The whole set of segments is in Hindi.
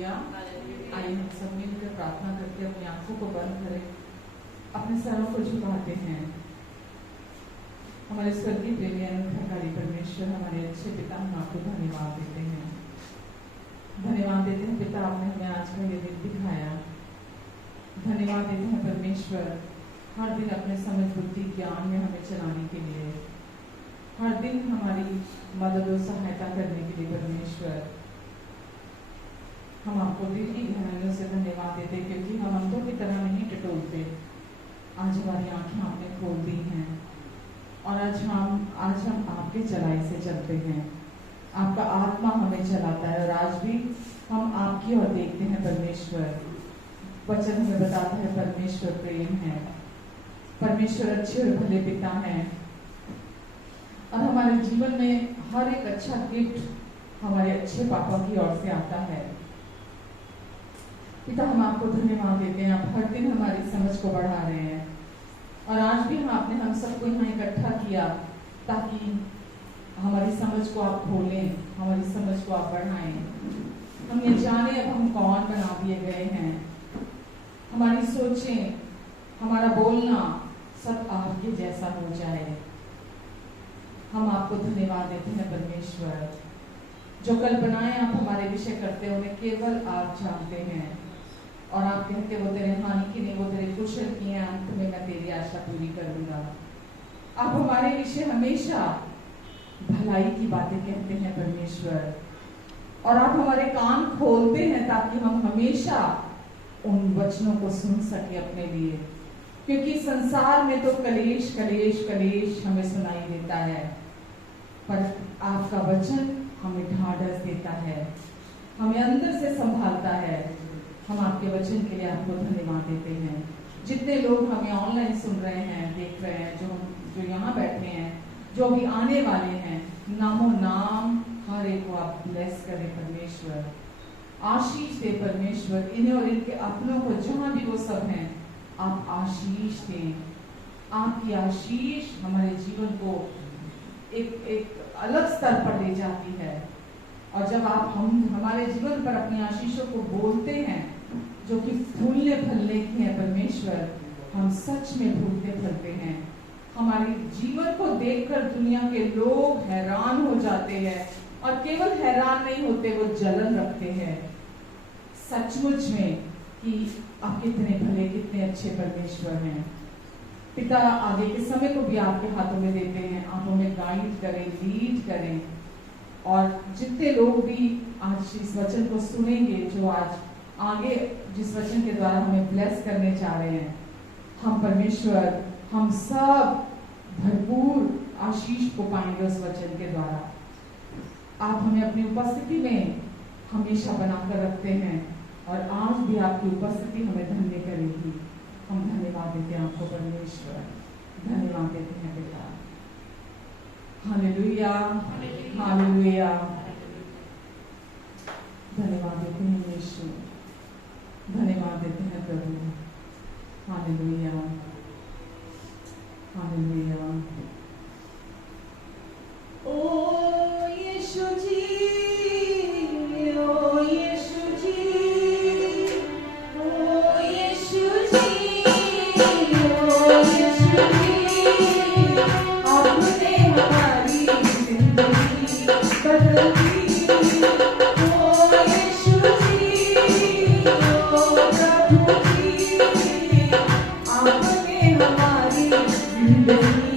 हालेलुया। आइए हम सब मिलकर प्रार्थना करके अपनी आंखों को बंद करें, अपने सरों को झुकाते हैं। हमारे स्वर्गीय प्रेमी अनुग्रहकारी परमेश्वर, हमारे अच्छे पिता, हम आपको धन्यवाद देते हैं। धन्यवाद देते हैं पिता, आपने हमें आज का ये दिन दिखाया। धन्यवाद देते हैं परमेश्वर, हर दिन अपने समझ बुद्धि ज्ञान में हमें चलाने के लिए, हर दिन हमारी मदद और सहायता करने के लिए परमेश्वर हम आपको दिल की गहराइयों से धन्यवाद देते, क्योंकि हम अंधों की तरह नहीं टटोलते। आज हमारी आंखें आपने खोल दी हैं और आज हम आपके चलाई से चलते हैं। आपका आत्मा हमें चलाता है और आज भी हम आपकी ओर देखते हैं परमेश्वर। वचन हमें बताता है परमेश्वर प्रेम है, परमेश्वर अच्छे और भले पिता हैं और हमारे जीवन में हर एक अच्छा गिफ्ट हमारे अच्छे पापा की ओर से आता है। पिता, हम आपको धन्यवाद देते हैं, आप हर दिन हमारी समझ को बढ़ा रहे हैं और आज भी आपने हम सबको यहाँ इकट्ठा किया ताकि हमारी समझ को आप खोलें, हमारी समझ को आप बढ़ाएं। हम ये जाने अब हम कौन बना दिए गए हैं, हमारी सोचें, हमारा बोलना सब आपके जैसा हो जाए। हम आपको धन्यवाद देते हैं परमेश्वर। जो कल्पनाएं आप हमारे विषय करते हो उन्हें केवल आप जानते हैं और आप कहते हो तेरे हानि की नहीं, वो तेरे कुशल की है, अंत में मैं तेरी आशा पूरी करूंगा। आप हमारे विषय हमेशा भलाई की बातें कहते हैं परमेश्वर और आप हमारे कान खोलते हैं ताकि हम हमेशा उन वचनों को सुन सके अपने लिए, क्योंकि संसार में तो कलेश कलेश कलेश हमें सुनाई देता है, पर आपका वचन हमें ढाढ़स देता है, हमें अंदर से संभालता है। हम आपके वचन के लिए आपको धन्यवाद देते हैं। जितने लोग हमें ऑनलाइन सुन रहे हैं, देख रहे हैं, जो यहाँ बैठे हैं, जो भी आने वाले हैं, नामो नाम हर एक को आप ब्लेस करें परमेश्वर, आशीष दे परमेश्वर। इन्हें और इनके अपनों को जहाँ भी वो सब हैं आप आशीष दें। आपकी आशीष हमारे जीवन को एक अलग स्तर पर ले जाती है और जब आप हमारे जीवन पर अपनी आशीषों को बोलते हैं जो कि फूलने फलने की है परमेश्वर, हम सच में फूलते फलते हैं। हमारे जीवन को देखकर दुनिया के लोग हैरान हो जाते हैं और केवल हैरान नहीं होते, वो जलन रखते हैं सचमुच में कि आप कितने भले, कितने अच्छे परमेश्वर हैं। पिता, आगे के समय को भी आपके हाथों में देते हैं, आप हमें गाइड करें, लीड करें और जितने लोग भी आज इस वचन को सुनेंगे, जो आज आगे जिस वचन के द्वारा हमें ब्लेस करने जा रहे हैं, हम परमेश्वर हम सब भरपूर आशीष को पाएंगे उस वचन के द्वारा। आप हमें अपनी उपस्थिति में हमेशा बनाकर रखते हैं और आज भी आपकी उपस्थिति हमें धन्य करेगी। हम धन्यवाद देते हैं आपको परमेश्वर, धन्यवाद देते हैं पिता। Hallelujah, hallelujah. धन्यवाद देते हैं यीशु, धन्यवाद देते हैं प्रभु। Hallelujah, hallelujah. ओ यीशु जी, ओ यीशु जी, ओ यीशु जी, ओ यीशु जी, आपने हमारी जिंदगी बदल दी। ओ यीशु जी, ओ प्रभु जी, आपने हमारी जिंदगी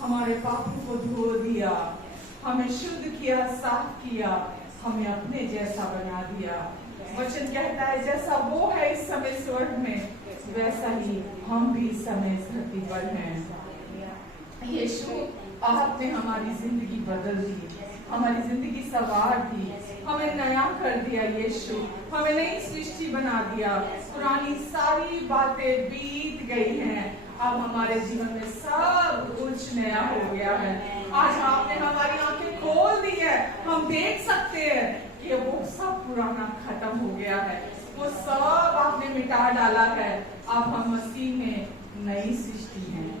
हमारे पापों को धो दिया, हमें शुद्ध किया, साफ किया, हमें अपने जैसा बना दिया। वचन कहता है जैसा वो है इस समय स्वर्ग में, वैसा ही हम भी इस समय धरती पर हैं। यीशु आपने हमारी जिंदगी बदल दी, हमारी जिंदगी सवार दी, हमें नया कर दिया। यीशु हमें नई सृष्टि बना दिया। पुरानी सारी बातें बीत गई हैं, अब हमारे जीवन में सब कुछ नया हो गया है। आज आपने हमारी आंखें खोल दी है, हम देख सकते हैं कि वो सब पुराना खत्म हो गया है, वो सब आपने मिटा डाला है। अब हम मसीह में नई सृष्टि हैं।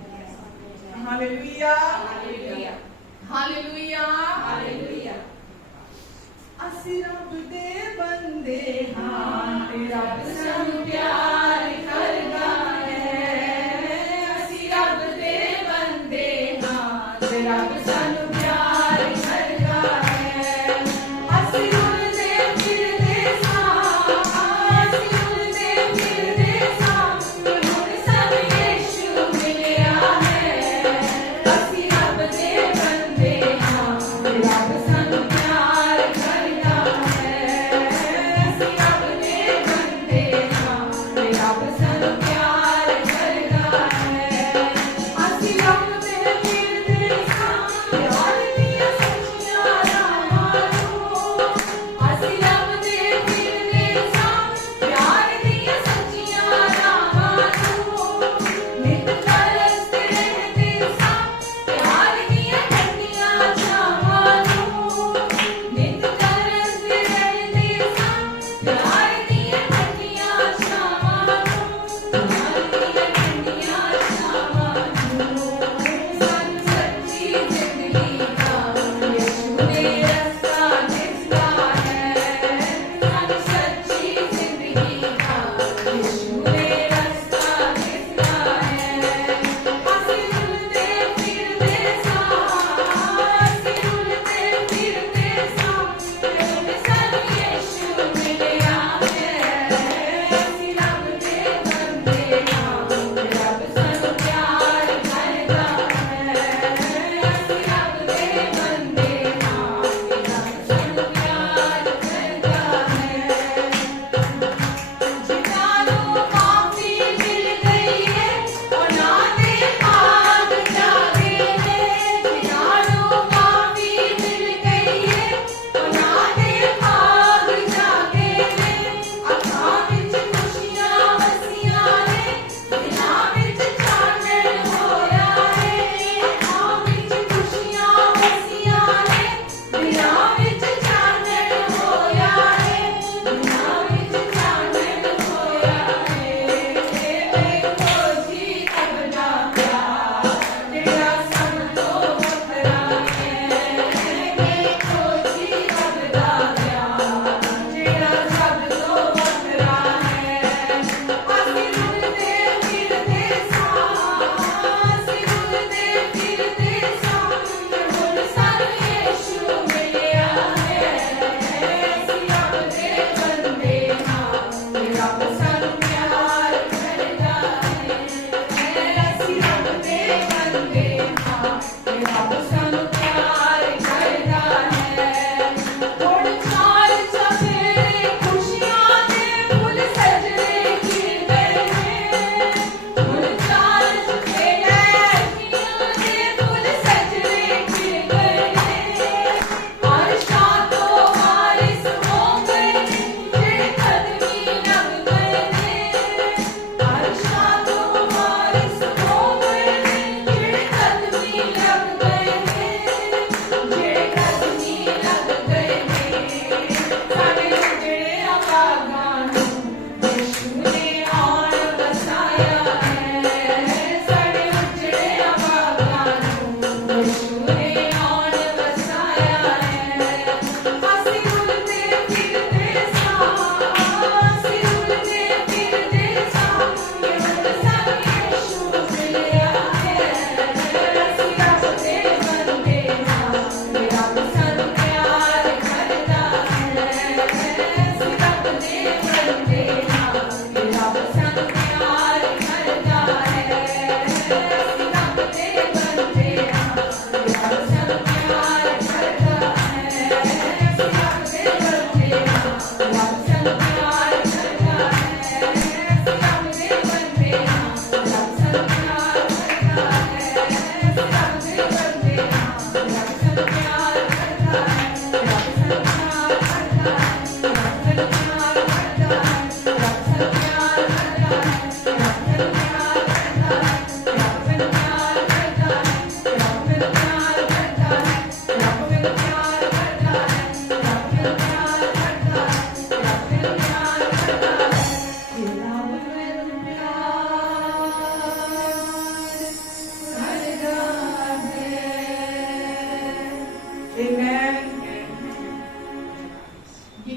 Hallelujah, hallelujah, hallelujah, hallelujah. असी रब दे बंदे हाँ, तेरा संग प्यार करदा है। असी रब दे बंदे हाँ, तेरा संग प्यार करदा है। असी उड़दे फिरदे सां, असी उड़दे फिरदे सां, हुण सानू यीशु मिलिया है। असी रब दे बंदे हाँ, तेरा संग प्यार करदा है। असी रब दे बंदे हाँ,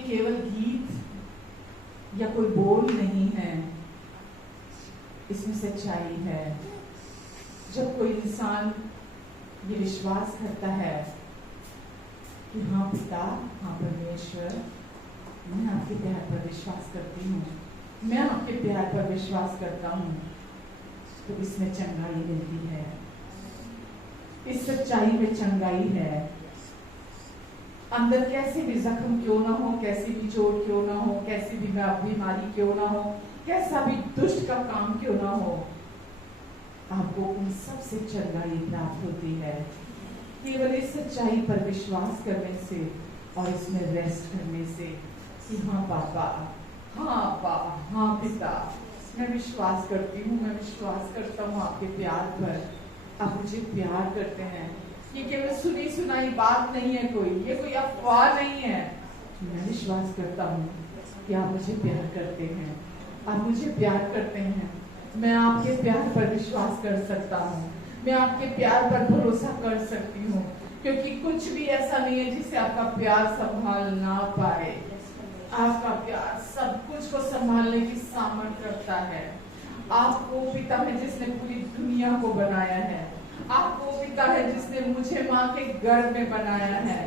केवल गीत या कोई बोल नहीं है, इसमें सच्चाई है। जब कोई इंसान ये विश्वास करता है कि हाँ पिता, हाँ परमेश्वर, मैं आपके प्यार पर विश्वास करती हूँ, मैं आपके प्यार पर विश्वास करता हूँ, तो इसमें चंगाई मिलती है, इस सच्चाई में चंगाई है। अंदर कैसे भी जख्म क्यों ना हो, कैसी भी चोट क्यों ना हो, कैसी भी बीमारी क्यों ना हो, कैसा भी दुष्ट का काम क्यों ना हो, आपको उन सबसे चंगाई प्राप्त होती है केवल इस सच्चाई पर विश्वास करने से और इसमें रेस्ट करने से कि हाँ पापा, हाँ अब्बा, हाँ पिता, मैं विश्वास करती हूँ, मैं विश्वास करता हूँ आपके प्यार पर, आप मुझे प्यार करते हैं। ये केवल सुनी सुनाई बात नहीं है, ये कोई अफवाह नहीं है। मैं विश्वास करता हूँ कि आप मुझे प्यार करते हैं, आप मुझे प्यार करते हैं। मैं आपके प्यार पर विश्वास कर सकता हूँ, मैं आपके प्यार पर भरोसा कर सकती हूँ, क्योंकि कुछ भी ऐसा नहीं है जिसे आपका प्यार संभाल ना पाए। आपका प्यार सब कुछ को संभालने की सामर्थ्य रखता है। आपको पिता है जिसने पूरी दुनिया को बनाया है, आपको पिता है जिसने मुझे माँ के गर्भ में बनाया है।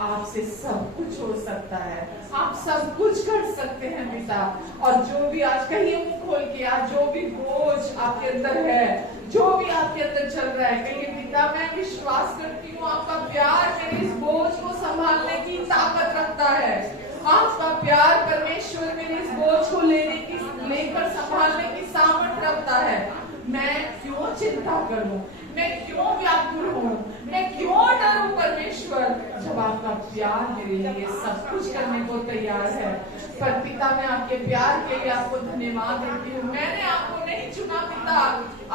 आपसे सब कुछ हो सकता है, आप सब कुछ कर सकते हैं पिता। और जो भी आज कहिए मुंह खोल के, आज जो भी बोझ आपके अंदर है, जो भी आपके अंदर चल रहा है, कहिए पिता मैं विश्वास करती हूँ आपका प्यार मेरे इस बोझ को संभालने की ताकत रखता है। आपका प्यार परमेश्वर मेरे इस बोझ को लेकर संभालने की सामर्थ्य रखता है। मैं क्यों चिंता करूं, मैं क्यों व्याकुल हूँ, मैं क्यों डरूं परमेश्वर, जब आपका प्यार मेरे लिए सब कुछ करने को तैयार है। पर पिता मैं आपके प्यार के लिए आपको धन्यवाद देती हूँ। मैंने आपको नहीं चुना पिता,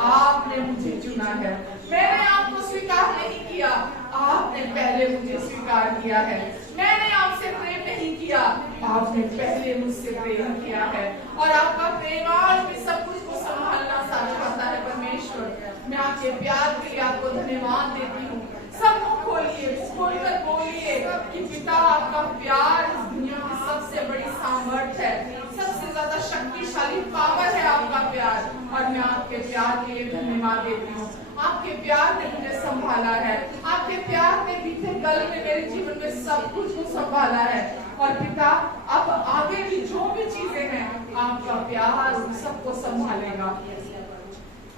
आपने मुझे चुना है। मैंने आपको स्वीकार नहीं किया, आपने पहले मुझे स्वीकार किया है। मैंने आपसे प्रेम नहीं किया, आपने पहले मुझसे प्रेम किया है। और आपका प्रेम आज भी सब कुछ को संभालना चाहता है परमेश्वर। मैं आपके प्यार के लिए आपको धन्यवाद देती हूँ। सब मुंह खोलिए, खोलकर बोलिए कि पिता आपका प्यार इस दुनिया की सबसे बड़ी सामर्थ्य है, सबसे ज्यादा शक्तिशाली पावर है आपका प्यार। और मैं आपके प्यार के लिए धन्यवाद देती हूँ। आपके प्यार ने मुझे संभाला है, आपके प्यार ने बीते कल में मेरे जीवन में सब कुछ को संभाला है। और पिता अब आगे की जो भी चीजें हैं, आपका प्यार उन सबको संभालेगा।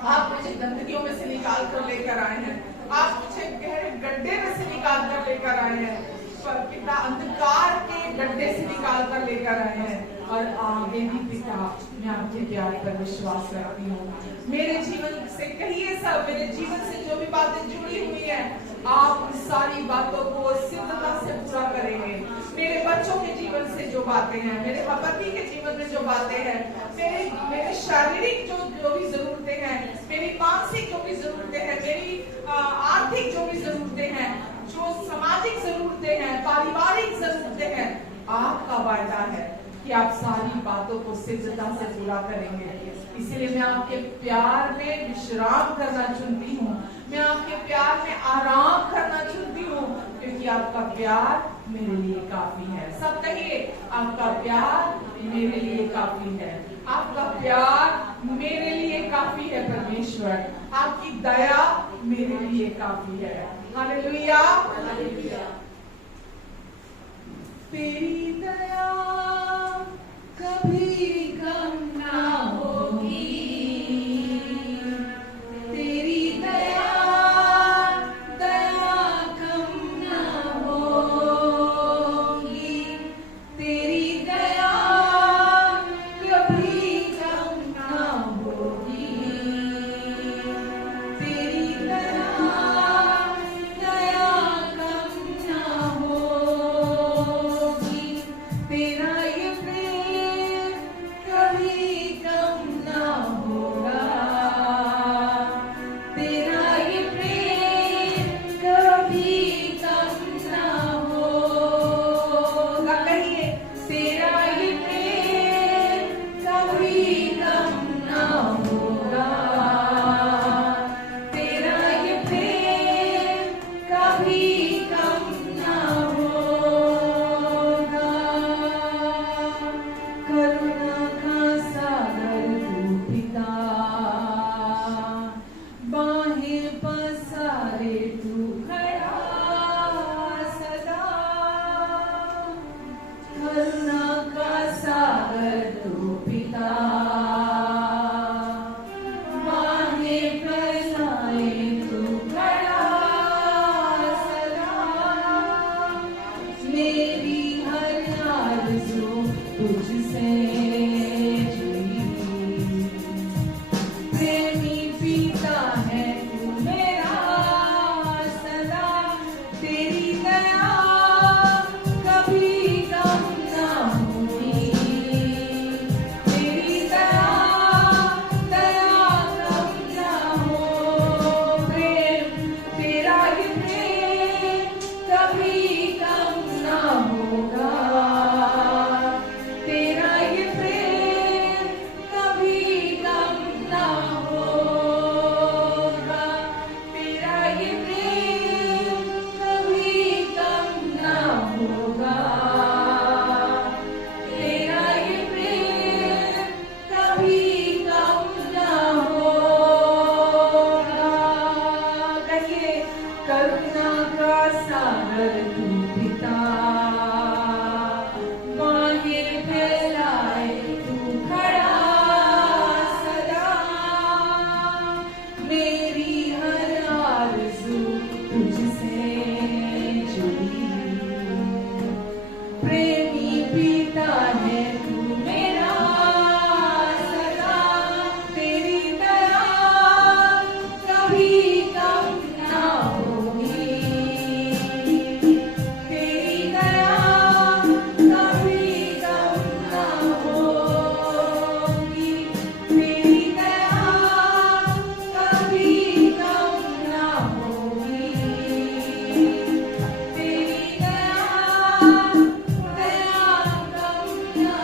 आप मुझे गंदगियों में से निकाल कर लेकर आए हैं, आप मुझे गहरे गड्ढे में से निकाल कर लेकर आए हैं, पर पिता अंधकार के गड्ढे से निकाल कर लेकर आए हैं। और आगे भी पिता मैं आपके प्यार पर विश्वास रखती हूँ। मेरे जीवन से कहिए सब, मेरे जीवन से जो भी बातें जुड़ी हुई है, आप उन सारी बातों को सिद्धता से पूरा करेंगे। मेरे बच्चों के जीवन से जो बातें हैं, मेरे पति के जीवन में जो बातें हैं, मेरे शारीरिक जो भी जरूरतें हैं, मेरी मानसिक जो भी जरूरतें हैं, मेरी आर्थिक जो भी जरूरतें हैं, जो सामाजिक जरूरतें हैं, पारिवारिक जरूरतें हैं, आपका वायदा है कि आप सारी बातों को सिद्धता से पूरा करेंगे। इसलिए मैं आपके प्यार में विश्राम करना चुनती हूँ, मैं आपके प्यार में आराम करना चुनती हूँ, क्योंकि आपका प्यार मेरे लिए काफी है। सब कहिए आपका प्यार मेरे लिए काफी है, आपका प्यार मेरे लिए काफी है परमेश्वर, आपकी दया मेरे लिए काफी है। Hallelujah, hallelujah. तेरी दया कभी कम ना होगी, तेरी दया कम ना होगी, तेरी दया कभी कम ना होगी, तेरी दया कम ना होगी। करुणा का सागर तू पिता, बाहें फैलाए तू खड़ा सदा, मेरी हर आरज़ू तुझसे जुड़ी, प्रेमी पिता है तू मेरा सदा, तेरी दया कभी कम ना होगी, तेरी दया कम ना हो, प्रेम तेरा ये प्रेम कभी कम ना होगा, तेरा ये प्रेम कभी कम ना होगा, तेरा ये प्रेम कभी कम ना होगा, तेरा ये प्रेम कभी कम ना होगा। कहिए, करुणा का सागर तू पिता, बाहें फैलाए तू खड़ा सदा, मेरी हर आरज़ू तुझसे जुड़ी, प्रेमी पिता है तू मेरा सदा, तेरी दया कभी कम ना होगी, तेरी दया कभी कम ना होगी, तेरी दया कभी कम ना होगी, तेरी दया कम ना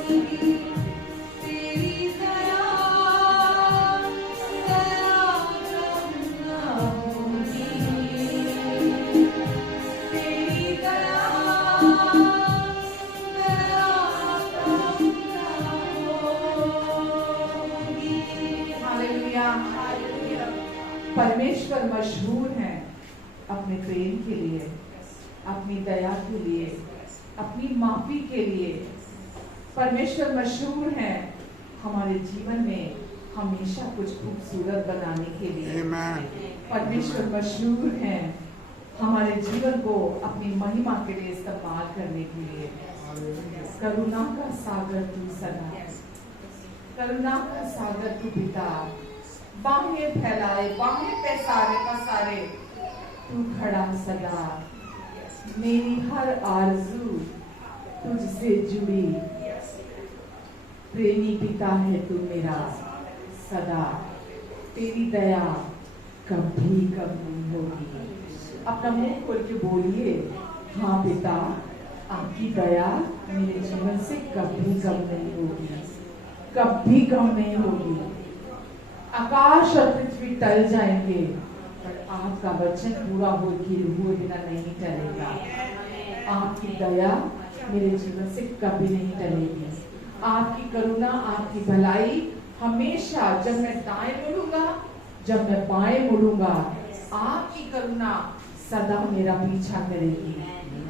होगी, तेरी दया कम ना होगी, तेरी दया कम ना होगी। Hallelujah, hallelujah. परमेश्वर मशहूर है अपने प्रेम के लिए, अपनी दया के लिए, अपनी माफी के लिए। परमेश्वर मशहूर है हमारे जीवन में हमेशा कुछ खूबसूरत बनाने के लिए। Amen. परमेश्वर मशहूर है हमारे जीवन को अपनी महिमा के लिए इस्तेमाल करने के लिए। करुणा का सागर तू सदा, करुणा का सागर तू पिता, बाहें फैलाए, बाहें पसारे तू खड़ा सदा, मेरी हर आरज़ू तुझसे जुड़ी, प्रेमी पिता है तू मेरा सदा, तेरी दया कभी कम नहीं होगी। अपना मुंह खोल के बोलिए, हाँ पिता, आपकी दया मेरे जीवन से कभी कम नहीं होगी, कभी कम नहीं होगी। आकाश और पृथ्वी टल जाएंगे पर आपका वचन पूरा हुए बिना नहीं टलेगा। आपकी दया मेरे जीवन से कभी नहीं टलेगी। आपकी करुणा, आपकी भलाई हमेशा, जब मैं दाएं मुड़ूंगा, जब मैं बाएं मुड़ूंगा, आपकी करुणा सदा मेरा पीछा करेगी।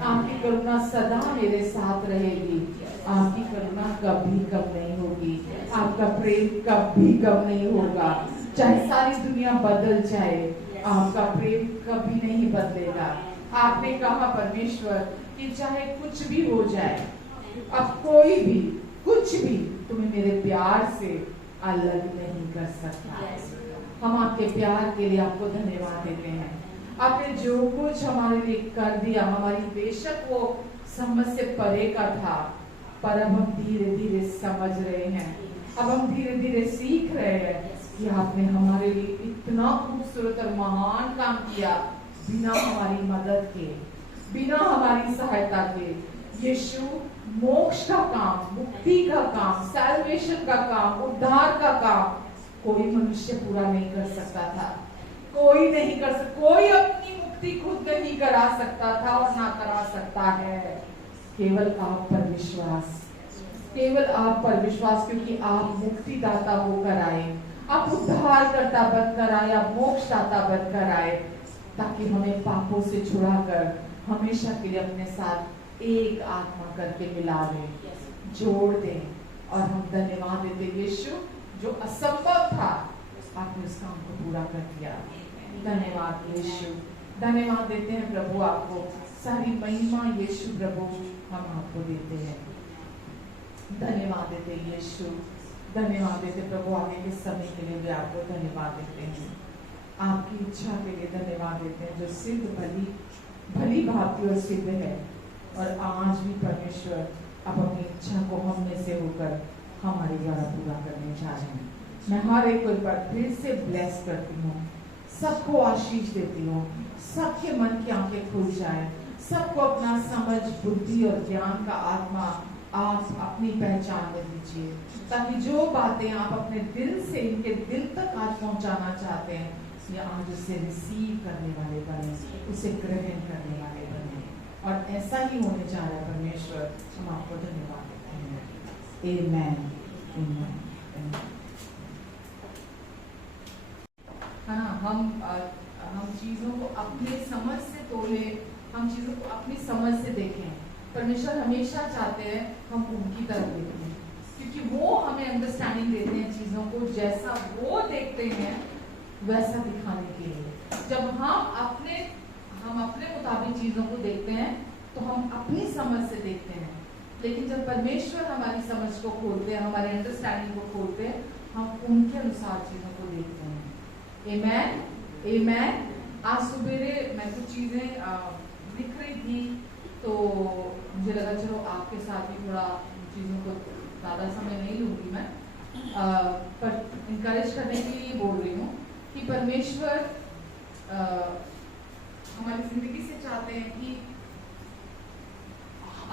आपकी करुणा सदा मेरे साथ रहेगी। आपकी करुणा कभी कम नहीं होगी। आपका प्रेम कभी कम नहीं होगा। चाहे सारी दुनिया बदल जाए, आपका प्रेम कभी नहीं बदलेगा। आपने कहा परमेश्वर कि चाहे कुछ भी हो जाए, अब कोई भी कुछ भी तुम्हें मेरे प्यार से अलग नहीं कर सकता। हम आपके प्यार के लिए आपको धन्यवाद देते हैं। आपने जो कुछ हमारे लिए कर दिया, हमारी बेशक वो समझ से परे का था, पर अब हम धीरे धीरे समझ रहे हैं। अब हम धीरे धीरे सीख रहे हैं कि आपने हमारे लिए इतना खूबसूरत और महान काम किया, बिना हमारी मदद के, बिना हमारी सहायता के। यीशु मोक्ष का काम, मुक्ति का काम, सैल्वेशन का काम, उद्धार का काम कोई मनुष्य पूरा नहीं कर सकता था। कोई नहीं कर सकता, कोई अपनी मुक्ति खुद नहीं करा सकता था और ना करा सकता है। केवल आप पर विश्वास, केवल आप पर विश्वास, क्योंकि आप मुक्तिदाता होकर आए, आप उद्धार करता बनकर आए, आप मोक्षदाता बनकर आए, ताकि हमें पापों से छुड़ाकर हमेशा के लिए अपने साथ एक आत्मा करके मिला दें, जोड़ दें। और हम धन्यवाद देते यीशु, जो असंभव था आपने उस काम को पूरा कर दिया। धन्यवाद यीशु, धन्यवाद देते हैं प्रभु आपको। सारी महिमा यीशु प्रभु हम आपको देते हैं। धन्यवाद देते यीशु, धन्यवाद देते प्रभु। आगे के समय के लिए भी आपको धन्यवाद देते हैं। आपकी इच्छा के लिए धन्यवाद देते हैं जो सिद्ध भली भांति और सिद्ध है। और आज भी परमेश्वर अब अपनी इच्छा को हम में से होकर हमारे द्वारा पूरा करने जा रहे हैं। मैं हर एक को एक बार फिर से ब्लेस करती हूँ, सबको आशीष देती हूँ, सबके मन की आंखें खुल जाए, सबको अपना समझ बुद्धि और ज्ञान का आत्मा आप अपनी पहचान में दीजिए, ताकि जो बातें आप अपने दिल से इनके दिल तक आज पहुंचाना चाहते हैं, ये आज उसे रिसीव करने वाले बने, उसे ग्रहण करने वाले बने। और ऐसा ही होने जा रहा है परमेश्वर। हम आपको धन्यवाद देते हैं। आमेन, आमेन। है ना, हम चीजों को अपने समझ से तोले, हम चीजों को अपनी समझ से देखें। परमेश्वर हमेशा चाहते हैं हम उनकी तरफ देखें, क्योंकि वो हमें अंडरस्टैंडिंग देते हैं चीजों को, जैसा वो देखते हैं वैसा दिखाने के लिए। जब हम अपने मुताबिक चीजों को देखते हैं तो हम अपनी समझ से देखते हैं, लेकिन जब परमेश्वर हमारी समझ को खोलते हैं, हमारे अंडरस्टैंडिंग को खोलते हैं, हम उनके अनुसार चीजों को देखते हैं। आमेन, आमेन। आज सुबेरे मैं कुछ चीजें लिख रही थी, तो मुझे लगा चलो आपके साथ भी थोड़ा चीजों को, ज्यादा समय नहीं लूंगी मैं, पर इनकरेज करने के लिए बोल रही हूँ कि परमेश्वर हमारी जिंदगी से चाहते हैं कि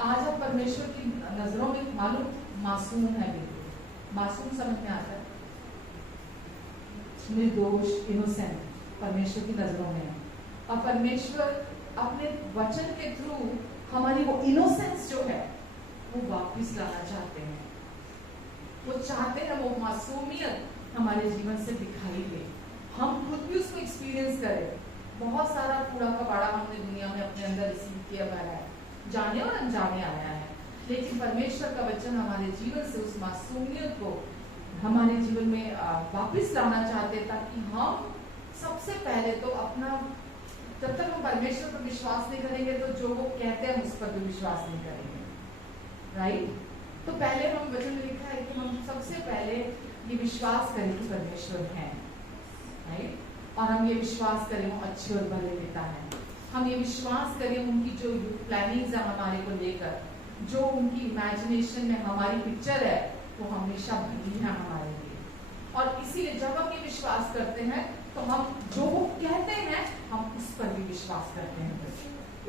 आज आप परमेश्वर की नजरों में मालूम मासूम है, बिल्कुल मासूम समझ में आता है, निर्दोष, इनोसेंट परमेश्वर की नजरों में है। और परमेश्वर अपने वचन के थ्रू हमारी वो इनोसेंस जो है वो वापस लाना चाहते हैं। वो चाहते हैं वो मासूमियत हमारे जीवन से दिखाई दे, हम खुद भी उसको एक्सपीरियंस करें। बहुत सारा कूड़ा कबाड़ा हमने दुनिया में अपने अंदर रिसीव किया भरा है, जाने और अनजाने आया है, लेकिन परमेश्वर का वचन हमारे जीवन से उस मासूमियत को हमारे जीवन में वापस लाना चाहते हैं, ताकि हम सबसे पहले तो अपना, जब तक हम परमेश्वर पर विश्वास नहीं करेंगे तो जो वो कहते हैं उस पर भी विश्वास नहीं करेंगे, राइट। तो पहले हम वचन में लिखा है कि हम सबसे पहले ये विश्वास करें कि परमेश्वर है, राइट। और हम ये विश्वास करें वो अच्छे और भले पिता है। हम ये विश्वास करें उनकी जो प्लानिंग्स है हमारे को लेकर, जो उनकी इमेजिनेशन में हमारी पिक्चर है वो हमेशा भली है हमारे लिए। और इसीलिए जब हम ये विश्वास करते हैं तो हम जो वो कहते हैं हम उस पर भी विश्वास करते हैं।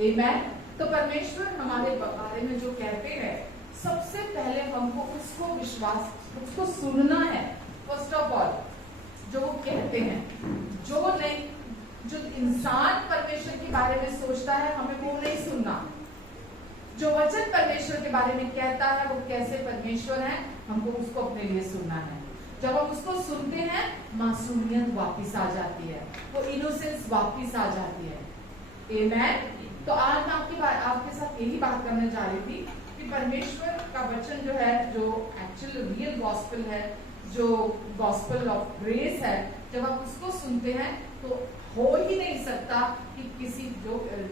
आमेन। तो परमेश्वर हमारे बारे में जो कहते हैं, सबसे पहले हमको उसको विश्वास, उसको सुनना है। फर्स्ट ऑफ ऑल जो वो कहते हैं, जो नहीं, जो इंसान परमेश्वर के बारे में सोचता है हमें वो नहीं सुनना। जो वचन परमेश्वर के बारे में कहता है वो कैसे परमेश्वर है, हमको उसको अपने लिए सुनना है। जब हम उसको सुनते हैं मासूमियत वापस आ जाती है, वो इनोसेंस वापस आ जाती है। आमेन। तो आज मैं आपके साथ यही बात करने जा रही थी कि परमेश्वर का वचन जो है, जो एक्चुअल रियल गॉस्पेल है, जो गॉस्पेल ऑफ ग्रेस है, जब आप उसको सुनते हैं तो हो ही नहीं सकता कि किसी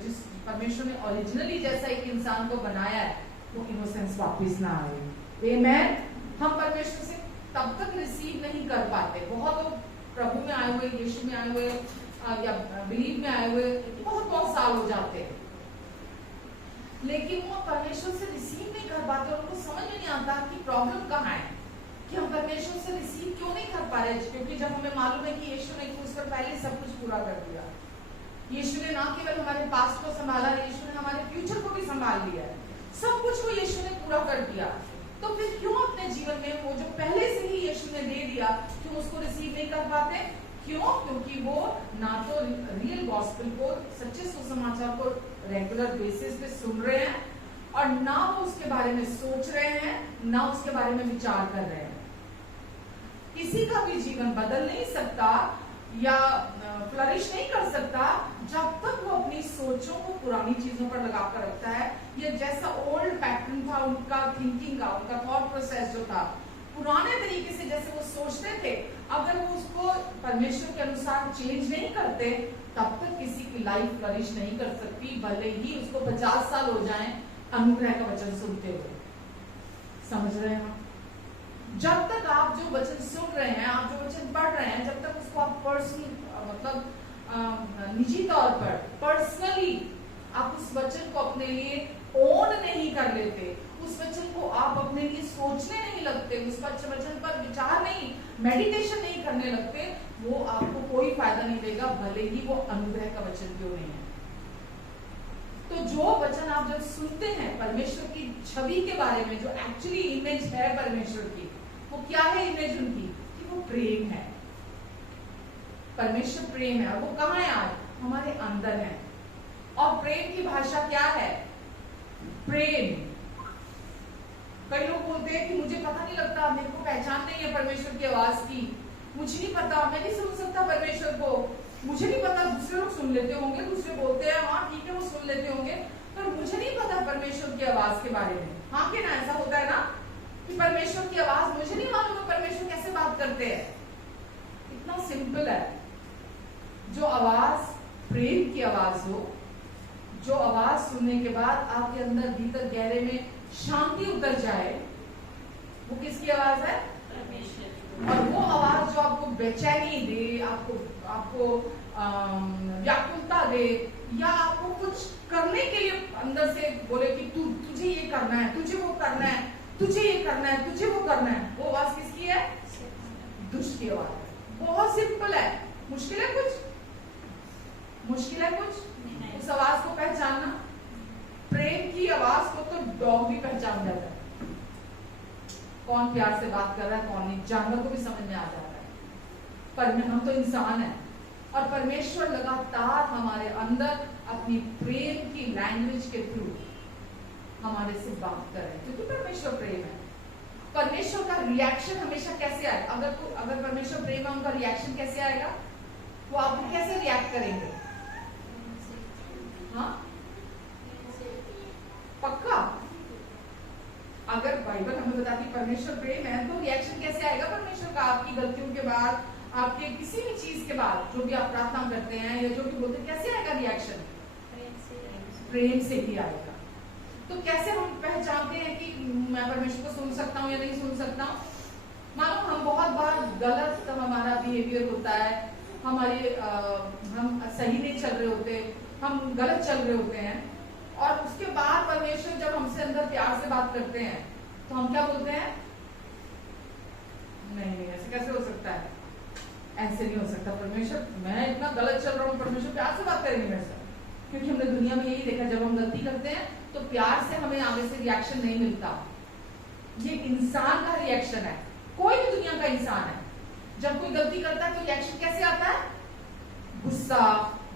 जिस परमेश्वर ने ओरिजिनली जैसा एक इंसान को बनाया है वो इनोसेंस वापस ना आए। आमेन। हम परमेश्वर से तब तक रिसीव नहीं कर पाते। बहुत लोग प्रभु में आए हुए, यीशु में आए हुए या बिलीव में आए हुए बहुत साल हो जाते हैं, लेकिन वो परमेश्वर से रिसीव नहीं कर पाते और उनको समझ में नहीं आता कि प्रॉब्लम कहाँ है, कि हम परमेश्वर से रिसीव क्यों नहीं कर पा रहे। क्योंकि जब हमें मालूम है कि यीशु ने क्रूस पर पहले सब कुछ पूरा कर दिया, यीशु ने ना केवल हमारे पास्ट को संभाला, यीशु ने हमारे फ्यूचर को भी संभाल लिया है, सब कुछ को यीशु ने पूरा कर दिया। तो फिर क्यों अपने जीवन में वो जो पहले से ही यीशु ने दे दिया, क्यों उसको रिसीव नहीं कर पाते? क्यों? क्योंकि वो ना तो रियल गॉस्पेल को, सच्चे सुसमाचार को रेगुलर बेसिस पे सुन रहे हैं, और ना वो उसके बारे में सोच रहे हैं, ना उसके बारे में विचार कर रहे हैं। किसी का भी जीवन बदल नहीं सकता या फ्लरिश नहीं कर सकता जब तक वो अपनी सोचों को पुरानी चीजों पर लगा कर रखता है, या जैसा ओल्ड पैटर्न था उनका थिंकिंग का, उनका थॉट प्रोसेस जो था, पुराने तरीके से जैसे वो सोचते थे, अगर वो उसको परमेश्वर के अनुसार चेंज नहीं करते, तब तक किसी की लाइफ फ्लरिश नहीं कर सकती, भले ही उसको 50 साल हो जाएं अनुग्रह का वचन सुनते हुए। समझ रहे हैं? जब तक आप जो वचन सुन रहे हैं, आप जो वचन पढ़ रहे हैं, जब तक उसको आप पर्सनल मतलब निजी तौर पर पर्सनली आप उस वचन को अपने लिए ओन नहीं कर लेते, उस वचन को आप अपने लिए सोचने नहीं लगते, उस वचन पर विचार नहीं, मेडिटेशन नहीं करने लगते, वो आपको कोई फायदा नहीं देगा, भले ही वो अनुग्रह का वचन क्यों नहीं है। तो जो वचन आप जब सुनते हैं परमेश्वर की छवि के बारे में, जो एक्चुअली इमेज है परमेश्वर की, वो क्या है इमेज उनकी? कि वो प्रेम है। परमेश्वर प्रेम है, और वो कहाँ है? आज हमारे अंदर है। और प्रेम की भाषा क्या है? प्रेम। कई लोग बोलते हैं कि मुझे पता नहीं लगता, मेरे को पहचान नहीं है परमेश्वर की आवाज की, मुझे नहीं पता, मैं नहीं सुन सकता परमेश्वर को, मुझे नहीं पता, दूसरे लोग सुन लेते होंगे, दूसरे बोलते हैं हाँ ठीक है वो सुन लेते होंगे, पर मुझे नहीं पता परमेश्वर की आवाज के बारे में। हाँ कि ना, ऐसा होता है ना कि परमेश्वर की आवाज मुझे नहीं मालूम है परमेश्वर कैसे बात करते हैं। इतना सिंपल है। जो आवाज प्रेम की आवाज हो, जो आवाज सुनने के बाद आपके अंदर भीतर गहरे में शांति उतर जाए, वो किसकी आवाज है? और वो आवाज जो आपको बेचैनी दे, आपको व्याकुलता दे, या आपको कुछ करने के लिए अंदर से बोले कि तुझे ये करना है, तुझे वो करना है, तुझे ये करना है, तुझे वो करना है, वो आवाज किसकी है? दुष्ट की आवाज है। बहुत सिंपल है। मुश्किल है कुछ? मुश्किल है कुछ उस आवाज को पहचानना? प्रेम की आवाज को तो डॉग भी पहचान जाता है, कौन प्यार से बात कर रहा है कौन नहीं, जानवर को भी समझ में आ जाता है। पर हम तो इंसान हैं, और परमेश्वर लगातार हमारे अंदर अपनी प्रेम की लैंग्वेज के थ्रू हमारे से बात कर रहे हैं, क्योंकि परमेश्वर प्रेम है। परमेश्वर का रिएक्शन हमेशा कैसे आएगा? अगर परमेश्वर प्रेम है, उनका रिएक्शन कैसे आएगा? वो आप कैसे रिएक्ट करेंगे? हाँ पक्का? अगर बाइबल हमें बताती परमेश्वर प्रेम है, तो रिएक्शन कैसे आएगा परमेश्वर का? आपकी गलतियों के बाद, आपके किसी भी चीज के बाद, जो भी आप प्रार्थना करते हैं या जो भी बोलते हैं, कैसे आएगा रिएक्शन? प्रेम से ही आएगा। तो कैसे हम पहचानते हैं कि मैं परमेश्वर को सुन सकता हूँ या नहीं सुन सकता हूँ? मानो हम बहुत बार गलत हमारा बिहेवियर होता है, हम सही नहीं चल रहे होते, हम गलत चल रहे होते हैं, और उसके बाद परमेश्वर जब हमसे अंदर प्यार से बात करते हैं, तो हम क्या बोलते हैं? नहीं ऐसे कैसे हो सकता है, ऐसे नहीं हो सकता, परमेश्वर मैं इतना गलत चल रहा हूँ, परमेश्वर प्यार से बात करेंगे मेरे साथ। क्योंकि हमने दुनिया में यही देखा, जब हम गलती करते हैं तो प्यार से हमें आगे से रिएक्शन नहीं मिलता। ये इंसान का रिएक्शन है, कोई भी दुनिया का इंसान है, जब कोई गलती करता है तो रिएक्शन कैसे आता है? गुस्सा,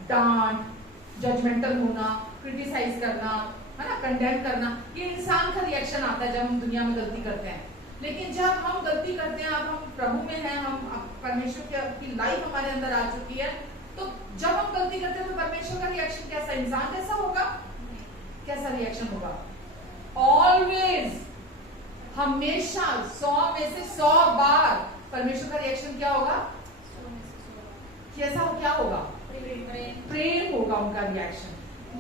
डांट, जजमेंटल होना, क्रिटिसाइज करना, है ना, कंडेम करना, ये इंसान का रिएक्शन आता है जब हम दुनिया में गलती करते हैं। लेकिन जब हम गलती करते हैं, अब हम प्रभु में हैं, हम परमेश्वर की लाइफ हमारे अंदर आ चुकी है, तो जब हम गलती करते हैं तो परमेश्वर का रिएक्शन कैसा? इंसान कैसा होगा? कैसा रिएक्शन होगा? ऑलवेज, हमेशा 100 में से 100 बार परमेश्वर का रिएक्शन क्या होगा? कैसा हो? क्या होगा? प्रेम होगा उनका रिएक्शन।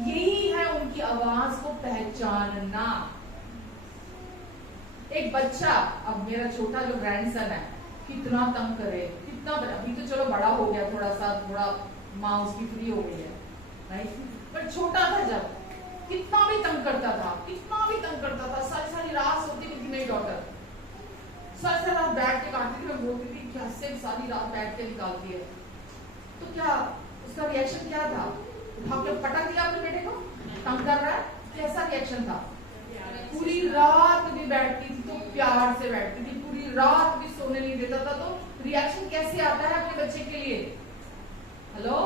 यही है उनकी आवाज को पहचानना। एक बच्चा, अब मेरा छोटा जो ग्रैंडसन है, कितना तंग करे, कितना, अभी तो चलो बड़ा हो गया, थोड़ा माँ उसकी फ्री हो गई है, राइट, पर छोटा था जब कितना भी तंग करता था, सारी रात सोती थी मेरी डॉटर, सारी रात बैठ के काटती थी, मैं बोलती थी कैसे सारी रात बैठ के निकालती है। तो क्या उसका रिएक्शन क्या था? उठा के पटक दिया अपने बेटे को, तंग कर रहा है, कैसा रिएक्शन था? पूरी रात भी बैठती थी तो प्यार से बैठती थी, पूरी रात भी सोने नहीं देता था। तो रिएक्शन कैसे आता है अपने बच्चे के लिए? हेलो,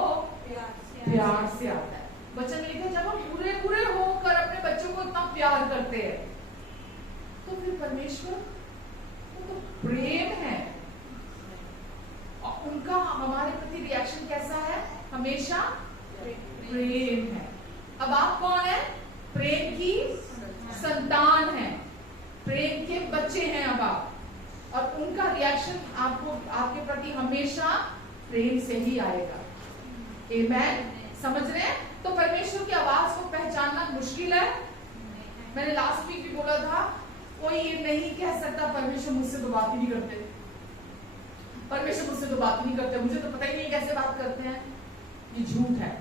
प्यार से आता है। बच्चा ने लिखा, जब हम पूरे होकर अपने बच्चों को इतना प्यार करते हैं, तो फिर परमेश्वर तो प्रेम है, और उनका हमारे प्रति रिएक्शन कैसा है? हमेशा प्रेम है। अब आप कौन है? प्रेम की संतान है, प्रेम के बच्चे हैं अब आप, और उनका रिएक्शन आपको, आपके प्रति हमेशा प्रेम से ही आएगा। आमेन, समझ रहे हैं? तो परमेश्वर की आवाज को पहचानना मुश्किल है। मैंने लास्ट वीक भी बोला था, कोई ये नहीं कह सकता परमेश्वर मुझसे तो बात ही नहीं करते, परमेश्वर मुझसे तो बात ही नहीं करते, मुझे तो पता ही नहीं कैसे बात करते हैं। ये झूठ है।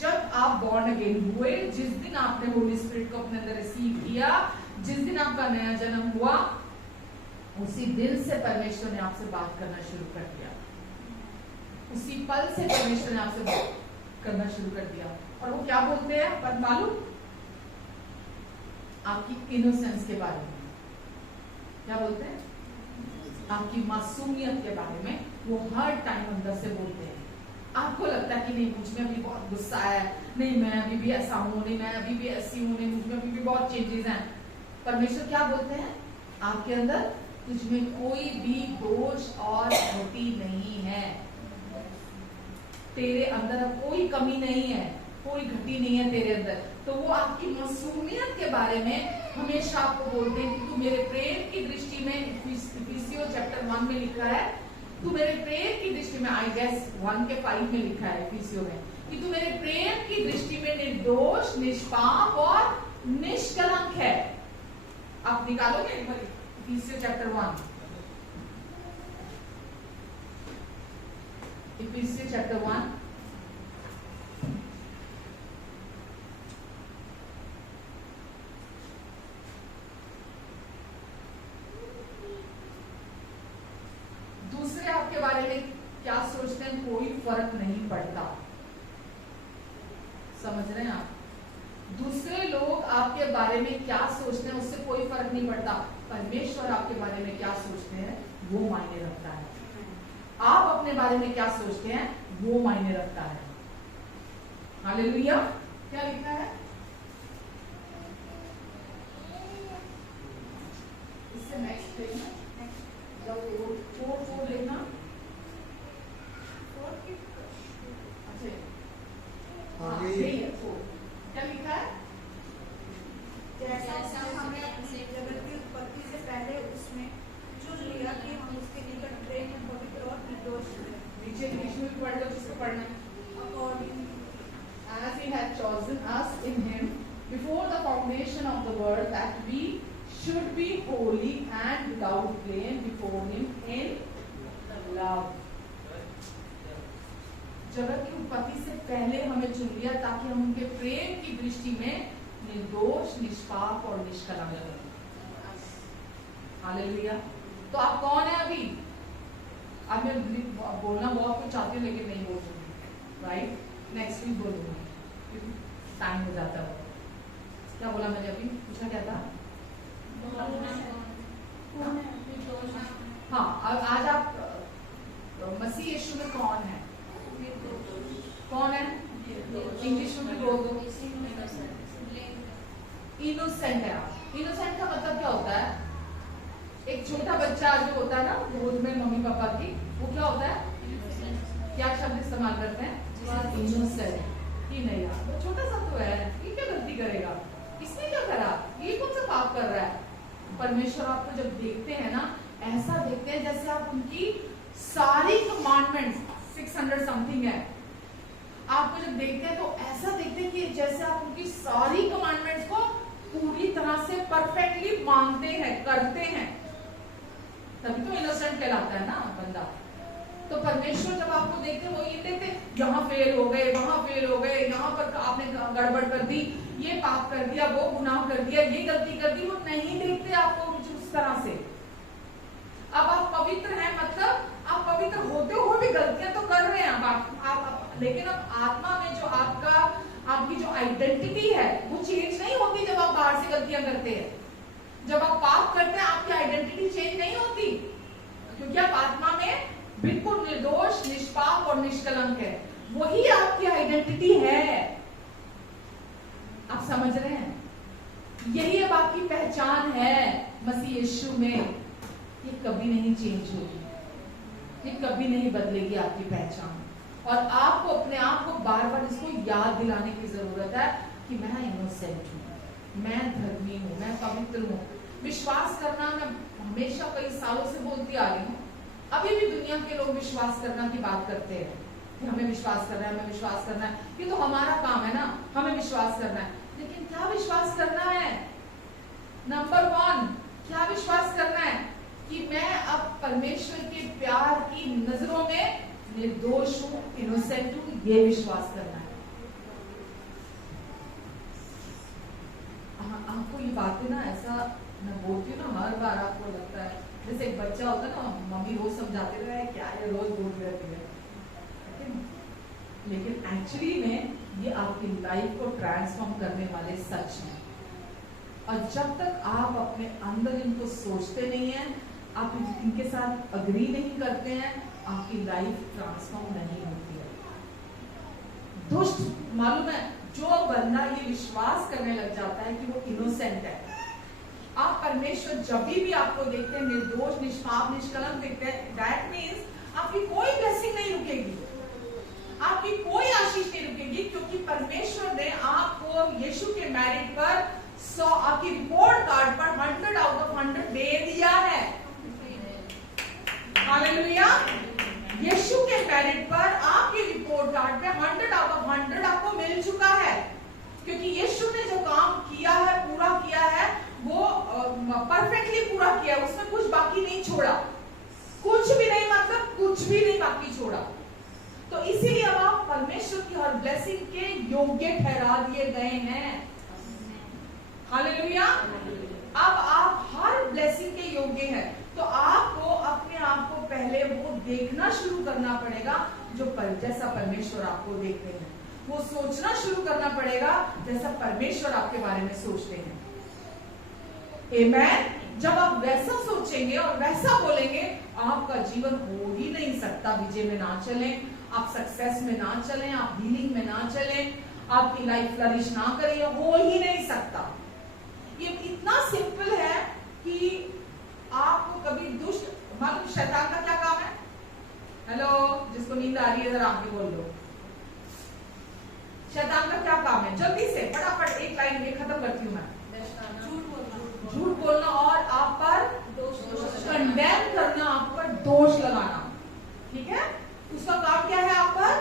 जब आप बॉर्न अगेन हुए, जिस दिन आपने होली स्पिरिट को अपने अंदर रिसीव किया, जिस दिन आपका नया जन्म हुआ, उसी दिन से परमेश्वर ने आपसे बात करना शुरू कर दिया। उसी पल से परमेश्वर ने आपसे बात करना शुरू कर दिया। और वो क्या बोलते हैं पर मालूम? आपकी इनोसेंस के बारे में। क्या बोलते हैं? आपकी मासूमियत के बारे में वो हर टाइम अंदर से बोलते हैं। आपको लगता है कि नहीं, मुझ में अभी बहुत गुस्सा है, नहीं मैं अभी भी ऐसा हूं, नहीं मैं अभी भी ऐसी हूं, नहीं मुझ में अभी भी बहुत चेंजेस हैं। परमेश्वर क्या बोलते हैं? आपके अंदर तुझ में कोई भी दोष और त्रुटि नहीं है, तेरे अंदर अब कोई कमी नहीं है, कोई घटी नहीं है तेरे अंदर। तो वो आपकी मासूमियत के बारे में हमेशा आपको बोलते हैं कि तू मेरे प्रेम की दृष्टि में, इफिसियों चैप्टर 1 में लिखा है, तू मेरे प्रेम की दृष्टि में, आई गेस 1:5 में लिखा है इफिसियों में, कि तू मेरे प्रेम की दृष्टि में निर्दोष, निष्पाप और निष्कलंक है। आप निकालोगे इफिसियों चैप्टर 1, इफिसियों चैप्टर 1 दूसरे आपके बारे में क्या सोचते हैं कोई फर्क नहीं पड़ता। समझ रहे हैं आप? दूसरे लोग आपके बारे में क्या सोचते हैं उससे कोई फर्क नहीं पड़ता। परमेश्वर आपके बारे में क्या सोचते हैं वो मायने रखता है। आप अपने बारे में क्या सोचते हैं वो मायने रखता है। हालेलुया। क्या लिखा है? इससे नेक्स्ट देखना, जब 4 देखना। अच्छा, यही है 4। क्या लिखा है? जैसा हमने अपने जगत की उत्पत्ति से पहले उसमें चुन लिया कि हम उसके निकट प्रेम में पवित्र और निर्दोष हैं। नीचे इंग्लिश में भी पढ़ लो जिसको पढ़ना है। According As he had chosen us in him before the foundation of the world, that we should be holy and without blame before him in love. जगत की उत्पत्ति से पहले हमें चुन लिया ताकि हम उनके प्रेम की दृष्टि में निर्दोष, निष्पाप और निष्कलंक रहें। हालेलुया। तो आप कौन है अभी? अब मैं बोलना बहुत कुछ चाहती हूँ लेकिन नहीं बोल सकती, राइट? नेक्स्ट वीक बोलूंगा, टाइम हो जाता है। क्या बोला मैंने अभी? पूछा क्या था? हाँ, अब आज आप मसीह यीशु में कौन है? कौन है? इंग्लिश में भी बोल दो। इनोसेंट है आप। इनोसेंट का मतलब क्या होता है? एक छोटा बच्चा जो होता है ना गोद में मम्मी पापा की, वो क्या होता है? क्या शब्द इस्तेमाल करते हैं? इनोसेंट। कि नहीं यार वो छोटा सा तो है, ये क्या गलती करेगा, इसने क्या करा, ये कौन सा पाप कर रहा है। परमेश्वर आपको जब देखते हैं ना, ऐसा देखते हैं जैसे आप उनकी सारी कमांडमेंट्स 600 समथिंग है, आपको जब देखते हैं तो ऐसा देखते हैं कि जैसे आप उनकी सारी कमांडमेंट्स को पूरी तरह से परफेक्टली मानते हैं, करते हैं, तभी तो इनोसेंट कहलाता है ना बंदा। तो परमेश्वर जब आपको देखते वो ये देखते यहाँ फेल हो गए, वहां फेल हो गए, यहाँ पर आपने गड़बड़ कर दी, ये पाप कर दिया, वो गुनाह कर दिया, ये गलती कर दी, वो नहीं देखते आपको उस तरह से। अब आप पवित्र हैं, मतलब आप पवित्र होते हुए भी गलतियां तो कर रहे हैं आप, लेकिन अब आत्मा में जो आपकी जो आइडेंटिटी है वो चेंज नहीं होती। जब आप बाहर से गलतियां करते हैं, जब आप पाप करते हैं, आपकी आइडेंटिटी चेंज नहीं होती, क्योंकि आप आत्मा में बिल्कुल निर्दोष, निष्पाप और निष्कलंक है। वही आपकी आइडेंटिटी है। आप समझ रहे हैं? यही अब आपकी पहचान है मसीह यीशु में। ये कभी नहीं चेंज होगी, ये कभी नहीं बदलेगी आपकी पहचान। और आपको अपने आप को बार बार इसको याद दिलाने की जरूरत है कि मैं इनोसेंट हूँ, मैं धर्मी हूँ, मैं पवित्र हूँ। विश्वास करना मैं हमेशा कई सालों से बोलती आ रही हूँ, अभी भी दुनिया के लोग विश्वास करना की बात करते हैं कि हमें विश्वास करना है, हमें विश्वास करना है, ये तो हमारा काम है ना, हमें विश्वास करना है। लेकिन क्या विश्वास करना है? नंबर 1, क्या विश्वास करना है कि मैं अब परमेश्वर के प्यार की नजरों में निर्दोष हूँ, इनोसेंट हूँ, ये विश्वास करना है। आपको ये बातें ना ऐसा मैं बोलती हूँ ना, हर बार आपको लगता है जैसे एक बच्चा होता है ना, मम्मी रोज समझाते रहे क्या ये रोज बोलती रहती है, लेकिन एक्चुअली में ये आपकी लाइफ को ट्रांसफॉर्म करने वाले सच हैं। और जब तक आप अपने अंदर इनको सोचते नहीं हैं, आप इनके साथ अग्री नहीं करते हैं, आपकी लाइफ ट्रांसफॉर्म नहीं होती है। दुष्ट, मालूम है, जो बंदा ये विश्वास करने लग जाता है कि वो इनोसेंट है, आप परमेश्वर जब भी आपको देखते हैं निर्दोष, निष्पाप, निष्कलंक देखते हैं, दैट मीन्स आपकी कोई ब्लेसिंग नहीं रुकेगी, आपकी कोई आशीष नहीं रुकेगी, क्योंकि परमेश्वर ने आपको यीशु के मेरिट पर 100, आपकी रिपोर्ट कार्ड पर 100 आउट ऑफ 100 दे दिया है। हालेलुया। यीशु के मेरिट पर आपकी रिपोर्ट कार्ड पे 100 आउट ऑफ 100 आपको मिल चुका है, क्योंकि यीशु ने जो काम किया है, पूरा किया है, वो परफेक्टली पूरा किया, उसमें कुछ बाकी नहीं छोड़ा, कुछ भी नहीं, मतलब कुछ भी नहीं बाकी छोड़ा। तो इसीलिए अब आप परमेश्वर की हर ब्लेसिंग के योग्य ठहरा दिए गए हैं। हालेलुया। अब आप हर ब्लेसिंग के योग्य हैं, तो आपको अपने आप को पहले वो देखना शुरू करना पड़ेगा जैसा परमेश्वर आपको देखते हैं, वो सोचना शुरू करना पड़ेगा जैसा परमेश्वर आपके बारे में सोचते हैं। आमेन। जब आप वैसा सोचेंगे और वैसा बोलेंगे, आपका जीवन हो ही नहीं सकता विजय में ना चले, आप सक्सेस में ना चलें, आप हीलिंग में ना चलें, आपकी लाइफ फ्लरिश ना करें, हो ही नहीं सकता। ये इतना सिंपल है कि आपको कभी दुष्ट, मालूम शैतान का क्या काम है? हेलो, जिसको नींद आ रही है जरा आगे बोल लो। शैतान का क्या काम है? जल्दी से फटाफट एक लाइन में खत्म करती हूँ मैं। झूठ बोलना और आप पर कंडेम करना, आप पर दोष लगाना, ठीक है? उसका काम क्या है? आप पर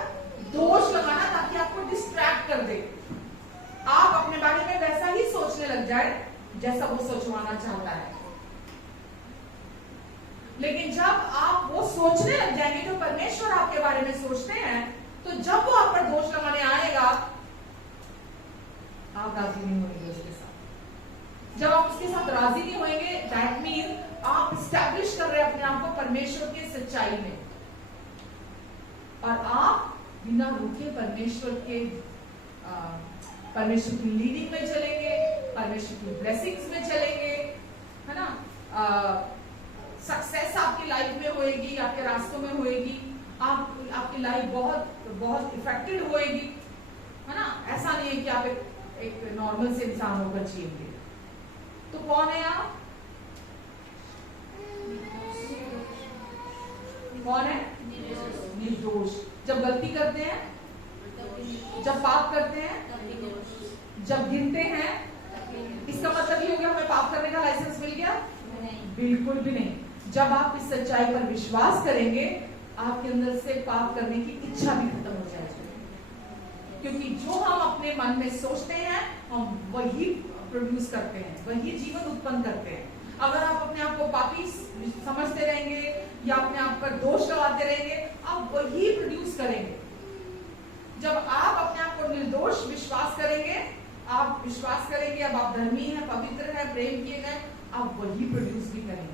दोष लगाना, ताकि आपको डिस्ट्रैक्ट कर दे, आप अपने बारे में वैसा ही सोचने लग जाए जैसा वो सोचवाना चाहता है। लेकिन जब आप वो सोचने लग जाएंगे जो परमेश्वर आपके बारे में सोचते हैं, तो जब वो आप पर दोष लगाने आएगा, आप राजी नहीं होंगे उसके साथ। जब आप उसके साथ राजी नहीं होंगे, दैट मीन आप एस्टैब्लिश कर रहे हैं अपने आप को परमेश्वर की सच्चाई में, और आप बिना रुके परमेश्वर की लीडिंग में चलेंगे, परमेश्वर की ब्लेसिंग्स में चलेंगे, है ना? सक्सेस आपकी लाइफ में होएगी, आपके रास्तों में होएगी, आपकी लाइफ बहुत बहुत इफेक्टेड होएगी, है ना? ऐसा नहीं है कि आप एक नॉर्मल से इंसान होकर जिएंगे। तो कौन है आप? कौन है? निर्दोष। जब गलती करते हैं, जब पाप करते हैं, जब गिनते हैं, इसका मतलब ये हो गया हमें पाप करने का लाइसेंस मिल गया? बिल्कुल भी नहीं। जब आप इस सच्चाई पर विश्वास करेंगे, आपके अंदर से पाप करने की इच्छा भी खत्म हो जाएगी, क्योंकि जो हम अपने मन में सोचते हैं, हम वही प्रोड्यूस करते हैं, वही जीवन उत्पन्न करते हैं। अगर आप अपने आप को पापी समझते रहेंगे या अपने आप पर दोष लगाते रहेंगे, आप वही प्रोड्यूस करेंगे। जब आप अपने आप को निर्दोष विश्वास करेंगे, आप विश्वास करेंगे अब आप धर्मी हैं, पवित्र हैं, प्रेम किए गए, आप वही प्रोड्यूस भी करेंगे,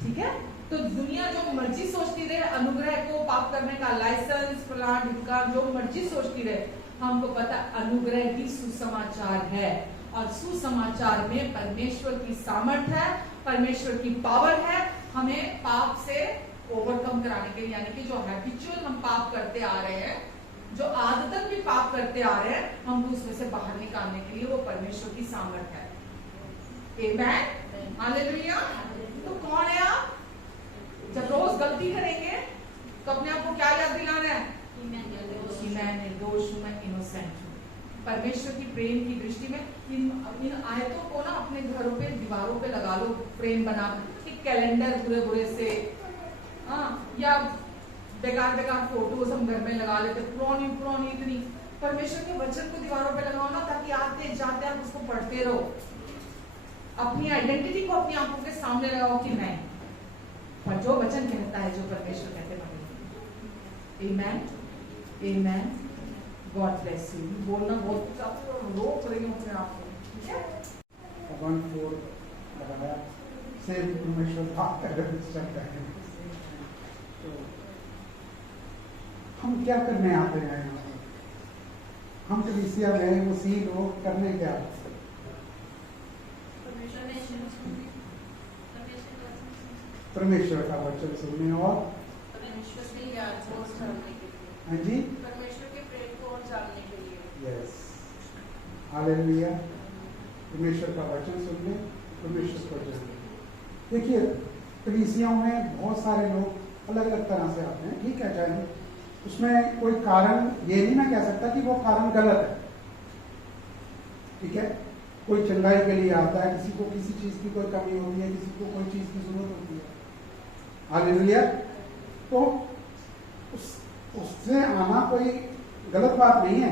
ठीक है? तो दुनिया जो मर्जी सोचती रहे, अनुग्रह को पाप करने का लाइसेंस, फलां ढिमका, जो मर्जी सोचती रहे, हमको पता अनुग्रह ही सुसमाचार है, और सुसमाचार में परमेश्वर की सामर्थ है, परमेश्वर की पावर है हमें पाप से ओवरकम कराने के लिए। यानी कि जो हैबिचुअल हम पाप करते आ रहे हैं, जो आदतन भी पाप करते आ रहे हैं, हमको उसमें से बाहर निकालने के लिए वो परमेश्वर की सामर्थ है। आमेन, हालेलुया। तो कौन है आप? जब रोज गलती करेंगे तो अपने आप को क्या याद दिलाना है? निर्दोष हूँ, मैं इनोसेंट हूँ। परमेश्वर की प्रेम की दृष्टि में इन आयतों को ना अपने घरों पे दीवारों पे लगा लो, फ्रेम बना कि कैलेंडर बुरे बुरे से, हाँ, या बेकार बेकार फोटोज हम घर में लगा लेते, पुरानी पुरानी इतनी। परमेश्वर के वचन को दीवारों पे लगाओ ना, ताकि आते जाते आप उसको पढ़ते रहो। अपनी आइडेंटिटी को अपनी आंखों के सामने लगाओ कि मैं, पर जो वचन कहता है, जो परमेश्वर कहते हैं, amen, amen. God bless you. बोलना बहुत कुछ, आप रोक रही हो अपने आप को, ठीक है? 1-4 लगाया, सेम परमेश्वर बात कर रहे हैं। तो हम क्या करने आते हैं यहाँ पर? हम कलीसिया में मसीह लोग करने क्या आते हैं? परमेश्वर का वचन सुनने और हाँ जी, परमेश्वर के प्रेम को और जानने के लिए। Yes, hallelujah. परमेश्वर का वचन सुनने, परमेश्वर को जानने। देखिए, कलीसियाओं में बहुत सारे लोग अलग अलग तरह से आते हैं, ठीक है, चाहे उसमें कोई कारण ये नहीं मैं कह सकता कि वो कारण गलत है, ठीक है। कोई चंगाई के लिए आता है, किसी को किसी चीज की कोई कमी होती है, किसी को कोई चीज की जरूरत होती है, हालेलुया। तो उससे आना कोई गलत बात नहीं है,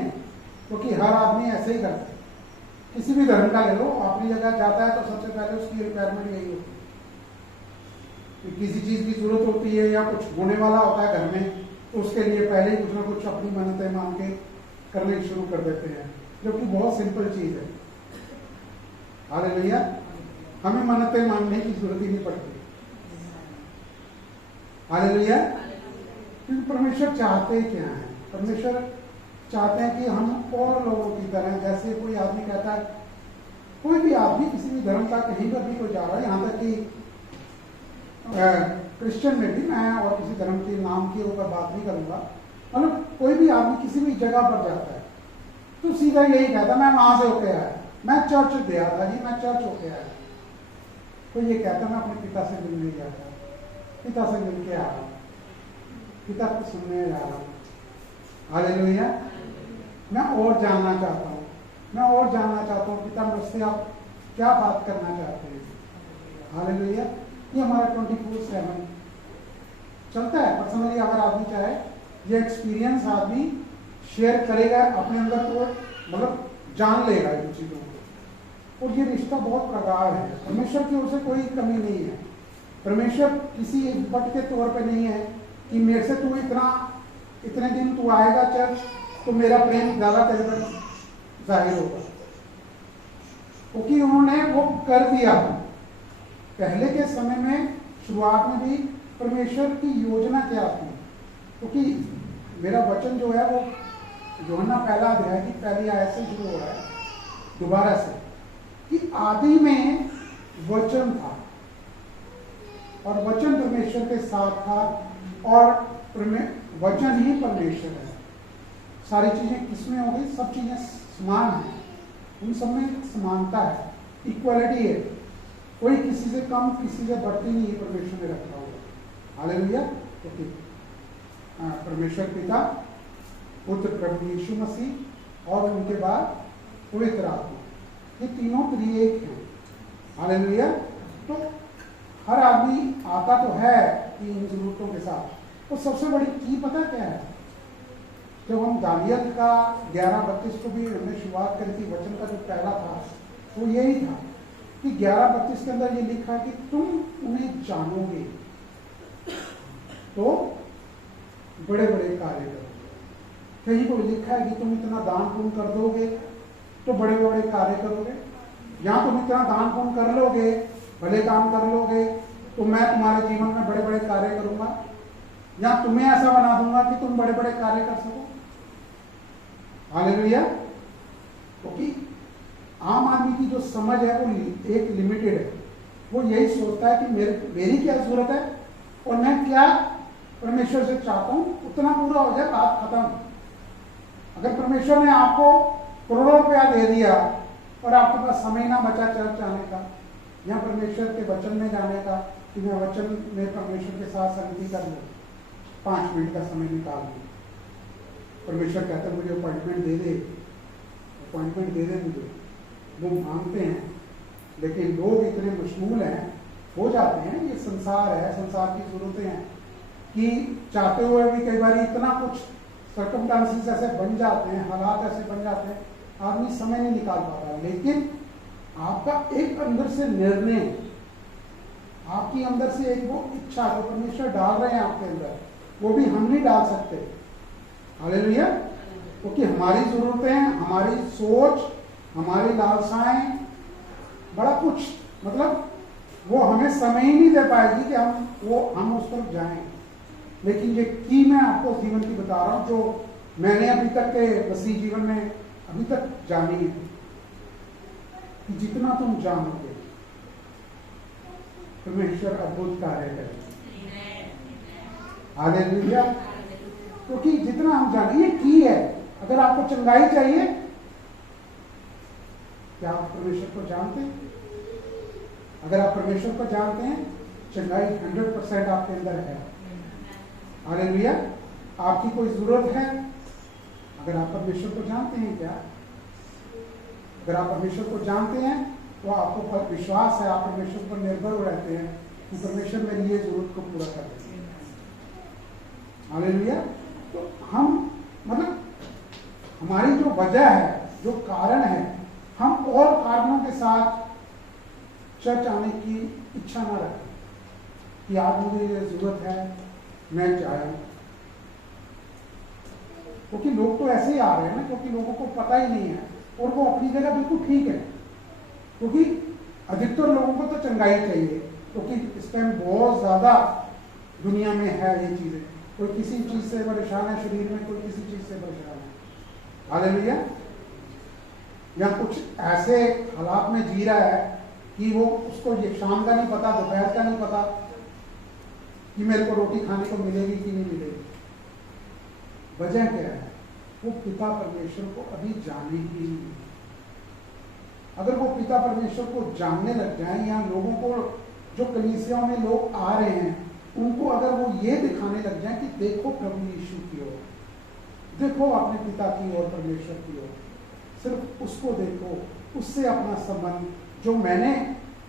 क्योंकि हर आदमी ऐसे ही करता है। किसी भी धर्म का ले लो, अपनी जगह जाता है तो सबसे पहले उसकी रिक्वायरमेंट यही होती है कि किसी चीज की जरूरत होती है या कुछ होने वाला होता है घर में, तो उसके लिए पहले ही कुछ ना कुछ अपनी मन्नतें मांग के करने शुरू कर देते हैं, जो कि बहुत सिंपल चीज है, हालेलुया। हमें मन्नतें मांगने की जरूरत ही नहीं पड़ती, हालेलुया। क्योंकि परमेश्वर चाहते क्या है? परमेश्वर चाहते हैं कि हम और लोगों की तरह, जैसे कोई आदमी कहता है, कोई भी आदमी किसी भी धर्म का कहीं पर भी कोई जा रहा है, यहाँ तक कि क्रिश्चियन में भी, मैं और किसी धर्म के नाम के ऊपर बात नहीं करूंगा, मतलब कोई भी आदमी किसी भी जगह पर जाता है तो सीधा यही कहता, मैं वहां से होके आया, मैं चर्च गया था जी, मैं चर्च होके आया। कोई ये कहता मैं अपने पिता से मिलने गया था, पिता से मिल के आ रहा हूँ, पिता को सुनने जा रहा हूँ, हालेलुया। मैं और जानना चाहता हूँ, मैं और जानना चाहता हूँ पिता मुझसे आप क्या बात करना चाहते हैं, हालेलुया। ये हमारा 24/7 चलता है। पर्सनली अगर आदमी चाहे, ये एक्सपीरियंस आदमी शेयर करेगा अपने अंदर, तो मतलब जान लेगा इन चीजों को, और ये रिश्ता बहुत प्रगाढ़ है। परमेश्वर की ओर से कोई कमी नहीं है। परमेश्वर किसी एक बट के तौर पे नहीं है कि मेरे से तू इतने दिन तू आएगा चर्च तो मेरा प्रेम ज्यादा तेरे पर जाहिर होगा, क्योंकि उन्होंने वो कर दिया। पहले के समय में, शुरुआत में भी परमेश्वर की योजना क्या थी? क्योंकि मेरा वचन जो है वो यूहन्ना पहला अध्याय की पहली आयत से शुरू हो रहा है दोबारा से, कि आदि में वचन था और वचन परमेश्वर के साथ था और वचन ही परमेश्वर है। सारी चीजें किसमें हो गई? सब चीजें समान है, उन सब में समानता है, इक्वालिटी है, कोई किसी से कम किसी से बढ़ती नहीं है परमेश्वर ने रखा हुआ, हालेलुया। ओके, परमेश्वर पिता, पुत्र प्रभु यीशु मसीह और उनके बाद पवित्र आत्मा, ये तीनों त्रिएक हैं, हालेलुया। तो हर आदमी आता तो है इन जरूरतों के साथ। तो सबसे बड़ी की पता क्या है? जब हम दानियल का 11:32 को भी हमने शुरुआत करी थी, वचन का जो पहला था वो यही था कि 11:32 के अंदर ये लिखा कि तुम उन्हें जानोगे तो बड़े बड़े कार्य करोगे। कहीं को लिखा है कि तुम इतना दान पुण्य कर दोगे तो बड़े बड़े कार्य करोगे, या तुम इतना दान पुण्य कर लोगे, भले काम कर लोगे तो मैं तुम्हारे जीवन में बड़े बड़े कार्य करूंगा, या तुम्हें ऐसा बना दूंगा कि तुम बड़े बड़े कार्य कर सको, हालेलुया। क्योंकि आम आदमी की जो समझ है वो एक लिमिटेड है। वो यही सोचता है कि मेरी क्या जरूरत है और मैं क्या परमेश्वर से चाहता हूं, उतना पूरा हो जाए, बात खत्म। अगर परमेश्वर ने आपको करोड़ों रुपया दे दिया और आपके पास समय ना बचा चर्च जाने का या परमेश्वर के वचन में जाने का कि मैं वचन में परमेश्वर के साथ संगति कर लूं, 5 मिनट का समय निकाल लूं, परमेश्वर कहता है मुझे अपॉइंटमेंट दे दे मुझे, वो मांगते हैं। लेकिन लोग इतने मशगूल हैं, हो जाते हैं, ये संसार है, संसार की जरूरतें हैं, कि चाहते हुए भी कई बार इतना कुछ सर्कमस्टांसेस ऐसे बन जाते हैं, हालात ऐसे बन जाते हैं, आदमी समय नहीं निकाल पाता। लेकिन आपका एक अंदर से निर्णय, आपकी अंदर से एक वो इच्छा जो परमेश्वर डाल रहे हैं आपके अंदर, वो भी हम नहीं डाल सकते। हालेलुया। क्योंकि हमारी जरूरतें, हमारी सोच, हमारी लालसाएं, बड़ा कुछ, मतलब वो हमें समय ही नहीं दे पाएगी कि हम उस तरफ जाएं। लेकिन ये की मैं आपको जीवन की बता रहा हूं, जो मैंने अभी तक के मसीह जीवन में अभी तक जानी है, कि जितना तुम जानोगे परमेश्वर अद्भुत कार्य करेगा। हालेलुया। क्योंकि जितना हम जाने, ये की है। अगर आपको चंगाई चाहिए, क्या आप परमेश्वर को जानते हैं? अगर आप परमेश्वर को जानते हैं, चंगाई 100% आपके अंदर है। हालेलुया। आपकी कोई जरूरत है, अगर आप परमेश्वर को जानते हैं, क्या अगर आप परमेश्वर को जानते हैं तो आपको विश्वास है, आप परमेश्वर पर निर्भर रहते हैं कि परमेश्वर मेरी ये जरूरत को पूरा कर देंगे। हालेलुया। तो हम, मतलब हमारी जो वजह है, जो कारण है, हम और कारणों के साथ चर्च आने की इच्छा ना रखें कि आज मुझे ये जरूरत है, मैं जाऊं। क्योंकि लोग तो ऐसे ही आ रहे हैं ना, क्योंकि लोगों को पता ही नहीं है, और वो अपनी जगह बिल्कुल ठीक है। क्योंकि अधिकतर लोगों को तो चंगाई चाहिए, क्योंकि इस टाइम बहुत ज्यादा दुनिया में है ये चीजें। कोई किसी चीज से परेशान है शरीर में, कोई किसी चीज से परेशान है। हालेलुया। या कुछ ऐसे हालात में जी रहा है कि वो, उसको ये शाम का नहीं पता, दोपहर का नहीं पता कि मेरे को रोटी खाने को मिलेगी कि नहीं मिलेगी। वजह क्या है? वो पिता परमेश्वर को अभी जाने ही नहीं। अगर वो पिता परमेश्वर को जानने लग जाए, या लोगों को, जो कलीसियाओं में लोग आ रहे हैं, उनको अगर वो ये दिखाने लग जाए कि देखो प्रभु यीशु की ओर, देखो अपने पिता की ओर, परमेश्वर की ओर, सिर्फ उसको देखो, उससे अपना संबंध जो मैंने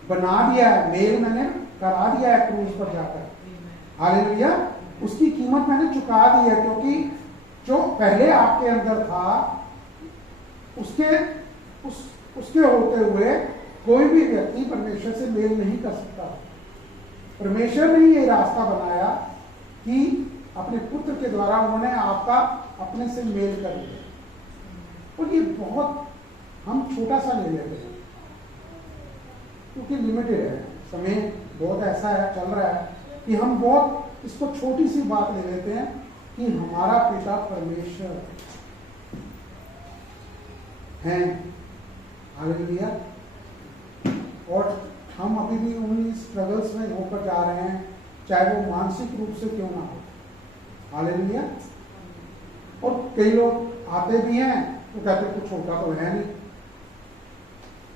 बना दिया है, मेल मैंने करा दिया है क्रूस पर जाकर। हालेलुया। उसकी कीमत मैंने चुका दी है, क्योंकि जो पहले आपके अंदर था, उसके होते हुए कोई भी व्यक्ति परमेश्वर से मेल नहीं कर सकता। परमेश्वर ने ये रास्ता बनाया कि अपने पुत्र के द्वारा उन्होंने आपका अपने से मेल कर दिया। और ये बहुत हम छोटा सा ले लेते हैं, क्योंकि लिमिटेड है, समय बहुत ऐसा है, चल रहा है, कि हम बहुत इसको छोटी सी बात ले लेते हैं कि हमारा पिता परमेश्वर है। हालेलुया। और हम अभी भी उन स्ट्रगल्स में होकर जा रहे हैं, चाहे वो मानसिक रूप से क्यों ना हो। हालेलुया। और कई लोग आते भी हैं तो कहते कुछ होता तो है नहीं,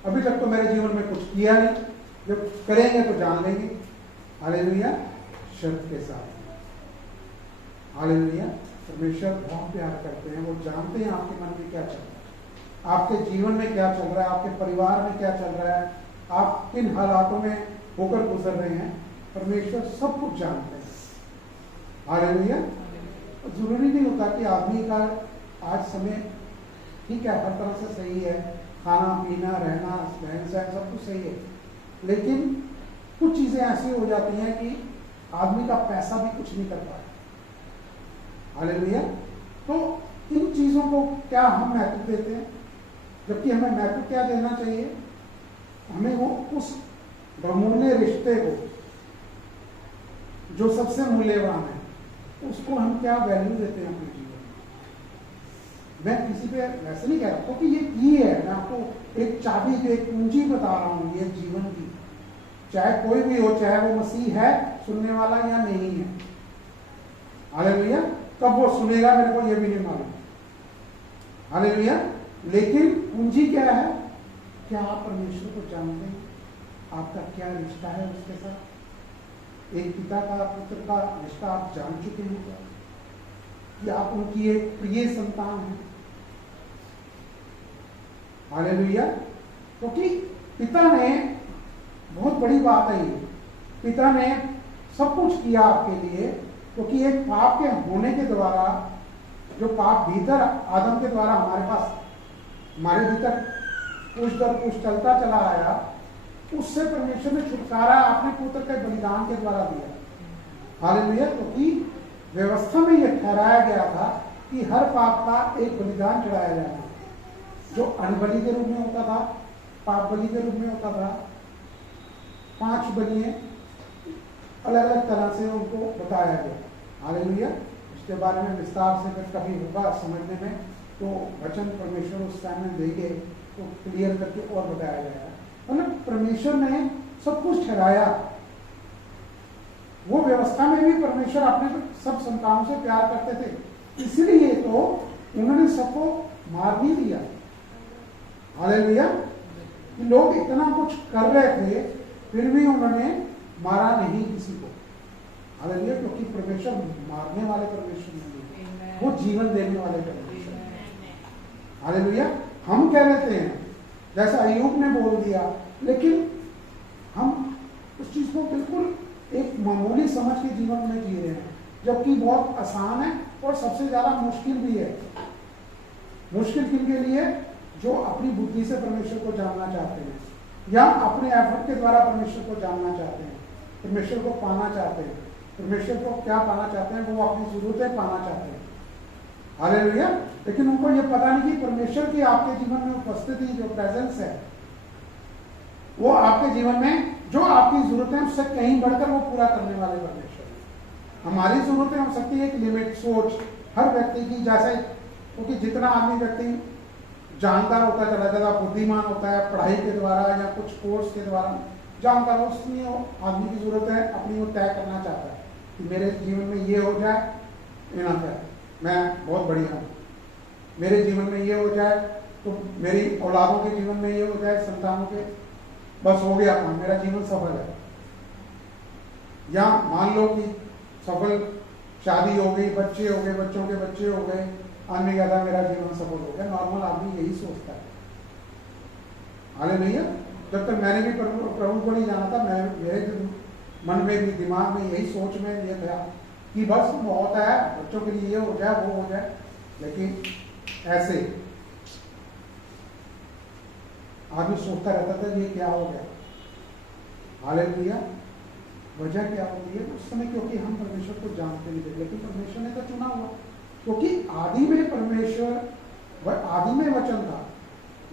अभी तक तो मेरे जीवन में कुछ किया नहीं, जब करेंगे तो जान लेंगे। हालेलुया। शर्त के साथ। हालेलुया। परमेश्वर बहुत प्यार करते हैं, वो जानते हैं आपके मन में क्या चल रहा है, आपके जीवन में क्या चल रहा है, आपके परिवार में क्या चल रहा है, आप किन हालातों में होकर गुजर रहे हैं। परमेश्वर सब कुछ जानते हैं। हालेलुया। जरूरी नहीं होता कि आदमी का आज समय ठीक है, हर तरह से सही है, खाना पीना, रहना, रहन सहन सब कुछ सही है, लेकिन कुछ चीजें ऐसी हो जाती हैं कि आदमी का पैसा भी कुछ नहीं कर पाता। हालेलुया। तो इन चीजों को क्या हम महत्व देते हैं, जबकि हमें महत्व क्या देना चाहिए? हमें वो उस बहुमूल्य रिश्ते को जो सबसे मूल्यवान है, उसको हम क्या वैल्यू देते हैं अपने जीवन में। मैं किसी पे वैसे नहीं कह रहा, क्योंकि ये की है, मैं आपको एक चाबी, एक कुंजी बता रहा हूं ये जीवन की। चाहे कोई भी हो, चाहे वो मसीह है सुनने वाला या नहीं है। हालेलुया। कब वो सुनेगा मेरे को ये भी नहीं मालूम। हालेलुया। लेकिन पूंजी क्या है? क्या आप परमेश्वर को जानते हैं? आपका क्या रिश्ता है उसके साथ? एक पिता का पुत्र का रिश्ता आप जान चुके हैं क्या? कि आप उनकी एक प्रिय संतान हैं। हालेलुया। क्योंकि पिता ने, बहुत बड़ी बात है ये, पिता ने सब कुछ किया आपके लिए, क्योंकि एक पाप के होने के द्वारा, जो पाप भीतर आदम के द्वारा हमारे पास, हमारे भीतर पुरुष दर पुरुष चलता चला आया, उससे परमेश्वर ने छुटकारा अपने पुत्र के बलिदान के द्वारा दिया। हालेलुया। क्योंकि व्यवस्था में यह ठहराया गया था कि हर पाप का एक बलिदान चढ़ाया जाना, जो अनबलि के रूप में होता था, पाप बलि के रूप में होता था। 5 बलियां अलग अलग तरह से उनको बताया गया। हालेलुया। इसके बारे में विस्तार से अगर कभी होगा समझने में, तो वचन परमेश्वर उस टाइम में देंगे तो क्लियर करके और बताया जाएगा। मतलब परमेश्वर ने सब कुछ ठहराया। वो व्यवस्था में भी परमेश्वर अपने सब संतानों से प्यार करते थे, इसलिए तो उन्होंने सबको मार नहीं दिया। हालेलुया। कि लोग इतना कुछ कर रहे थे, फिर भी उन्होंने मारा नहीं किसी को। हालेलुया। क्योंकि परमेश्वर मारने वाले परमेश्वर नहीं, वो जीवन देने वाले परमेश्वर। हालेलुया। हम कह लेते हैं जैसा अय्यूब ने बोल दिया, लेकिन हम उस चीज को बिल्कुल एक मामूली समझ के जीवन में जी रहे हैं, जबकि बहुत आसान है और सबसे ज्यादा मुश्किल भी है। मुश्किल किनके लिए? जो अपनी बुद्धि से परमेश्वर को जानना चाहते हैं, या अपने एफर्ट के द्वारा परमेश्वर को जानना चाहते हैं, परमेश्वर को पाना चाहते हैं। परमेश्वर को क्या पाना चाहते हैं? वो अपनी जरूरतें पाना चाहते हैं। हालेलुया। लेकिन उनको ये पता नहीं कि परमेश्वर की आपके जीवन में उपस्थिति, जो प्रेजेंस है, वो आपके जीवन में जो आपकी जरूरतें हैं उससे कहीं बढ़कर वो पूरा करने वाले परमेश्वर है। हमारी जरूरतें हो सकती है एक लिमिट, सोच हर व्यक्ति की, जैसे क्योंकि जितना आदमी व्यक्ति जानकार होता चला जाता, बुद्धिमान होता है पढ़ाई के द्वारा या कुछ कोर्स के द्वारा जानकार हो, उसमें आदमी की जरूरत है अपनी वो तय करना चाहता है कि मेरे जीवन में ये हो जाए, इनफ है, मैं बहुत बढ़िया हूँ। मेरे जीवन में ये हो जाए तो मेरी औलादों के जीवन में ये हो जाए, संतानों के, बस हो गया काम, मेरा जीवन सफल है। या मान लो कि सफल शादी हो गई, बच्चे हो गए, बच्चों के बच्चे हो गए, आदमी कहता है मेरा जीवन सफल हो गया। नॉर्मल आदमी यही सोचता है। हालेलुया। जब तक मैंने भी प्रभु को नहीं जाना था, मेरे मन में भी, दिमाग में यही सोच में ये था कि बस बहुत है, बच्चों के लिए ये हो जाए, वो हो जाए। लेकिन ऐसे आदमी सोचता रहता था ये क्या हो गया। हालेलुया। वजह क्या होती है? उस समय क्योंकि हम परमेश्वर को जानते नहीं थे, लेकिन परमेश्वर ने तो चुना हुआ, क्योंकि आदि में परमेश्वर, आदि में वचन था,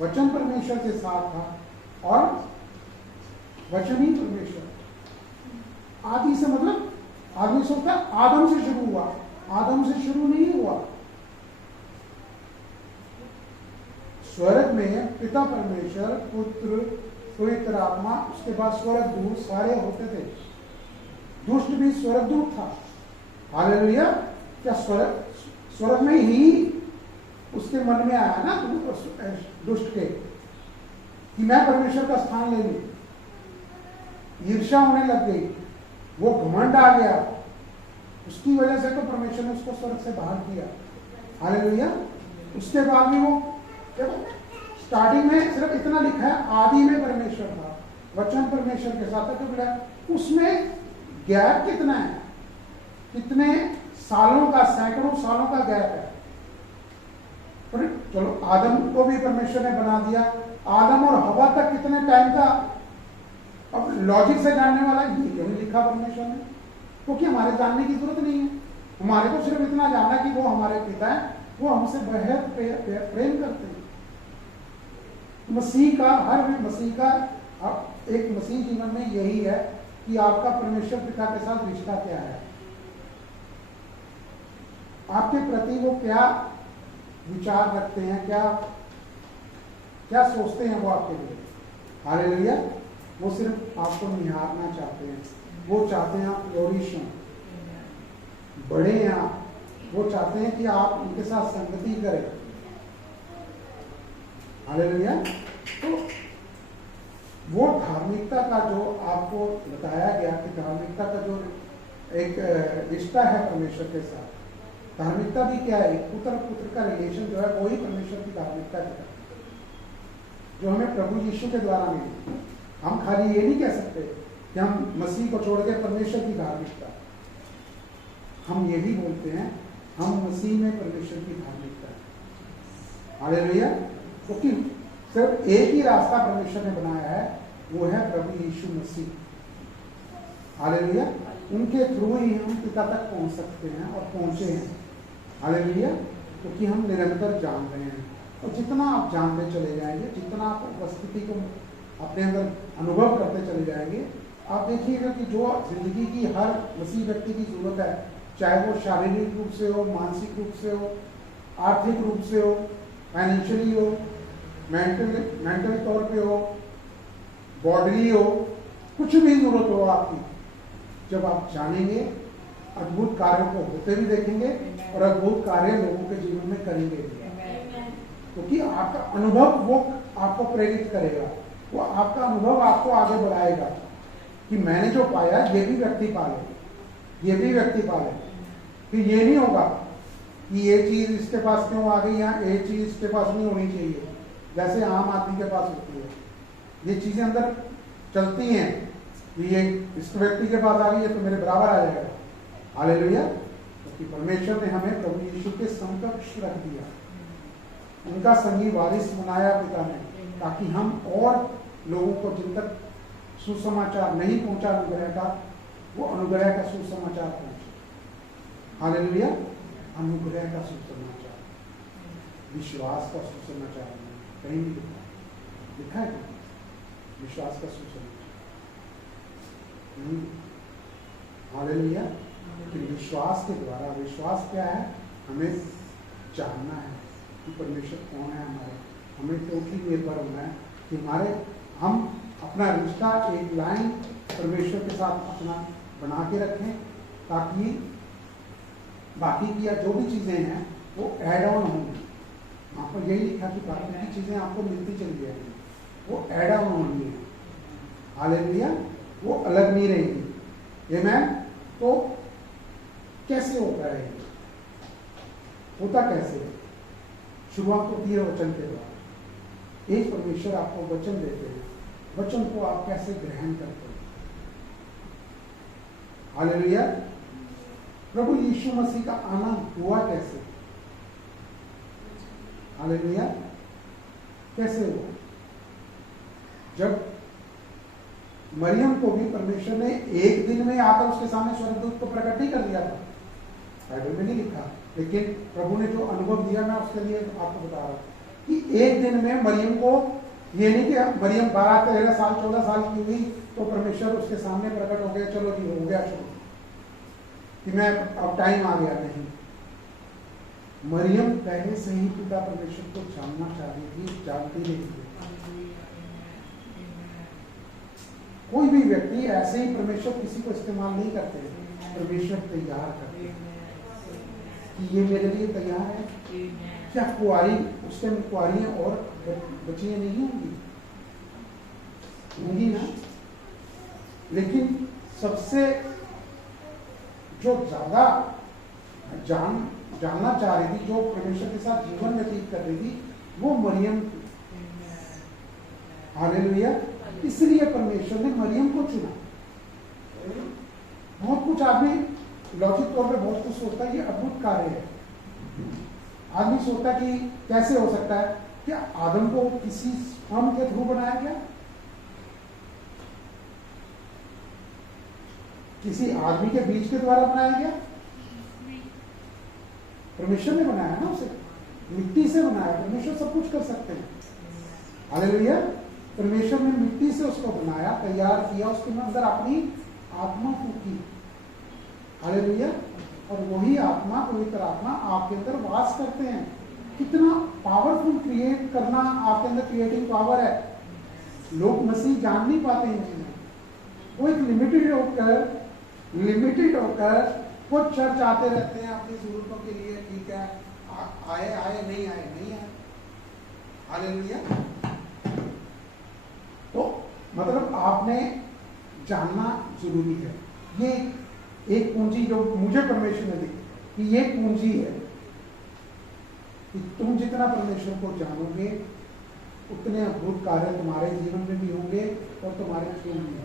वचन परमेश्वर के साथ था और वचन ही परमेश्वर। आदि से मतलब आदमी सोचता आदम से शुरू हुआ, आदम से शुरू नहीं हुआ। स्वर्ग में पिता परमेश्वर, पुत्र, पवित्र आत्मा, उसके बाद स्वर्गदूत सारे होते थे। दुष्ट भी स्वर्गदूत था। हालेलुया। क्या स्वर्ग में ही उसके मन में आया ना दुष्ट के कि मैं परमेश्वर का स्थान ले लूं, ईर्ष्या होने लग गई, वो घमंड आ गया, उसकी वजह से तो परमेश्वर ने उसको स्वर्ग से बाहर किया। हालेलुया। उसके बाद भी वो स्टार्टिंग में सिर्फ इतना लिखा है, आदि में परमेश्वर था, वचन परमेश्वर के साथ था, तो उसमें गैप कितना है? कितने सालों का, सैकड़ों सालों का गैप है। पर चलो आदम को भी परमेश्वर ने बना दिया, आदम और हवा तक कितने टाइम का, अब लॉजिक से जानने वाला ये क्यों लिखा परमेश्वर ने? क्योंकि हमारे जानने की जरूरत नहीं है, हमारे को सिर्फ इतना जानना कि वो हमारे पिता है, वो हमसे बेहद प्रेम करते हैं। मसीह का, हर मसीह का एक मसीह जीवन में यही है कि आपका परमेश्वर पिता के साथ रिश्ता क्या है, आपके प्रति वो क्या विचार रखते हैं, क्या क्या सोचते हैं वो आपके लिए। हालेलुया। वो सिर्फ आपको निहारना चाहते हैं, वो चाहते हैं आप फ्लोरिश हों, बढ़े हैं आप, वो चाहते हैं कि आप उनके साथ संगति करें। हालेलुया। तो वो धार्मिकता का जो आपको बताया गया कि धार्मिकता का जो एक रिश्ता है परमेश्वर के साथ, धार्मिकता भी क्या है, पुत्र पुत्र का रिलेशन जो है वो ही परमेश्वर की धार्मिकता है, जो हमें प्रभु यीशु के द्वारा मिली। हम खाली ये नहीं कह सकते कि हम मसीह को छोड़ के परमेश्वर की धार्मिकता, हम ये भी बोलते हैं हम मसीह में परमेश्वर की धार्मिकता है। हालेलुया। क्योंकि सिर्फ एक ही रास्ता परमेश्वर ने बनाया है, वो है प्रभु यीशु मसीह। हालेलुया। उनके थ्रू ही हम पिता तक पहुंच सकते हैं और पहुंचे हैं। हालेलुया। क्योंकि हम निरंतर जान रहे हैं, और जितना आप जानते चले जाएंगे, जितना आप उपस्थिति को अपने अंदर अनुभव करते चले जाएंगे, आप देखिएगा कि जो जिंदगी की हर मसीह व्यक्ति की जरूरत है, चाहे वो शारीरिक रूप से हो, मानसिक रूप से हो, आर्थिक रूप से हो, फाइनेंशियली हो, मेंटल तौर पे हो, बॉडली हो, कुछ भी जरूरत हो आपकी, जब आप जानेंगे अद्भुत कार्यों को होते भी देखेंगे और अद्भुत कार्य लोगों के जीवन में करेंगे भी। क्योंकि आपका अनुभव वो आपको प्रेरित करेगा, वो आपका अनुभव आपको आगे बढ़ाएगा कि मैंने जो पाया ये भी व्यक्ति पाले, ये भी व्यक्ति पाले। फिर ये नहीं होगा कि ये चीज इसके पास क्यों आ गई, यहाँ ये चीज इसके पास नहीं होनी चाहिए, जैसे आम आदमी के पास होती है। ये चीजें अंदर चलती हैं, ये इस व्यक्ति के पास आ गई है तो मेरे बराबर आ जाएगा। हालेलुया। क्योंकि परमेश्वर ने हमें प्रभु यीशु के समकक्ष रख दिया, उनका संगी वारिस बनाया पिता ने, ताकि हम और लोगों को जिन तक सुसमाचार नहीं पहुंचा अनुग्रह का, वो अनुग्रह का सुसमाचार पहुंचे। हालेलुया। अनुग्रह का सुसमाचार, विश्वास का सुसमाचार कहीं नहीं लिखा है, विश्वास का सुसमाचार। हालेलुया। कि विश्वास के द्वारा, विश्वास क्या है, हमें जानना है कि परमेश्वर कौन है हमारे, हमें टोटली निर्भर होना है कि हम अपना रिश्ता एक लाइन परमेश्वर के साथ अपना बना के रखें, ताकि बाकी की जो भी चीजें हैं वो ऐड ऑन होंगी। वहाँ पर यही लिखा कि बाकी की चीजें आपको मिलती चली जाएंगी, वो ऐड ऑन होनी है। हालेलुया। वो अलग नहीं रहेगी। आमीन। तो कैसे होता है, होता कैसे है? शुरुआत होती है वचन के द्वारा। एक परमेश्वर आपको वचन देते हैं, वचन को आप कैसे ग्रहण करते हैं। हालेलुया। प्रभु यीशु मसीह का आना हुआ कैसे? हालेलुया। कैसे हुआ? जब मरियम को भी परमेश्वर ने एक दिन में आकर उसके सामने स्वर्गदूत को प्रकट नहीं कर दिया था, बाइबल में नहीं लिखा, लेकिन प्रभु ने जो अनुभव दिया मैं उसके लिए आपको बता रहा हूं कि एक दिन में मरियम को, ये नहीं कि मरियम 12, 13 साल 14 साल की हुई तो परमेश्वर उसके सामने प्रकट हो गया, चलो जी हो गया, चलो कि मैं अब टाइम आ गया। नहीं, मरियम पहले से ही पिता परमेश्वर को जानना चाह रही थी, जानती नहीं थी। कोई भी व्यक्ति ऐसे ही परमेश्वर किसी को इस्तेमाल नहीं करते, परमेश्वर तैयार करते हैं कि ये मेरे लिए तैयार है। क्या कुआरी, उस टाइम कुआरियां और बच्चियां नहीं होंगी, होंगी ना, लेकिन सबसे जो ज्यादा जानना चाह रही थी, जो परमेश्वर के साथ जीवन व्यतीत कर रही थी, वो मरियम थी। हालेलुया। इसलिए परमेश्वर ने मरियम को चुना। बहुत कुछ आदमी लौकिक तौर पे बहुत कुछ सोचता है, ये अद्भुत कार्य है। आदमी सोचता है कि कैसे हो सकता है, क्या आदम को किसी स्पर्म के थ्रू बनाया गया, किसी आदमी के बीज के द्वारा बनाया गया? परमेश्वर ने बनाया ना उसे, मिट्टी से बनाया। परमेश्वर सब कुछ कर सकते हैं। हालेलुया। परमेश्वर ने मिट्टी से उसको बनाया, तैयार किया, उसके अंदर अपनी आत्मा फूकी। हालेलुया। और वही आत्मा, पवित्र आत्मा आपके अंदर वास करते हैं। कितना पावरफुल क्रिएट करना आपके अंदर क्रिएटिंग पावर है। लोग मसीह जान नहीं पाते इन चीजें। वो एक लिमिटेड होकर वो चर्च आते रहते हैं अपनी जरूरतों के लिए, ठीक है, आए नहीं आए। हालेलुया। तो मतलब आपने जानना जरूरी है। ये एक पूंजी जो मुझे परमेश्वर ने दी कि ये पूंजी है कि तुम जितना परमेश्वर को जानोगे उतने अद्भुत कार्य तुम्हारे जीवन में भी होंगे और तुम्हारे खेल में होंगे।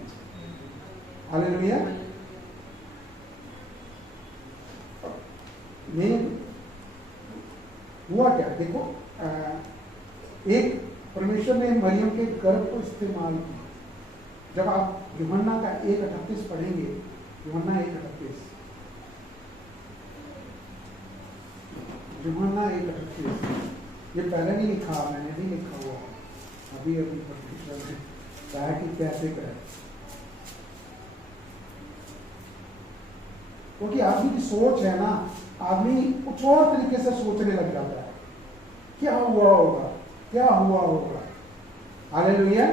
हालेलुया। ये हुआ क्या, देखो एक परमेश्वर ने मरियम के गर्भ को इस्तेमाल किया। जब आप यूहन्ना का 1:38 पढ़ेंगे, यूहन्ना 1:38, यूहन्ना 1:38, ये पहले नहीं लिखा, मैंने नहीं लिखा हुआ, अभी परमेश्वर ने कहा कि कैसे करें, क्योंकि आदमी की सोच है ना, आदमी कुछ और तरीके से सोचने लग जाता है, क्या हुआ होगा, क्या हुआ होगा। हालेलुया।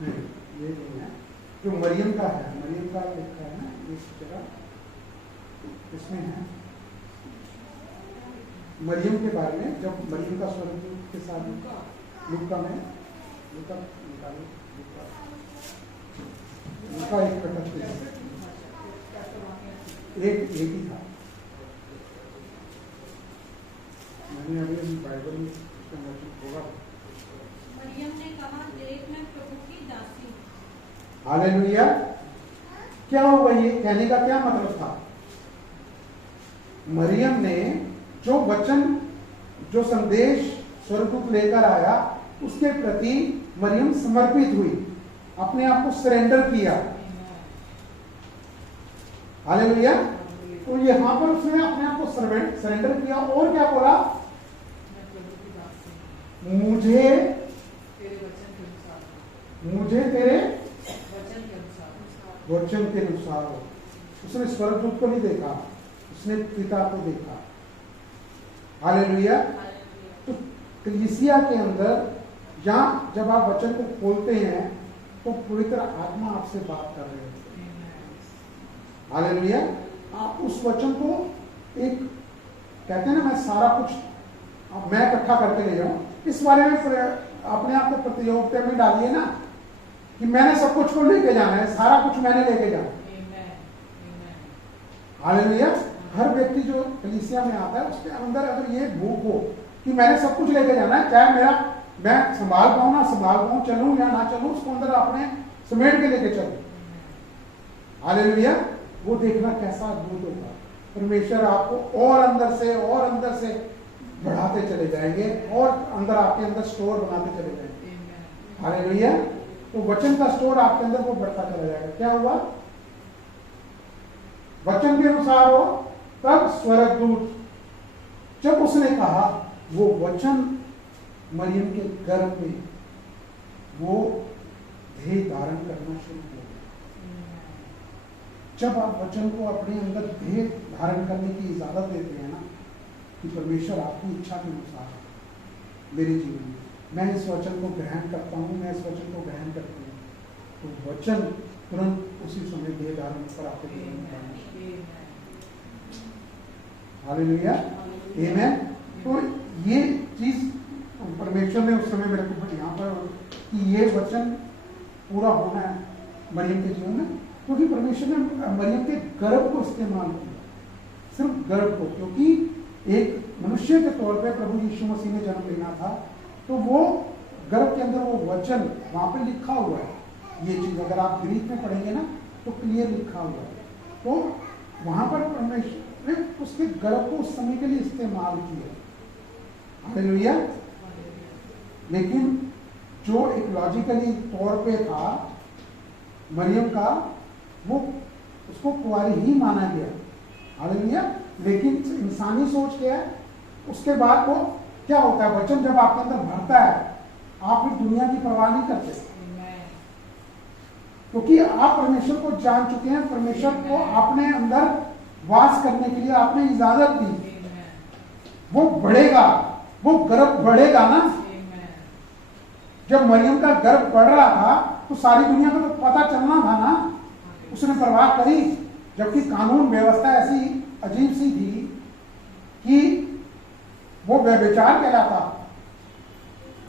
नहीं, ये नहीं है जो मरियम का है, मरियम का लिखा है ना इस जगह, इसमें है मरियम के बारे में, जब मरियम का स्वर्गदूत के साथ लूका में, लूका निकालो, लूका 1:38, एक ही था। मैंने अभी बाइबल में होगा। मरियम ने कहा, देख मैं प्रभु की दासी। हालेलुया। क्या हुआ, ये कहने का क्या मतलब था? मरियम ने जो वचन, जो संदेश स्वर्गदूत लेकर आया, उसके प्रति मरियम समर्पित हुई, अपने आप को सरेंडर किया। हालेलुया। तो यहां पर उसने अपने आप को सरेंडर किया और क्या बोला, मुझे तेरे वचन के अनुसार हो। उसने स्वर्गदूत को नहीं देखा, उसने पिता को देखा। हालेलुया। तो कलीसिया के अंदर जहां जब आप वचन को खोलते हैं तो पवित्र आत्मा आपसे बात कर रहे होते हैं। हालेलुया। आप उस वचन को एक, कहते हैं ना, मैं सारा कुछ मैं इकट्ठा करके ले जाऊं, इस बारे में अपने आप को प्रतियोगिता में डालिए ना कि मैंने सब कुछ को लेके जाना है, सारा कुछ मैंने लेके जाना। हालेलुया। हर व्यक्ति जो कलीसिया में आता है उसके अंदर अगर ये भूख हो कि मैंने सब कुछ लेके जाना है, चाहे मैं संभाल पाऊं ना संभाल पाऊं, चलूं या ना चलूं, उसको अंदर अपने समेट के लेके चलूं। हालेलुया। वो देखना कैसा अद्भुत होगा। परमेश्वर आपको और अंदर से बढ़ाते चले जाएंगे और अंदर आपके अंदर स्टोर बनाते चले जाएंगे। हालेलुया। तो वचन का स्टोर आपके अंदर वो बढ़ता चला जाएगा। क्या हुआ, वचन के अनुसार हो। तब स्वर्गदूत, जब उसने कहा, वो वचन मरियम के गर्भ में वो देह धारण करना शुरू हो गया। जब आप वचन को अपने अंदर देह धारण करने की इजाजत देते हैं ना, कि परमेश्वर आपकी इच्छा के अनुसार मेरे जीवन में, मैं इस वचन को ग्रहण करता हूँ, मैं इस वचन को ग्रहण करती हूँ, तो वचन तुरंत उसी समय देह धारण पर आपके जीवन में आना। हालेलुया। आमीन। तो ये चीज परमेश्वर ने उस समय मेरे को यहाँ पर कि ये वचन पूरा होना है मरियम के जीवन में, क्योंकि परमेश्वर ने मरियम के गर्भ को इस्तेमाल किया, सिर्फ गर्भ को, क्योंकि एक मनुष्य के तौर पे प्रभु यीशु मसीह ने जन्म लेना था, तो वो गर्भ के अंदर वो वचन वहां पे लिखा हुआ है। ये चीज अगर आप ग्रीक में पढ़ेंगे ना तो क्लियर लिखा हुआ है। तो वहां पर परमेश्वर ने उसके गर्भ को उस समय के लिए इस्तेमाल किया। हालेलुया। लेकिन जो एक लॉजिकली तौर पे था मरियम का, वो उसको कुंवारी ही माना गया। हालेलुया। लेकिन इंसानी सोच क्या है, उसके बाद वो क्या होता है, वचन जब आपके अंदर भरता है, आप फिर दुनिया की परवाह नहीं करते, क्योंकि आप परमेश्वर को जान चुके हैं। परमेश्वर को अपने अंदर वास करने के लिए आपने इजाजत दी। वो बढ़ेगा, वो गर्भ बढ़ेगा ना। जब मरियम का गर्भ बढ़ रहा था तो सारी दुनिया को तो पता चलना था ना, उसने परवाह करी, जबकि कानून व्यवस्था ऐसी अजीब सी थी कि वो व्यभिचार कहलाता।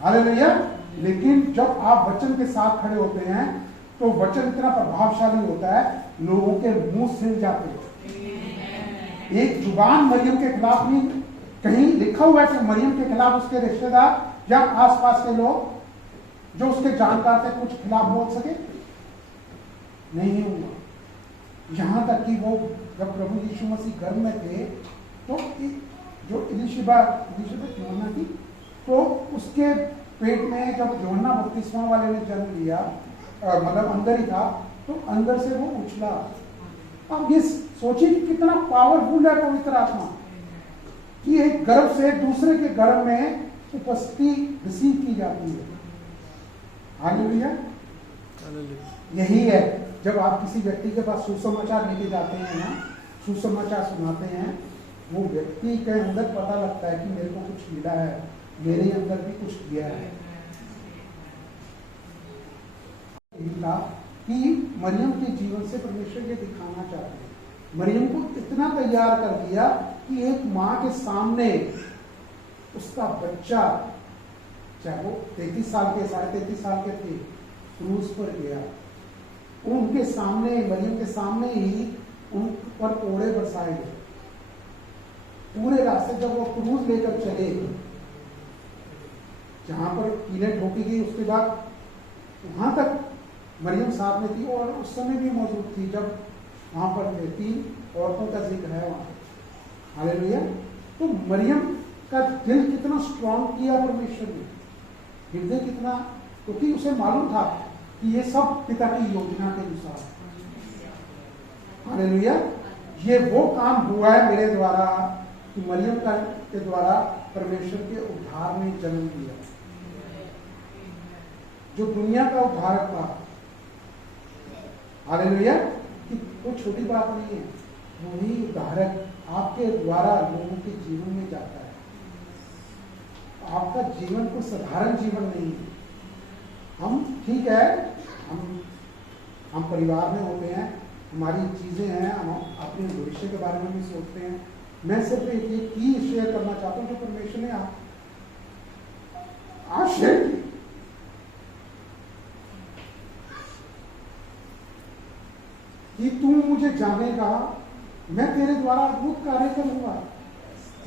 हालेलुया। लेकिन जब आप वचन के साथ खड़े होते हैं तो वचन इतना प्रभावशाली होता है, लोगों के मुंह सिल जाते हैं। एक जुबान मरियम के खिलाफ नहीं, कहीं लिखा हुआ है कि मरियम के खिलाफ उसके रिश्तेदार या आसपास के लोग जो उसके जानकार थे कुछ खिलाफ बोल सके? नहीं हुआ। यहां तक कि वो जब प्रभु यीशु मसीह घर में थे तो जो इलिशबा यूहन्ना थी, तो उसके पेट में जब यूहन्ना बपतिस्मा वाले ने जन्म लिया, मतलब अंदर ही था, तो अंदर से वो उछला। अब ये सोचिए कि कितना पावरफुल है पवित्र आत्मा, कि एक गर्भ से दूसरे के गर्भ में उपस्थिति रिसीव की जाती है। हालेलुया। यही है जब आप किसी व्यक्ति के पास सुसमाचार लेके जाते हैं ना, सुसमाचार सुनाते हैं, वो व्यक्ति के अंदर पता लगता है कि मेरे को कुछ मिला है, मेरे अंदर भी कुछ किया है। कि मरियम के जीवन से परमेश्वर ये दिखाना चाहते हैं, मरियम को इतना तैयार कर दिया कि एक माँ के सामने उसका बच्चा, चाहे वो 33 साल के 33.5 साल के थे, क्रूज पर गया, उनके सामने, मरियम के सामने ही उन पर कोड़े बरसाए गए। पूरे रास्ते जब वो क्रूज लेकर चले, जहां पर कीलें ठोकी गई, उसके बाद वहां तक मरियम साथ में थी और उस समय भी मौजूद थी जब वहां पर थे। 3 औरतों का जिक्र है वहां। हालेलुया। तो मरियम का दिल कितना स्ट्रांग किया परमेश्वर ने, हृदय कितना, क्योंकि उसे मालूम था कि ये सब पिता की योजना के अनुसार। हालेलुया। ये वो काम हुआ है मेरे द्वारा, कि मरियम के द्वारा परमेश्वर के उद्धार ने जन्म लिया, जो दुनिया का उद्धारक था। हालेलुया। कि वो छोटी बात नहीं है, वही उद्धारक आपके द्वारा लोगों के जीवन में जाता है। आपका जीवन कोई साधारण जीवन नहीं है। हम ठीक है, हम परिवार में होते हैं, हमारी चीजें हैं, हम अपने भविष्य के बारे में भी सोचते हैं। मैं सिर्फ एक चीज शेयर करना चाहता हूं जो परमेश्वर ने आज शेयर की। कि तू मुझे जानेगा, मैं तेरे द्वारा अद्भुत कार्य करूंगा।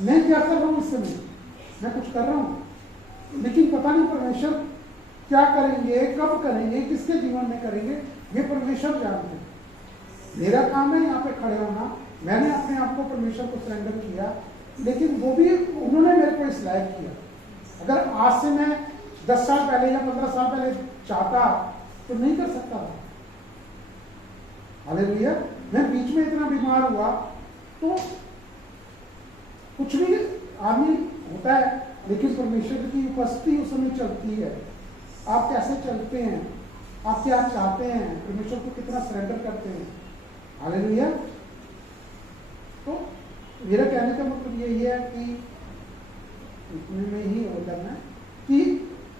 मैं क्या कर रहा हूं इस समय? मैं कुछ कर रहा हूं, लेकिन पता नहीं परमेश्वर क्या करेंगे, कब करेंगे, किसके जीवन में करेंगे, ये परमेश्वर जानते हैं। मेरा काम है यहाँ पे खड़े होना। मैंने अपने आप को परमेश्वर को सरेंडर किया, लेकिन वो भी उन्होंने मेरे को इस लायक किया। अगर आज से मैं 10 साल पहले या 15 साल पहले चाहता तो नहीं कर सकता था। हालेलुया। मैं बीच में इतना बीमार हुआ, तो कुछ भी आदमी होता है, लेकिन परमेश्वर की उपस्थिति उस समय चलती है। आप कैसे चलते हैं, आप क्या चाहते हैं, परमेश्वर को कितना सरेंडर करते हैं। हालेलुया। तो मेरा कहने का मतलब यही है कि इतने में ही हो जाना है कि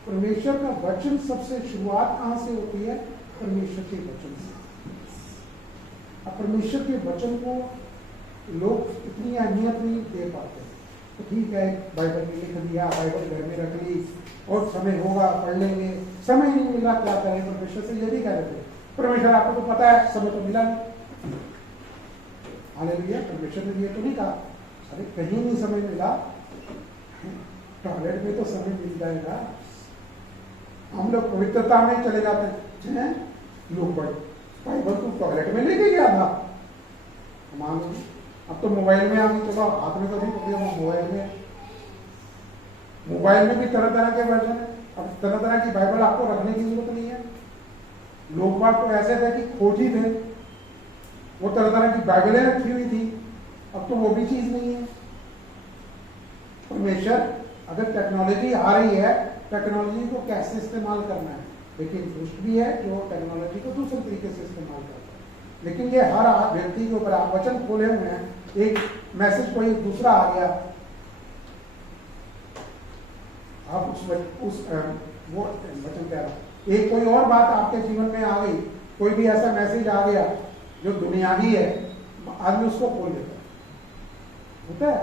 परमेश्वर का वचन सबसे शुरुआत कहां से होती है? परमेश्वर के वचन से। अब परमेश्वर के वचन को लोग इतनी अहमियत नहीं दे पाते। तो ठीक है, बाइबल में लिख दिया, बाइबल घर में रख ली, और समय होगा पढ़ लेंगे, समय नहीं मिला क्या करें। परमेश्वर से ये भी कह रहे थे, परमेश्वर आपको तो पता है समय तो मिला नहीं। हालेलुया। परमेश्वर ने ये तो नहीं कहा अरे कहीं नहीं समय मिला, टॉयलेट में तो समय मिल जाएगा। हम लोग पवित्रता में चले जाते हैं, लोग बाइबल तो टॉयलेट में लेके गया था, मान लो अब तो मोबाइल में आ गई, चलो हाथ में तो नहीं पकड़े, मोबाइल में भी तरह तरह के वर्जन है। अब तरह तरह की बाइबल आपको रखने की जरूरत नहीं है। लोग बात तो ऐसे थे कि खोजी थे, वो तरह तरह की बाइबलें रखी हुई थी, अब तो वो भी चीज नहीं है। परमेश्वर अगर टेक्नोलॉजी आ रही है, टेक्नोलॉजी को कैसे इस्तेमाल करना है, लेकिन दुष्ट भी है जो टेक्नोलॉजी को दूसरे तरीके से इस्तेमाल करता है। लेकिन ये हर व्यक्ति के ऊपर, आप वचन खोले हुए हैं, एक मैसेज कोई दूसरा आ गया, आप वो वचन कह रहा हूं, एक कोई और बात आपके जीवन में आ गई, कोई भी ऐसा मैसेज आ गया जो दुनियावी है, आदमी उसको खोल लेता है। होता है,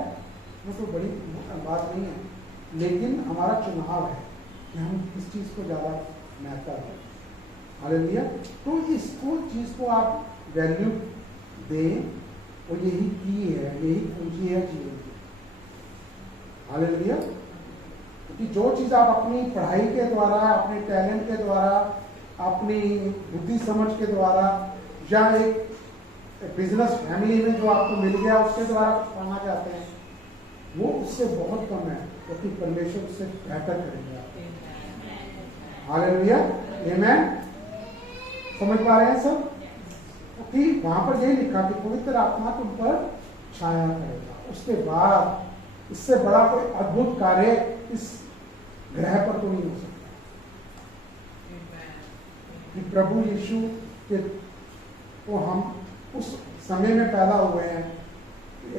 वो तो बड़ी बात नहीं है, लेकिन हमारा चुनाव है कि हम किस चीज को ज्यादा महत्व दें। हालेलुया। तो इसको चीज को आप वैल्यू दें, और यही की है, यही पूंजी है जीवन की। हालेलुया। क्योंकि जो चीज आप अपनी पढ़ाई के द्वारा, अपने टैलेंट के द्वारा, अपनी बुद्धि समझ के द्वारा, या एक बिजनेस फैमिली में जो आपको मिल गया उसके द्वारा कुछ पाना चाहते हैं, वो उससे बहुत कम है, क्योंकि परमेश्वर उससे बेहतर करेंगे। हालेलुया, आमेन। समझ पा रहे हैं सब? कि वहां पर यही लिखा कि पवित्र आत्मा तुम पर छाया करेगा। उसके बाद इससे बड़ा कोई अद्भुत कार्य इस ग्रह पर तो नहीं हो सकता कि प्रभु यीशु के को हम उस समय में पैदा हुए हैं।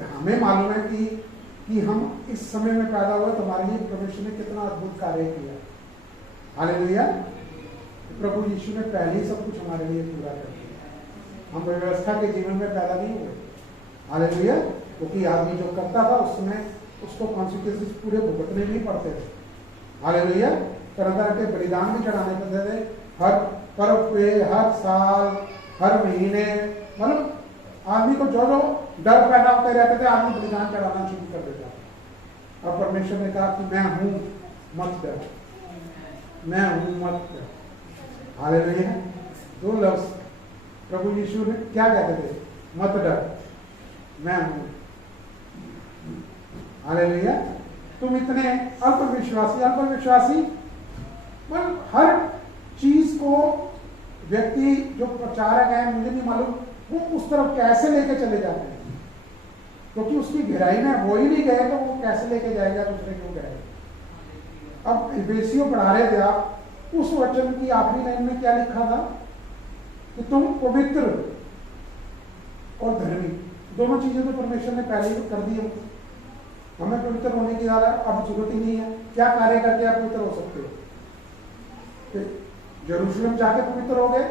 हमें मालूम है कि हम इस समय में पैदा हुए, तो हमारे लिए परमेश्वर ने कितना अद्भुत कार्य किया। हालेलुया। प्रभु यीशु ने पहले ही सब कुछ हमारे लिए पूरा कर दिया। हम व्यवस्था के जीवन में पैदा नहीं हुए। हालेलुया। क्योंकि आदमी जो करता था उस समय उसको कॉन्सिक्वेंसेस पूरे भुगतने नहीं पड़ते थे। हालेलुया। तरह तरह के बलिदान भी चढ़ाने पड़ते थे, हर पर्व पे, हर साल, हर महीने। मतलब आदमी को जो जो डर पैदा होते रहते थे, आदमी बलिदान चढ़ाना शुरू कर देता। अब परमेश्वर ने कहा कि मैं हूं, मत डर, मैं हूं, मत डर। हालेलुया। दो लफ्ज प्रभु यीशु ने क्या कहते थे? मत डर, मैं हूं। हालेलुया। तुम इतने अल्पविश्वासी मतलब हर चीज को व्यक्ति जो प्रचारक है, मुझे नहीं मालूम वो उस तरफ कैसे लेके चले जाते हैं, क्योंकि उसकी गहराई में वो ही नहीं गए तो वो कैसे लेके जाएगा दूसरे क्यों गए। अब इफिसियों पढ़ा रहे थे आप, उस वचन की आखिरी लाइन में क्या लिखा था कि तुम पवित्र और धर्मी, दोनों चीजें तो परमेश्वर ने पहले ही कर दी हमको। हमें पवित्र होने की अब जरूरत ही नहीं है। क्या कार्य करके आप पवित्र हो सकते हो? यरूशलेम जाके पवित्र हो गए,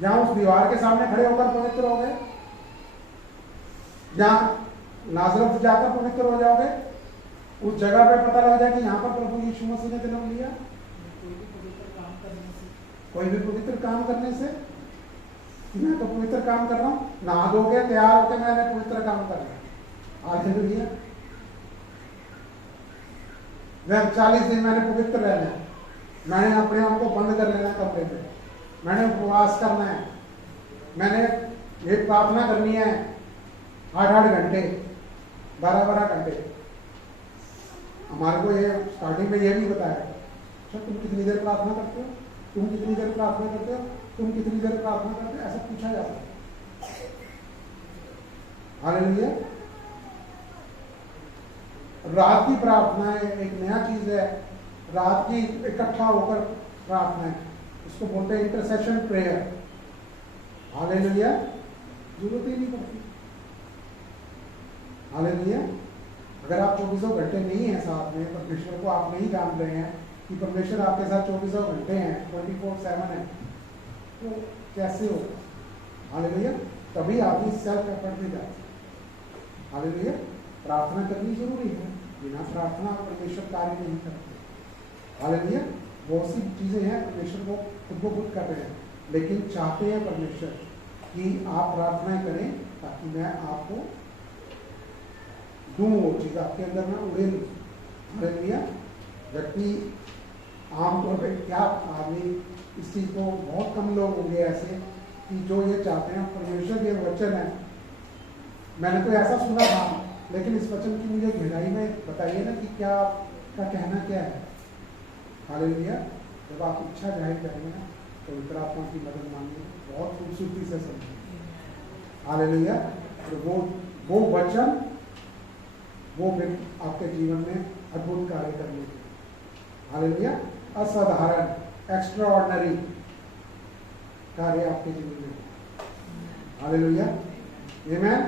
जहां उस दीवार के सामने खड़े होकर पवित्र हो गए, जहां नाजरत जाकर पवित्र हो जाओगे, उस जगह पे पता लग जाए कि यहाँ पर प्रभु यीशु मसीह ने जन्म लिया। कोई भी पवित्र काम करने से, मैं तो पवित्र काम कर रहा हूँ, नहा धो के तैयार होकर मैंने पवित्र काम कर रहा। हालेलुया। मैं 40 दिन मैंने पवित्र रहना है, मैंने अपने आप को बंद कर लेना कमरे पे, मैंने उपवास करना है, मैंने ये प्रार्थना करनी है 8-8 घंटे, 12-12 घंटे। हमारे को ये स्टार्टिंग में ये भी बताया, अच्छा तुम कितनी देर प्रार्थना करते हो, तुम कितनी देर प्रार्थना करते हो, तुम कितनी देर प्रार्थना करते हो, ऐसा पूछा जाता है। हालेलुया। रात की प्रार्थना है, एक नया चीज है, रात की इकट्ठा होकर प्रार्थना है, उसको बोलते हैं इंटरसेशन प्रेयर। हालेलुया। जरूरत ही नहीं पड़ती। हालेलुया। अगर आप 24 घंटे नहीं है साथ में, परमेश्वर को आप नहीं जान रहे हैं कि परमेश्वर आपके साथ 24 घंटे हैं, 24/7 है, तो कैसे होगा? हालेलुया। तभी आदमी सेल्फ एफर्ट में जाते। हालेलुया। प्रार्थना करनी जरूरी है, बिना प्रार्थना परमेश्वर कार्य नहीं करते। हालेलुया। बहुत सी चीजें हैं परमेश्वर को खुद कर रहे हैं, लेकिन चाहते हैं परमेश्वर कि आप प्रार्थना करें ताकि मैं आपको दूं वो चीज, आपके अंदर मैं उड़े लूं। हालेलुया। व्यक्ति आमतौर पर क्या आदमी इस चीज को, बहुत कम लोग होंगे ऐसे कि जो ये चाहते हैं परमेश्वर ये वचन है, मैंने तो ऐसा सुना था, लेकिन इस वचन की मुझे गहराई में बताइए ना कि क्या का कहना क्या है। हालेलुया। जब आप इच्छा जाहिर करेंगे ना, तो पवित्र आत्मा की मदद मांगे, बहुत खूबसूरती से समझेंगे। हालेलुया। तो वो वचन वो फिर आपके जीवन में अद्भुत कार्य करने के, हालेलुया, असाधारण एक्स्ट्रा ऑर्डिनरी कार्य आपके जीवन में। हालेलुया। आमेन।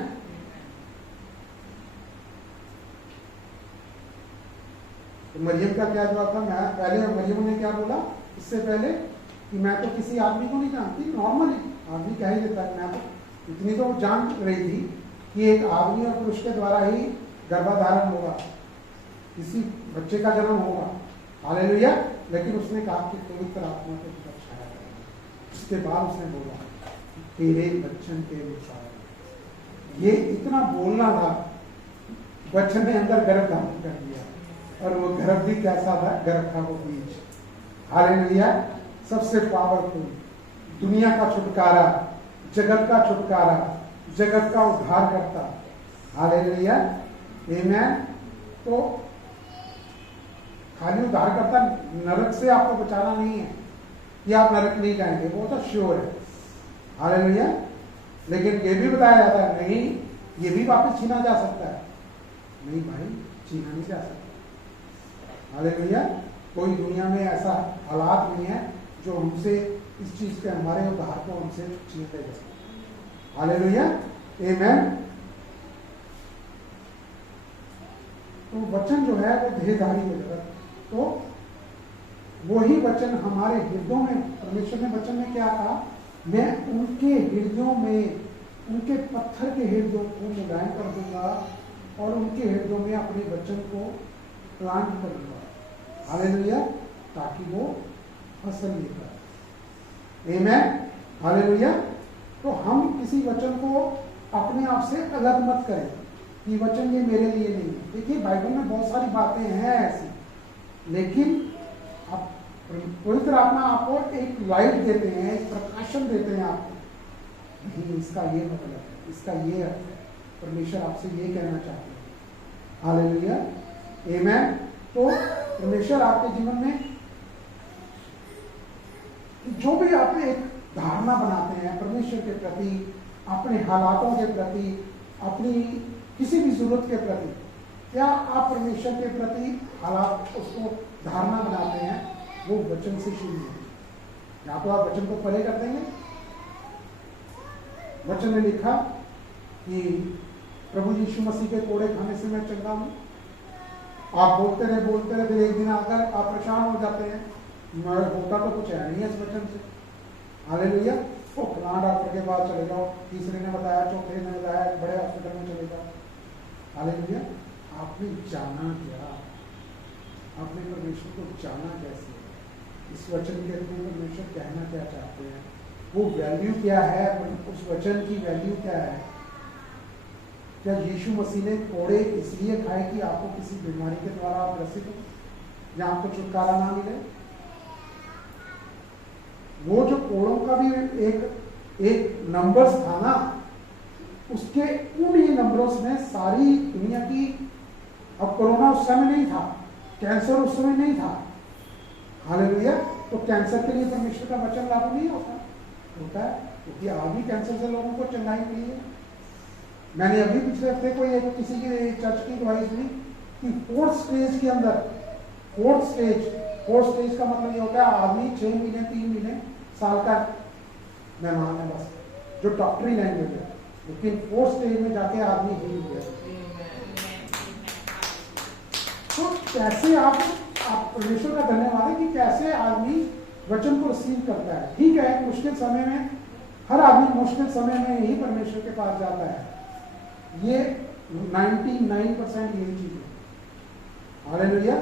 तो मरियम का क्या जवाब था? मैं पहले, मरियम ने क्या बोला इससे पहले कि मैं तो किसी आदमी को नहीं जानती। नॉर्मली आदमी कह ही देता है, मैं तो इतनी तो जान रही थी कि एक आदमी और पुरुष के द्वारा ही गर्भाधारण होगा, किसी बच्चे का जन्म होगा, हालेलुया। लेकिन उसने कहा कि पवित्र आत्मा को ऊपर छाया करेगा। उसके बाद उसने बोला तेरे वचन के अनुसार। ये इतना बोलना था, वचन ने अंदर गर्भ धारण कर दिया और वो गर्भ भी कैसा था? गर्भ था वो बीज। हालेलुया। सबसे पावरफुल, दुनिया का छुटकारा, जगत का छुटकारा, जगत का उद्धार करता। हालेलुया, आमेन। तो खाली उद्धार करता, नरक से आपको बचाना नहीं है कि आप नरक नहीं जाएंगे, वो तो श्योर है। हालेलुया। लेकिन ये भी बताया जाता है नहीं, ये भी वापस छीना जा सकता है। नहीं भाई, छीना नहीं जा सकता। हालेलुया। कोई दुनिया में ऐसा हालात नहीं है जो हमसे इस चीज के, हमारे उद्धार को हमसे छीन ले जाए। हालेलुया, आमेन। तो वचन जो है वो देहधारी हो जाता। तो वही वचन हमारे हृदयों में, परमेश्वर ने वचन में क्या कहा? मैं उनके हृदयों में, उनके पत्थर के हृदयों को मुलायम कर दूंगा और उनके हृदयों में अपने वचन को प्लांट करूंगा। हालेलुया, ताकि वो फसल लेकर। आमेन। हालेलुया। तो हम किसी वचन को अपने आप से अलग मत करें कि वचन ये मेरे लिए नहीं है। देखिए बाइबल में बहुत सारी बातें हैं ऐसी, लेकिन आप पवित्र आत्मा आपको एक लाइट देते हैं, एक प्रकाशन देते हैं आपको, नहीं इसका ये मतलब है, इसका ये अर्थ है, परमेश्वर आपसे ये कहना चाहते हैं। हालेलुया, आमेन। तो परमेश्वर आपके जीवन में जो भी आप एक धारणा बनाते हैं परमेश्वर के प्रति, अपने हालातों के प्रति, अपनी किसी भी जरूरत के प्रति, क्या आप परमेश्वर के प्रति हालात, उसको धारणा बनाते हैं? वो वचन से शुरू है। या तो आप वचन को पढ़े कर देंगे। वचन ने लिखा कि प्रभु यीशु मसीह के कोड़े खाने से मैं चंगा हूं। आप बोलते रहे, फिर एक दिन आकर आप परेशान हो जाते हैं, होता तो कुछ है नहीं है इस वचन से। हालेलुया। तो फलां डॉक्टर के पास चले जाओ, तीसरे ने बताया, चौथे ने बताया, बड़े हॉस्पिटल में चले जाओ। हालेलुया। आपने जाना क्या? आपने परमेश्वर को जाना कैसे? इस वचन के थ्रू परमेश्वर कहना क्या चाहते हैं? वो वैल्यू क्या है? उस वचन की वैल्यू क्या है? क्या यीशु मसीह ने कोड़े इसलिए खाए कि आपको किसी बीमारी के द्वारा आप ग्रसित हो या आपको छुटकारा ना मिले? वो जो कोड़ों का भी एक नंबर्स था ना, उसके उन ही नंबर्स में सारी दुनिया की, अब कोरोना उस समय नहीं था, कैंसर उस समय नहीं था। हालेलुया। तो कैंसर के लिए परमेश्वर का वचन लागू नहीं होता है, क्योंकि आज भी कैंसर से लोगों को चंगाई मिली है। मैंने अभी पिछले हफ्ते कोई किसी की चर्च की गवाही सुनी कि फोर्थ स्टेज के अंदर, फोर्थ स्टेज का मतलब ये होता है आदमी 6 महीने 3 महीने साल का मेहमान है, बस जो डॉक्टरी लैंग्वेज है, लेकिन फोर्थ स्टेज में जाके आदमी हील हुआ। तो कैसे आप परमेश्वर का धन्यवाद है कि कैसे आदमी वचन को रिसीव करता है। ठीक है, मुश्किल समय में हर आदमी मुश्किल समय में ही परमेश्वर के पास जाता है, ये 99% यही चीज है। हालेलुया।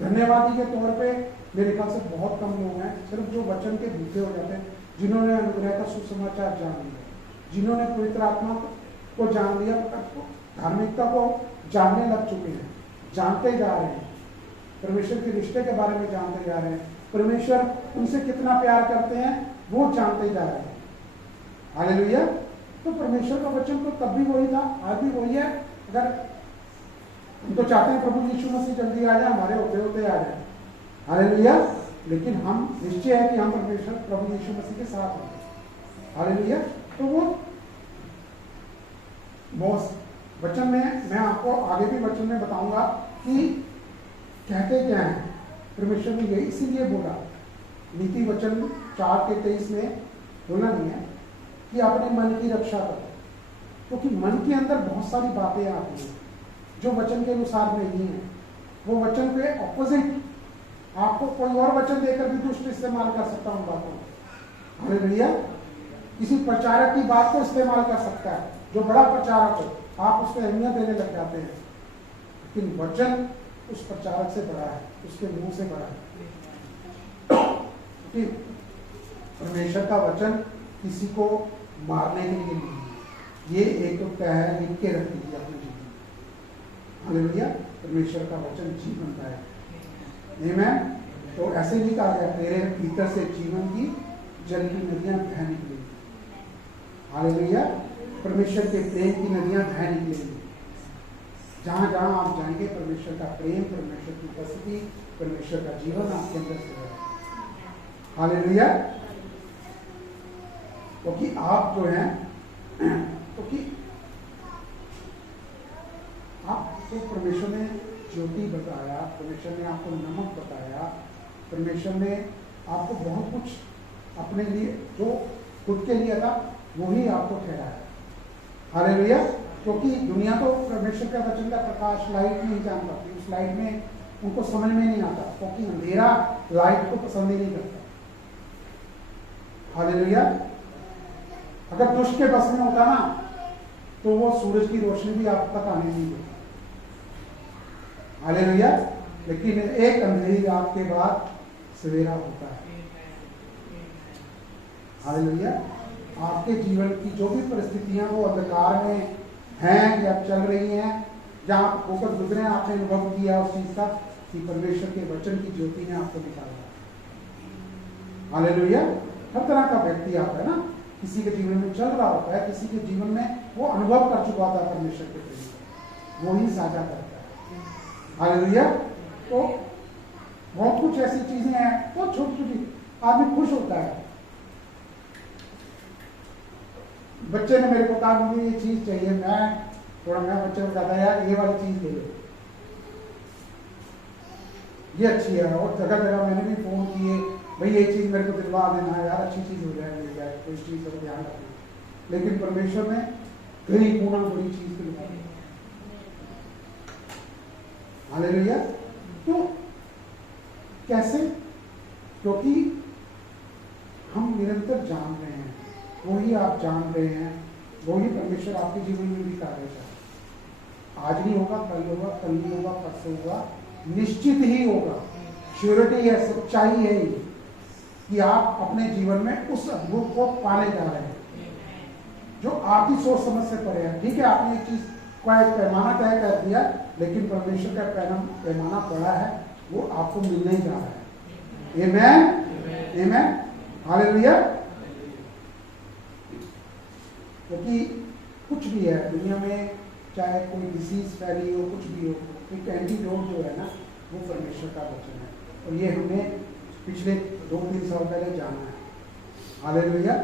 धन्यवादी के तौर पे मेरे ख्याल से बहुत कम लोग हैं, सिर्फ जो वचन के भूखे हो जाते हैं, जिन्होंने अनुग्रह का सुसमाचार जान लिया, जिन्होंने पवित्र आत्मा को जान लिया, धार्मिकता को जानने लग चुके हैं, जानते जा रहे हैं, परमेश्वर के रिश्ते के बारे में जानते जा रहे हैं, परमेश्वर उनसे कितना प्यार करते हैं वो जानते जा रहे हैं। हालेलुया। तो परमेश्वर का वचन तो तब भी वही था, आज भी वही है। अगर हम तो चाहते हैं प्रभु यीशु मसीह जल्दी आ जाए, हमारे होते होते आ जाए। हालेलुया। लेकिन हम निश्चय है कि हम परमेश्वर प्रभु यीशु मसीह के साथ हैं। हालेलुया। तो वो वचन में मैं आपको आगे भी वचन में बताऊंगा कि कहते क्या है। परमेश्वर ने यही इसीलिए बोला, नीति वचन 4:23 में बोला नहीं है कि अपने मन की रक्षा करो, क्योंकि मन के अंदर बहुत सारी बातें आती हैं जो वचन के अनुसार नहीं है। वो वचन के ऑपोजिट आपको कोई और वचन देकर भी दुष्ट इस्तेमाल कर सकता उन बातों को। हालेलुया। किसी प्रचारक की बात को इस्तेमाल कर सकता है, जो बड़ा प्रचारक हो, आप उसको अहमियत देने लग जाते हैं। लेकिन वचन उस प्रचारक से बड़ा है, उसके मुंह से बड़ा है। कि परमेश्वर का वचन किसी को मारने के लिए नहीं है, ये एक तो क्या है, लिख के रख दीजिए अपने जीवन में। हालेलुया। परमेश्वर का वचन जीवन का है। आमीन। तो ऐसे नहीं कहा गया तेरे भीतर से जीवन की जल की नदियां बह निकलेंगी। हालेलुया। परमेश्वर के प्रेम की नदियां बह निकलेंगी। जहां जहां आप जाएंगे परमेश्वर का प्रेम, परमेश्वर की उपस्थिति, परमेश्वर का जीवन आपके अंदर से है। हालेलुया। क्योंकि आप जो हैं, क्योंकि आपको परमेश्वर ने ज्योति बताया, परमेश्वर ने आपको नमक बताया, परमेश्वर ने आपको बहुत कुछ अपने लिए जो खुद के लिए था वही आपको ठहराया। हालेलुया। क्योंकि दुनिया तो परमेश्वर का वचन का प्रकाश, लाइट नहीं जान पाती, उस लाइट में उनको समझ में नहीं आता, क्योंकि अंधेरा लाइट को पसंद ही नहीं करता। हालेलुया। अगर दुष्ट के बस में होता ना तो वो सूरज की रोशनी भी आप तक आने नहीं देता। हालेलुया। लेकिन एक अंधेरी रात के बाद सवेरा होता है। हालेलुया। आपके जीवन की जो भी परिस्थितियां वो अंधकार में हैं या चल रही हैं, जहां आप होकर गुजरे, आपने अनुभव किया उस चीज का कि परमेश्वर के वचन की ज्योति ने आपको निकाला। हालेलुया। हर तरह का व्यक्ति आता है ना, किसी के जीवन में चल रहा होता है, किसी के जीवन में वो अनुभव कर चुका था परमेश्वर के प्रेम, वो ही साझा करता है। हालेलुया। तो बहुत कुछ ऐसी चीजें हैं, बहुत छोटी छोटी, आदमी खुश होता है। बच्चे ने मेरे को कहा मुझे ये चीज चाहिए, मैं बच्चे को कहता यार ये वाली चीज ले लो, ये अच्छी है। और जगह जगह मैंने भी फोन किए, भाई ये चीज मेरे को दिलवा देना यार, अच्छी चीज हो जाए, मिल जाए, कोई चीज का ध्यान रखना। लेकिन परमेश्वर ने कई गुना बड़ी चीज दिलवा दी। हालेलुया। तो कैसे? क्योंकि हम निरंतर जान रहे हैं, वही आप जान रहे हैं, वही परमेश्वर आपके जीवन में भी कार्य चाहे। आज नहीं होगा, कल होगा, कल नहीं होगा, परसों होगा, निश्चित ही होगा। श्योरिटी है, सच्चाई है ये कि आप अपने जीवन में उस अद्भुत को पाने जा रहे हैं जो आपकी सोच समझ से परे है। ठीक है, आपने एक चीज का एक पैमाना तय कर दिया, लेकिन परमेश्वर का पैमाना बड़ा है, वो आपको मिलने ही जा रहा है। आमेन। आमेन। हालेलुया। क्योंकि कुछ भी है दुनिया में, चाहे कोई डिसीज फैली हो, कुछ भी हो, एक एंटीडोट जो है ना वो परमेश्वर का वचन है। और ये हमने पिछले 2-3 साल पहले जाना है। हालेलुया।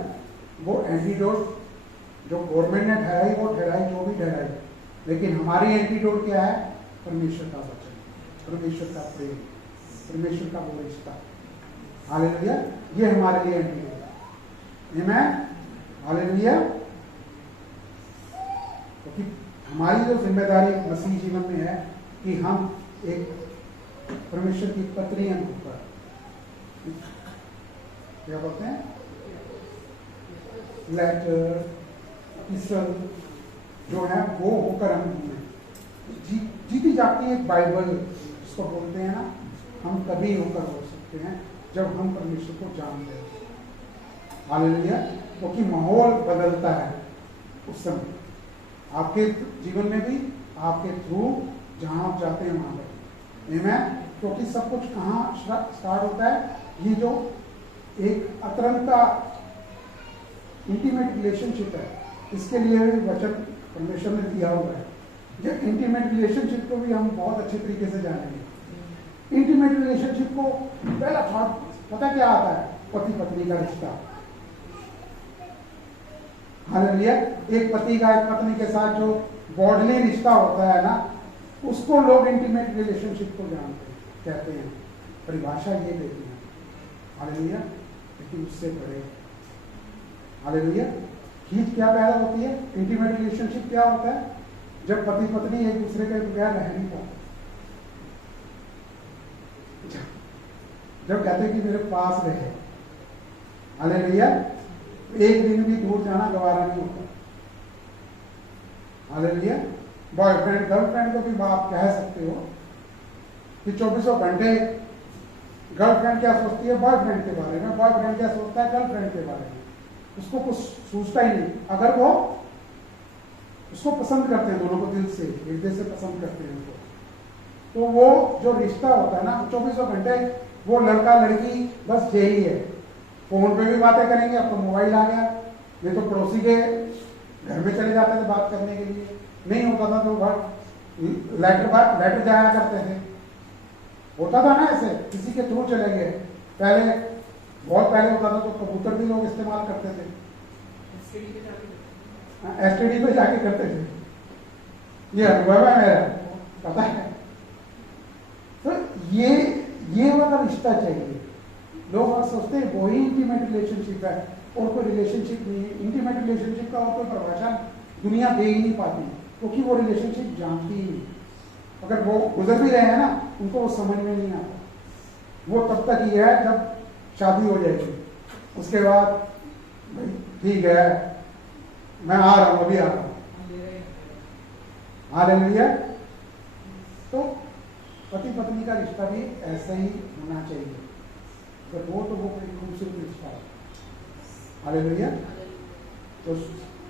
वो एंटीडोट जो गवर्नमेंट ने ठहराई वो ठहराई, जो भी ठहराई, लेकिन हमारी एंटीडोट क्या है? परमेश्वर का वचन, परमेश्वर का प्रेम, परमेश्वर का वो रिश्ता। हालेलुया। ये हमारे लिए एंटीडोट है। आमेन। हालेलुया। क्योंकि हमारी जो जिम्मेदारी मसीह जीवन में है कि हम एक परमेश्वर की पत्नियां होकर, क्या बोलते हैं, लेटर, इसल जो है वो होकर हम जीती जाती एक बाइबल जिसको बोलते हैं ना, हम तभी होकर हो सकते हैं जब हम परमेश्वर को जानते हैं। हालेलुया। क्योंकि माहौल बदलता है उस समय, आपके जीवन में भी, आपके थ्रू जहां आप जाते हैं वहां पर। आमेन। क्योंकि सब कुछ कहाँ स्टार्ट होता है? ये जो एक अतरंग का इंटीमेट रिलेशनशिप है, इसके लिए भी वचन परमेश्वर ने दिया हुआ है। ये इंटीमेट रिलेशनशिप को भी हम बहुत अच्छे तरीके से जानेंगे। इंटीमेट रिलेशनशिप को पहला थॉट पता क्या आता है? पति पत्नी का रिश्ता। हालेलुया। एक पति का एक पत्नी के साथ जो बॉडली रिश्ता होता है ना, उसको लोग इंटीमेट रिलेशनशिप को जानते हैं, कहते हैं, परिभाषा ये देती है। हालेलुया। लेकिन उससे बड़े। हालेलुया। खींच क्या पैदा होती है? इंटीमेट रिलेशनशिप क्या होता है? जब पति पत्नी एक दूसरे के बगैर रह नहीं पाते, जब कहते हैं कि मेरे पास रहे। हालेलुया। एक दिन भी दूर जाना गवारा नहीं होता। हालेलुया। बॉयफ्रेंड गर्लफ्रेंड को भी आप कह सकते हो, कि 24 घंटे गर्लफ्रेंड क्या सोचती है बॉयफ्रेंड के बारे में, बॉयफ्रेंड क्या सोचता है गर्लफ्रेंड के बारे में, उसको कुछ सोचता ही नहीं। अगर वो उसको पसंद करते हैं, दोनों को दिल से हृदय से पसंद करते हैं उनको, तो वो जो रिश्ता होता है ना 24 घंटे, वो लड़का लड़की बस यही है। फोन पे भी बातें करेंगे, अब तो मोबाइल आ गया, नहीं तो पड़ोसी के घर में चले जाते थे बात करने के लिए, नहीं होता था तो घर लेटर जाया करते थे, होता था ना ऐसे, किसी के थ्रू चले गए। पहले बहुत पहले होता था तो कबूतर भी लोग इस्तेमाल करते थे, एसटीडी पे जाके करते थे। ये अनुभव है मेरा, पता है। तो ये वाला रिश्ता चाहिए। लोग और सोचते हैं वही इंटीमेट रिलेशनशिप है, और कोई रिलेशनशिप नहीं है। इंटीमेट रिलेशनशिप का और कोई परिभाषा दुनिया दे ही नहीं पाती, क्योंकि वो रिलेशनशिप जानती ही नहीं। अगर वो गुजर भी रहे हैं ना, उनको वो समझ में नहीं आता। वो तब तक ही है जब शादी हो जाएगी, उसके बाद भाई ठीक है मैं आ रहा हूं, अभी आ रहा हूं, आ रहे। तो पति पत्नी का रिश्ता भी ऐसा ही होना चाहिए। अगर वो तो वो कोई खूबसूरत रिश्ता है। हालेलुया। तो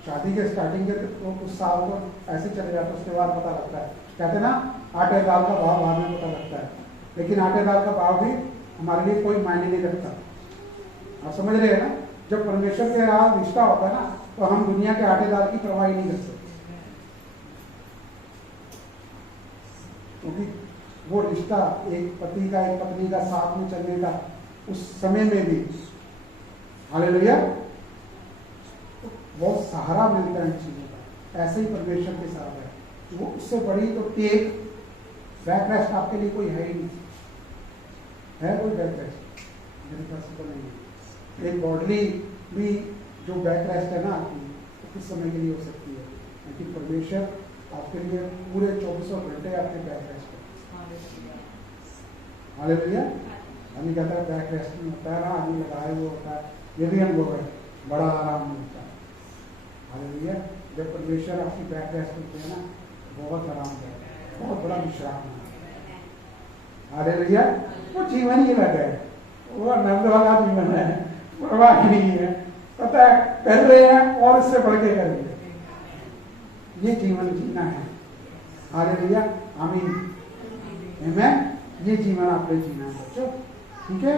शादी के स्टार्टिंग के तो कुछ साल तो ऐसे चले जाते, उसके बाद पता लगता है। कहते हैं ना आटे दाल का भाव बाद में पता लगता है, लेकिन आटे दाल का भाव भी हमारे लिए कोई मायने नहीं रखता। आप समझ रहे हैं ना, जब परमेश्वर के साथ रिश्ता होता है ना, तो हम दुनिया के आटे दाल की परवाह ही नहीं कर सकते, क्योंकि वो रिश्ता एक पति का एक पत्नी का साथ में चलने का उस समय में भी, हालेलुया, बहुत सहारा मिलता है इन चीजों का। ऐसे ही परमेश्वर के साथ है, वो उससे बड़ी तो टेक बैक रेस्ट आपके लिए कोई है ही नहीं। है कोई बैक रेस्ट? मेरे पास तो नहीं है। एक बॉडली भी जो बैक रेस्ट है ना आपकी, तो कुछ समय के लिए हो सकती है, लेकिन परमेश्वर आपके लिए पूरे 24 घंटे आपके बैक रेस्ट है। हालेलुया। आदमी कहता है बैक रेस्ट नहीं होता है ना, आदमी लगाए वो होता है, ये भी अनुभव है, बड़ा आराम मिलता है। हालेलुया। जब परमेश्वर आपकी बैक रेस्ट होते हैं ना, बहुत आराम है, बहुत बड़ा विश्राम है। हालेलुया। वो जीवन ही अलग है, वो आनंद वाला जीवन है, परवाह नहीं है, पता है कर रहे हैं और इससे बढ़ के करेंगे। ये जीवन जीना है। हालेलुया। आमीन। आमीन। ये जीवन आपने जीना है बच्चों, ठीक है,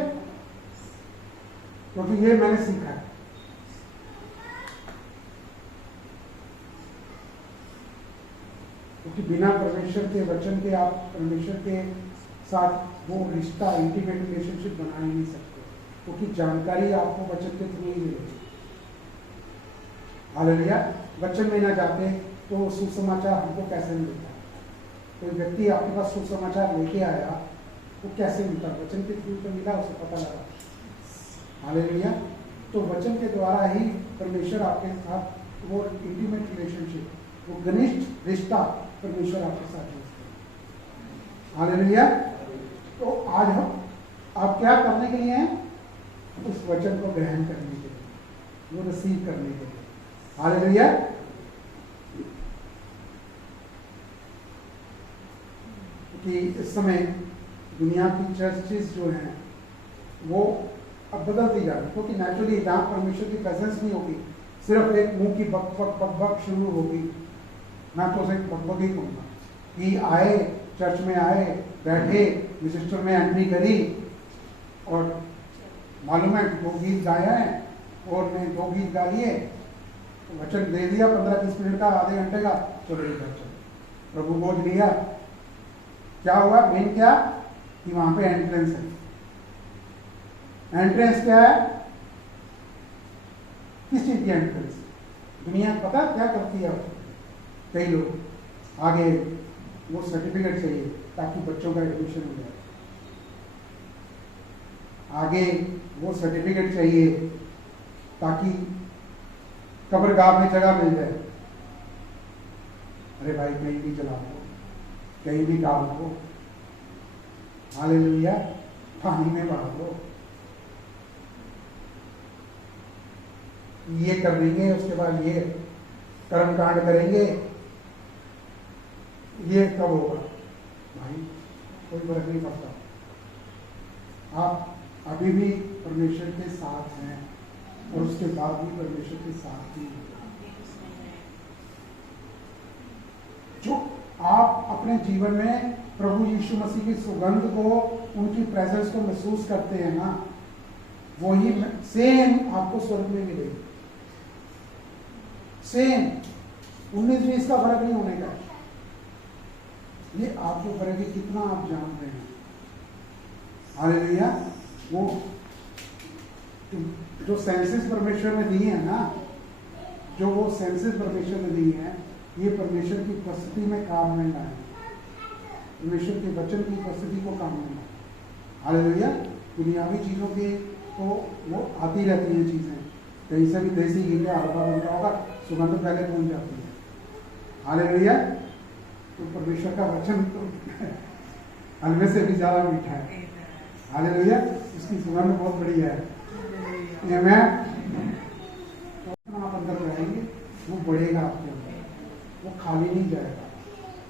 क्योंकि ये मैंने सीखा है। क्योंकि बिना परमेश्वर के वचन के आप परमेश्वर के साथ वो रिश्ता इंटीमेट रिलेशनशिप बना ही नहीं सकते, क्योंकि जानकारी आपको वचन के थ्रू ही मिलेगी। हालेलुया। वचन में ना जाते तो सुसमाचार हमको कैसे मिलता? कोई व्यक्ति आपके पास सुसमाचार लेके आया, वो कैसे मिलता? वचन के थ्रू तो मिला, उसे पता लगा। हालेलुया। तो वचन के द्वारा ही परमेश्वर आपके साथ वो इंटीमेट रिलेशनशिप, वो घनिष्ठ रिश्ता परमेश्वर आपके साथ जोड़ते हैं। हालेलुया। तो आज हम आप क्या करने के लिए हैं? उस वचन को ग्रहण करने के लिए, वो रिसीव करने के लिए। हालेलुया। कि इस समय दुनिया की चर्चेस जो हैं वो अब बदलती जा रही, क्योंकि नेचुरली जहाँ परमेश्वर की प्रेजेंस नहीं होगी, सिर्फ एक मुंह की बक बक बक बक शुरू होगी। मैं तो उसे बक बक ही कहूँगा कि आए, चर्च में आए, बैठे, विजिस्टर में एंट्री करी और मालूम है 2 गीत गाए हैं और ने 2 गीत गा लिए, वचन दे दिया 15-20 मिनट का, आधे घंटे का, चलो इधर चलो, प्रभु बोझ लिया। क्या हुआ? मेन क्या कि वहां पे एंट्रेंस है। एंट्रेंस क्या है? किस चीज की एंट्रेंस? दुनिया पता क्या करती है? कई लोग आगे वो सर्टिफिकेट चाहिए ताकि बच्चों का एडमिशन हो जाए, आगे वो सर्टिफिकेट चाहिए ताकि कब्रगाह में जगह मिल जाए। अरे भाई कहीं भी चला दो, कहीं भी डाल दो, हालेलुया, पानी में बहा दो, ये कर देंगे, उसके बाद ये कर्मकांड करेंगे, ये कब होगा भाई? कोई फर्क नहीं पड़ता। आप अभी भी परमेश्वर के साथ हैं और उसके बाद भी परमेश्वर के साथ ही हैं। जो आप अपने जीवन में प्रभु यीशु मसीह की सुगंध को, उनकी प्रेजेंस को महसूस करते हैं ना, वही सेम आपको स्वर्ग में मिलेगी। सेम 19-20 का फर्क नहीं होने का। ये आपको फर्क है कितना आप जानते हैं। हालेलुया। वो जो सेंसेस परमेश्वर ने दी है ना, जो वो सेंसेस परमेश्वर ने दी है, ये परमेश्वर की उपस्थिति में काम में लाए, परमेश्वर के वचन की उपस्थिति को काम में लाए। हालेलुया। दुनियावी चीजों के तो वो आती रहती हैं चीजें, कहीं से भी देसी घी का हलवा बन रहा होगा, सुगंध पहले पहुंच जाती है। हालेलुया। तो परमेश्वर का वचन तो हलवे से भी ज्यादा मीठा है। हालेलुया। उसकी सुगंध बहुत बढ़िया है। आमीन। तो आप अंदर जाएंगे, वो बढ़ेगा आपके अंदर, वो खाली नहीं जाएगा।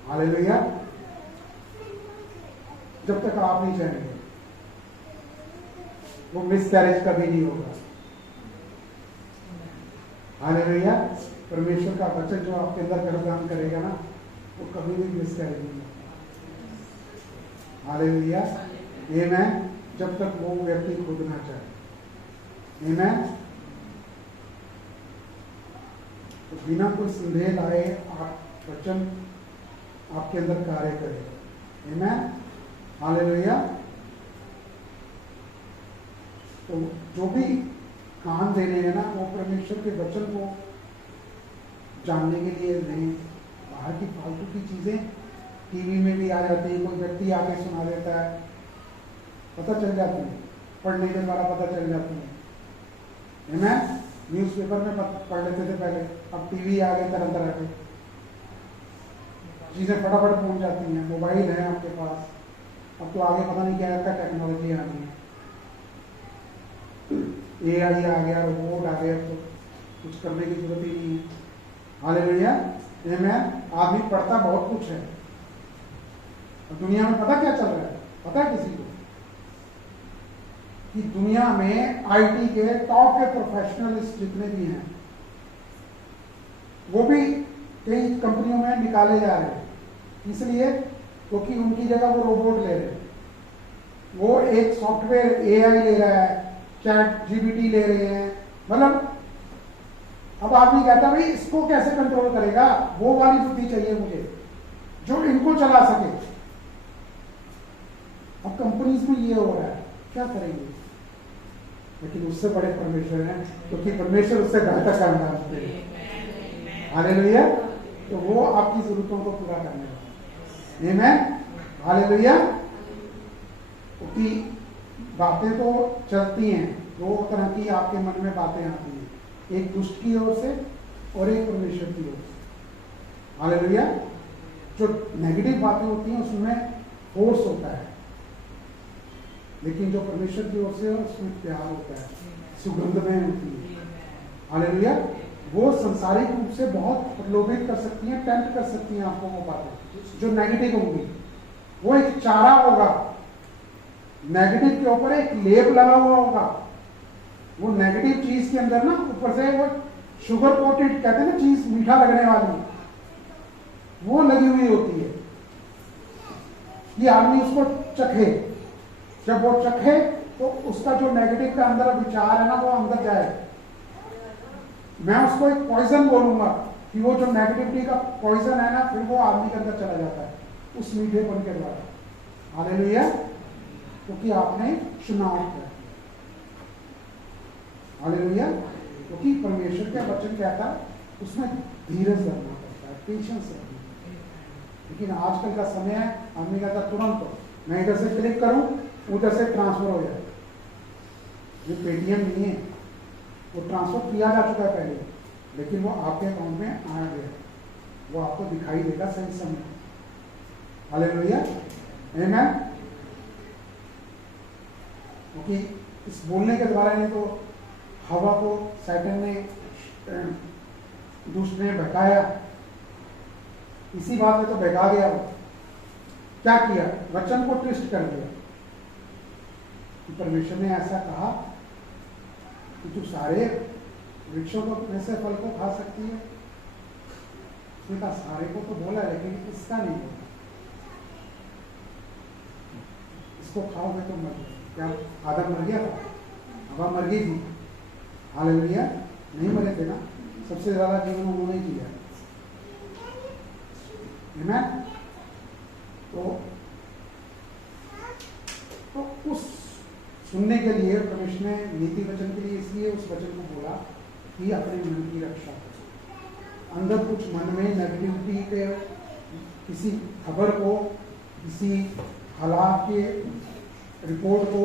हालेलुया। जब तक आप नहीं चाहेंगे वो मिसकैरेज कभी नहीं होगा। हालेलुया। परमेश्वर का वचन जो आपके अंदर गर्भधान करेगा ना, वो कभी भी मिसकैरेज नहीं होगा। हालेलुया। आमीन। जब तक वो व्यक्ति खुद ना चाहे। आमीन। तो बिना कोई संदेह लाए आप वचन आपके अंदर कार्य करेगा। आमीन। हालेलुया। तो जो भी कान दे रहे हैं ना, वो परमेश्वर के वचन को जानने के लिए नहीं, बाहर की फालतू की चीजें टीवी में भी आ जाती है, कोई व्यक्ति आके सुना देता है, पता चल जाती है, पढ़ने के द्वारा पता चल जाती है। आमीन। न्यूज़पेपर में पढ़ लेते थे पहले, अब टीवी आ गए तरह तरह के, चीजें फटाफट पहुंच जाती हैं, मोबाइल है आपके पास, अब तो आगे पता नहीं क्या टेक्नोलॉजी आ गई है, AI आ गया, रोबोट आ गया, तो कुछ करने की जरूरत ही नहीं है। हालेलुया। आमीन। आदमी पढ़ता बहुत कुछ है, और दुनिया में पता क्या चल रहा है? पता है किसी को कि दुनिया में IT के टॉप के प्रोफेशनलिस्ट जितने भी हैं, वो भी कई कंपनियों में निकाले जा रहे हैं। इसलिए क्योंकि उनकी जगह वो रोबोट ले रहे हैं, वो एक सॉफ्टवेयर AI ले रहा है, ChatGPT ले रहे हैं। मतलब अब आदमी कहता है भाई इसको कैसे कंट्रोल करेगा, वो वाली बुद्धि चाहिए मुझे जो इनको चला सके। अब कंपनीज में ये हो रहा है, क्या करेंगे? लेकिन उससे बड़े परमेश्वर हैं, क्योंकि परमेश्वर उससे बेहतर काम करते हैं। हालेलुया। तो वो आपकी जरूरतों को पूरा करने वाला। आमीन। हालेलुया। क्योंकि बातें तो चलती हैं, दो तरह की आपके मन में बातें आती हैं, एक दुष्ट की ओर से और एक परमेश्वर की ओर से। हालेलुया। जो नेगेटिव बातें होती हैं उसमें फोर्स होता है, लेकिन जो परमेश्वर की ओर से है उसमें प्यार होता है, सुगंध में होती है। हालेलुया। वो संसारिक रूप से बहुत प्रलोभित कर सकती हैं, टेम्प्ट कर सकती हैं आपको वो बातें जो नेगेटिव होंगी। वो एक चारा होगा, नेगेटिव के ऊपर एक लेप लगा हुआ होगा। वो नेगेटिव चीज के अंदर ना ऊपर से वो शुगर कोटेड कहते हैं ना चीज, मीठा लगने वाली, वो लगी हुई होती है। ये आदमी उसको चखे, जब वो चखे तो उसका जो नेगेटिव का अंदर विचार है ना वो अंदर जाए। मैं उसको एक पॉइजन बोलूंगा कि वो जो नेगेटिविटी का पॉइजन है ना, फिर वो आदमी के अंदर चला जाता है उस मीठेपन के द्वारा। हालेलुया। क्योंकि आपने चुनाव किया। हालेलुया। क्योंकि परमेश्वर का वचन कहता है उसमें धीरज रखना पड़ता है, पेशेंस रखना। लेकिन आजकल का समय है, आदमी कहता तुरंत मैं इधर से क्लिक करूं उधर से ट्रांसफर हो जाए। ये पेटीएम नहीं है, वो ट्रांसफर किया जा चुका है पहले, लेकिन वो आपके अकाउंट में आ गया, वो आपको दिखाई देगा सही समय। हालेलुया। आमीन। क्योंकि इस बोलने के द्वारा नहीं तो हवा को शैतान ने, दुष्ट ने बहकाया, इसी बात में तो बहका गया वो। क्या किया, वचन को ट्विस्ट कर दिया कि परमेश्वर ने ऐसा कहा कि तू सारे वृक्षों को में से फल को खा सकती है। उसने कहा सारे को तो बोला लेकिन इसका नहीं बोला, इसको खाओगे तो मर जाओगे। क्या आदम मर गया था? हवा मर गई थी? हालेलुया, नहीं मरे थे ना, सबसे ज्यादा जीवन उन्होंने ही जिया। आमीन। तो उस सुनने के लिए परमेश्वर ने नीति वचन के लिए इसलिए उस वचन को बोला कि अपने मन की रक्षा करो। अंदर कुछ मन में नेगेटिविटी के किसी खबर को, किसी हालात के रिपोर्ट को,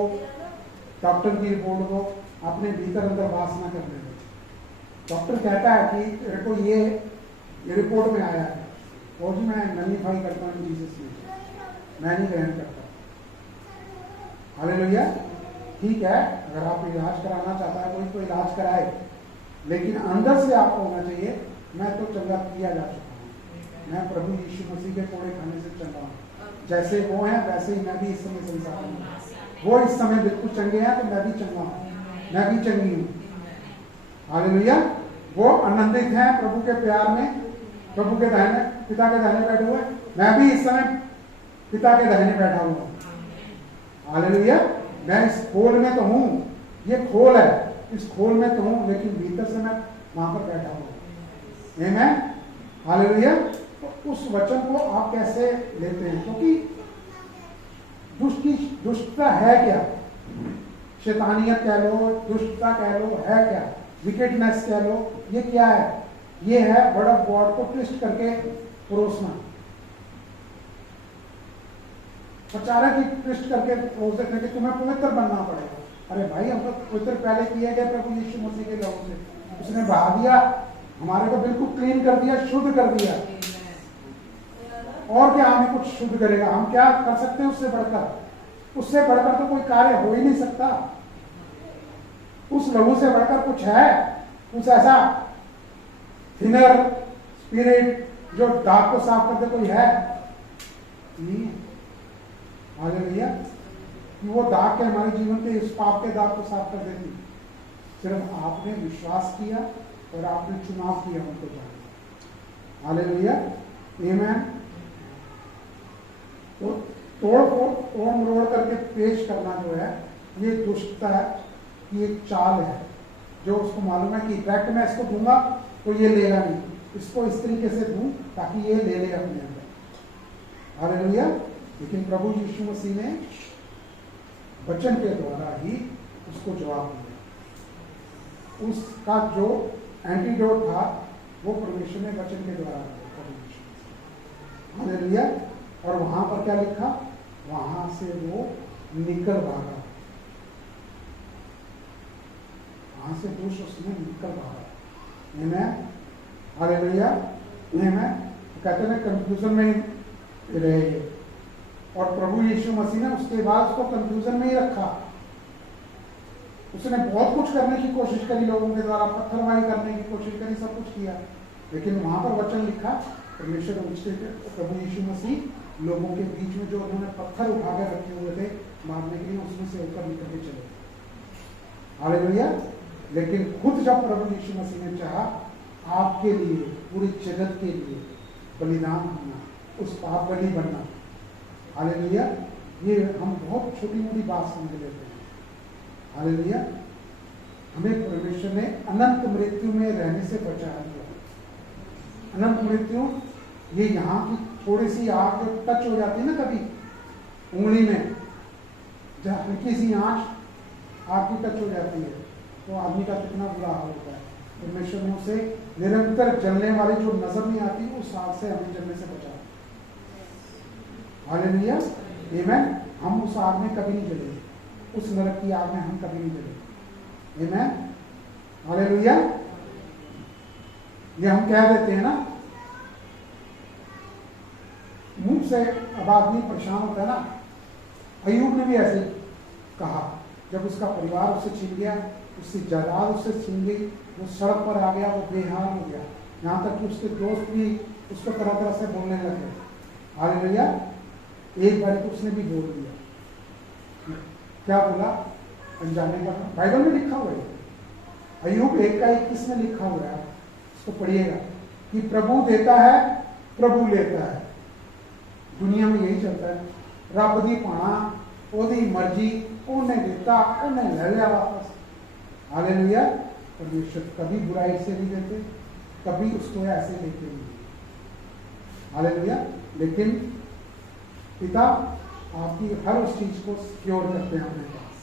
डॉक्टर की रिपोर्ट को अपने भीतर अंदर वास ना करने दो। डॉक्टर कहता है कि तेरे को ये रिपोर्ट में आया है, और जी मैं नलीफाई करता हूँ जीसस में, मैं नहीं ग्रहण करता। हालेलुया। ठीक है, अगर आप इलाज कराना चाहता है कोई तो इलाज कराए, लेकिन अंदर से आपको होना चाहिए मैं तो चंगा किया जा चुका हूँ, मैं प्रभु यीशु मसीह के कोड़े खाने से चंगा हूँ। जैसे वो हैं वैसे ही मैं भी इस समय संसार में हूँ। वो इस समय बिल्कुल चंगे हैं तो मैं भी चंगा हूँ, मैं भी चंगी हूँ। हालेलुया। वो आनंदित हैं प्रभु के प्यार में, प्रभु के दाहिने, पिता के दाहिने बैठे हुए, मैं भी इस समय पिता के दाहिने बैठा हुआ हूँ। हालेलुया। मैं इस खोल में तो हूँ, ये खोल है, इस खोल में तो हूँ, लेकिन भीतर से मैं वहां पर बैठा हूँ। आमीन। हालेलुया। तो उस वचन को आप कैसे लेते हैं? क्योंकि दुष्टता है क्या, शैतानियत कह लो, दुष्टता कह लो, है क्या, विकेटनेस कह लो, ये क्या है? ये है वर्ड ऑफ गॉड को ट्विस्ट करके परोसना, प्रचारक ही ट्विस्ट करके परोस देते कि तुम्हें पवित्र बनना पड़ेगा। अरे भाई, हम तो पवित्र पहले किए गए प्रभु यीशु मसीह के लहू से, उसने बहा दिया, हमारे को बिल्कुल क्लीन कर दिया, शुद्ध कर दिया। और क्या हमें कुछ शुद्ध करेगा? हम क्या कर सकते हैं उससे बढ़कर? उससे बढ़कर तो कोई कार्य हो ही नहीं सकता। उस लहू से बढ़कर कुछ है? कुछ ऐसा थिनर स्पिरिट जो दाग को साफ कर दे कोई है? नहीं। हालेलुया। कि वो दाग के हमारे जीवन के इस पाप के दाग को साफ कर देती, सिर्फ आपने विश्वास किया और आपने चुनाव किया उनको जाने। हालेलुया। आमीन। तो तोड़ मरोड़ करके पेश करना जो है, ये दुष्टता की एक चाल है, जो उसको मालूम है कि डायरेक्ट मैं इसको दूंगा तो ये लेगा नहीं, इसको इस तरीके से दूं ताकि ये ले ले अपने अंदर। हालेलुया। लेकिन प्रभु यीशु मसीह ने वचन के द्वारा ही उसको जवाब दिया। उसका जो एंटीडोट था वो परमेश्वर ने वचन के द्वारा दिया। हालेलुया। और वहां पर क्या लिखा? वहां से वो निकल भागा, वहां से दुष्ट उसने निकल भागा। आमीन। हालेलुया। आमीन। कहते हैं कंफ्यूजन में रहे, और प्रभु यीशु मसीह ने उसके बाद उसको कंफ्यूजन में ही रखा। उसने बहुत कुछ करने की कोशिश करी, लोगों के द्वारा पत्थरबाजी करने की कोशिश करी, सब कुछ किया, लेकिन वहां पर वचन लिखा परमेश्वर प्रभु यीशु मसीह लोगों के बीच में जो उन्होंने पत्थर उठा कर रखे हुए थे मारने के लिए, उसमें से ऊपर निकल के चले। हालेलुया। लेकिन खुद जब प्रभु यीशु मसीह ने चाहा आपके लिए, पूरे जगत के लिए बलिदान होना, उस पाप बलि बनना। हालेलुया। ये हम बहुत छोटी मोटी बात समझ लेते हैं। हालेलुया। हमें परमेश्वर ने अनंत मृत्यु में रहने से बचा दिया। अनंत मृत्यु, ये यहाँ की थोड़ी सी आग जो टच हो जाती है ना कभी उंगली में, जहाँ हल्की सी आंच आग की टच हो जाती है तो आदमी का कितना बुरा हाल होता है। परमेश्वर ने उसे निरंतर जलने वाली जो नजर नहीं आती उस आग से हमें जलने से बचा। हालेलुया। आमीन। हम उस आग में कभी नहीं जलेंगे, उस नरक की आग में हम कभी नहीं जलेंगे। आमीन। हालेलुया। ये हम कह देते हैं ना मुंह से, अब आदमी परेशान होता है ना। अय्यूब ने भी ऐसे कहा, जब उसका परिवार उससे छिन गया, उसकी जायदाद उससे छिन गई, वो सड़क पर आ गया, वो बेहाल हो गया, यहाँ तक कि उसके दोस्त भी उसको तरह तरह से बोलने लगे। हालेलुया। एक बार तो उसने भी बोल दिया। क्या बोला? अनजाने का। बाइबल में लिखा हुआ है, अय्यूब 1:21 में लिखा हुआ है, इसको पढ़िएगा कि प्रभु देता है, प्रभु लेता है। दुनिया में यही चलता है, रब दी पाना, ओदी मर्जी, उन्हें देता, उन्हें ले लिया वापस। हालेलुया। परमेश्वर कभी बुराई से नहीं देते, कभी उसको ऐसे लेते नहीं। हालेलुया। लेकिन पिता आपकी हर उस चीज को सिक्योर करते हैं अपने पास,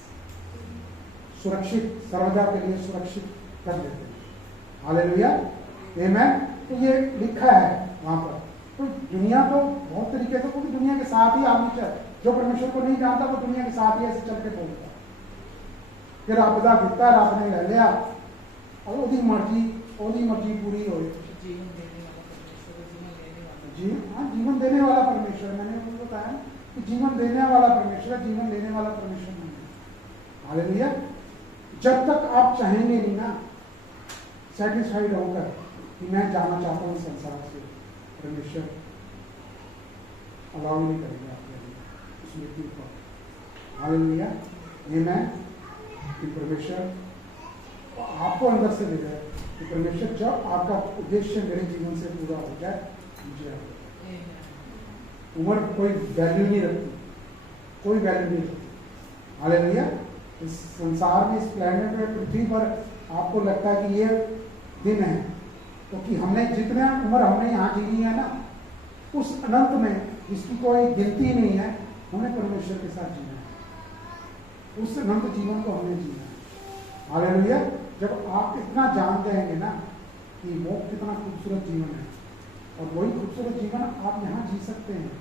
सुरक्षित, सर्वदा के लिए सुरक्षित कर देते हैं। हालेलुया। आमीन। तो ये लिखा है वहां पर। तो दुनिया तो बहुत तरीके से, क्योंकि दुनिया के साथ ही आदमी चल, जो परमेश्वर को नहीं जानता वो दुनिया के साथ ही ऐसे चल के बोलता है। फिर आपदा दिता, रब ने ले लिया, और ओदी मर्जी पूरी हो। जीवन देने वाला परमेश्वर, जीवन लेने वाला। जी हाँ, जीवन देने वाला परमेश्वर। मैंने उनको बताया कि जीवन देने वाला परमेश्वर, जीवन लेने वाला परमेश्वर नहीं है। हालेलुया। जब तक आप चाहेंगे नहीं ना सेटिस्फाइड होकर कि मैं जाना चाहता हूँ संसार से, परमेश्वर अलाउ नहीं करेगा आपके लिए उस मृत्यु को। हालेलुया। आमीन। कि परमेश्वर आपको अंदर से दे जाए कि परमेश्वर जब आपका उद्देश्य मेरे जीवन से पूरा हो जाए, मुझे उम्र कोई वैल्यू नहीं रखती, कोई वैल्यू नहीं रखती। हालेलुया। इस संसार में, इस प्लेनेट में, पृथ्वी पर आपको लगता है कि ये दिन है, क्योंकि हमने जितने उम्र हमने यहाँ जीनी है ना, उस अनंत में जिसकी कोई गिनती नहीं है, हमें परमेश्वर के साथ जीना है। उस अनंत जीवन को हमने जीना है। हालेलुया। जब आप इतना जान जाएंगे ना कि वो कितना खूबसूरत जीवन है, और वही खूबसूरत जीवन आप यहाँ जी सकते हैं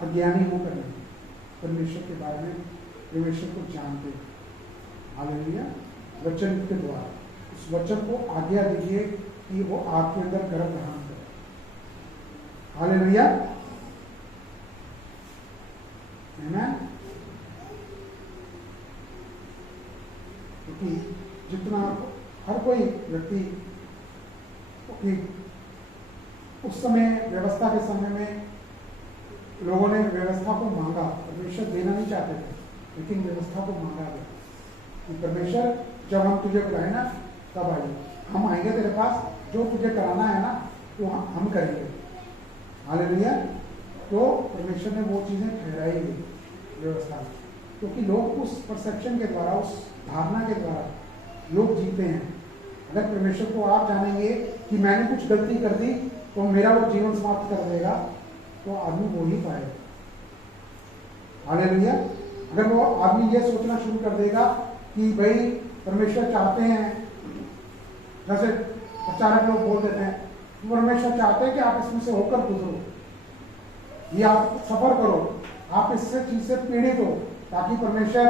अज्ञानी होकर नहीं, परमेश्वर के बारे में, परमेश्वर को जानते हैं। हालेलुया। वचन के द्वारा उस वचन को आज्ञा दीजिए कि वो आपके अंदर गर्भ धारण करे। हालेलुया। आमीन। क्योंकि जितना हर कोई व्यक्ति उस समय, व्यवस्था के समय में लोगों ने व्यवस्था को मांगा, परमेश्वर देना नहीं चाहते थे, लेकिन व्यवस्था को मांगा गया कि परमेश्वर जब हम तुझे बुलाए ना तब आइए, हम आएंगे तेरे पास, जो तुझे कराना है ना तो हम करेंगे। हालेलुया। तो परमेश्वर ने वो चीज़ें ठहराई गई व्यवस्था में, क्योंकि लोग उस परसेप्शन के द्वारा, उस धारणा के द्वारा लोग जीते हैं। अगर परमेश्वर को आप जानेंगे कि मैंने कुछ गलती कर दी तो मेरा वो जीवन समाप्त कर देगा, तो आदमी वो ही पाएगा। हालेलुया। अगर वो आदमी ये सोचना शुरू कर देगा कि भाई परमेश्वर चाहते हैं, जैसे प्रचारक लोग बोल देते हैं, परमेश्वर चाहते हैं कि आप इसमें से होकर गुजरो, ये आप सफर करो, आप इससे चीज से पीड़ित हो, ताकि परमेश्वर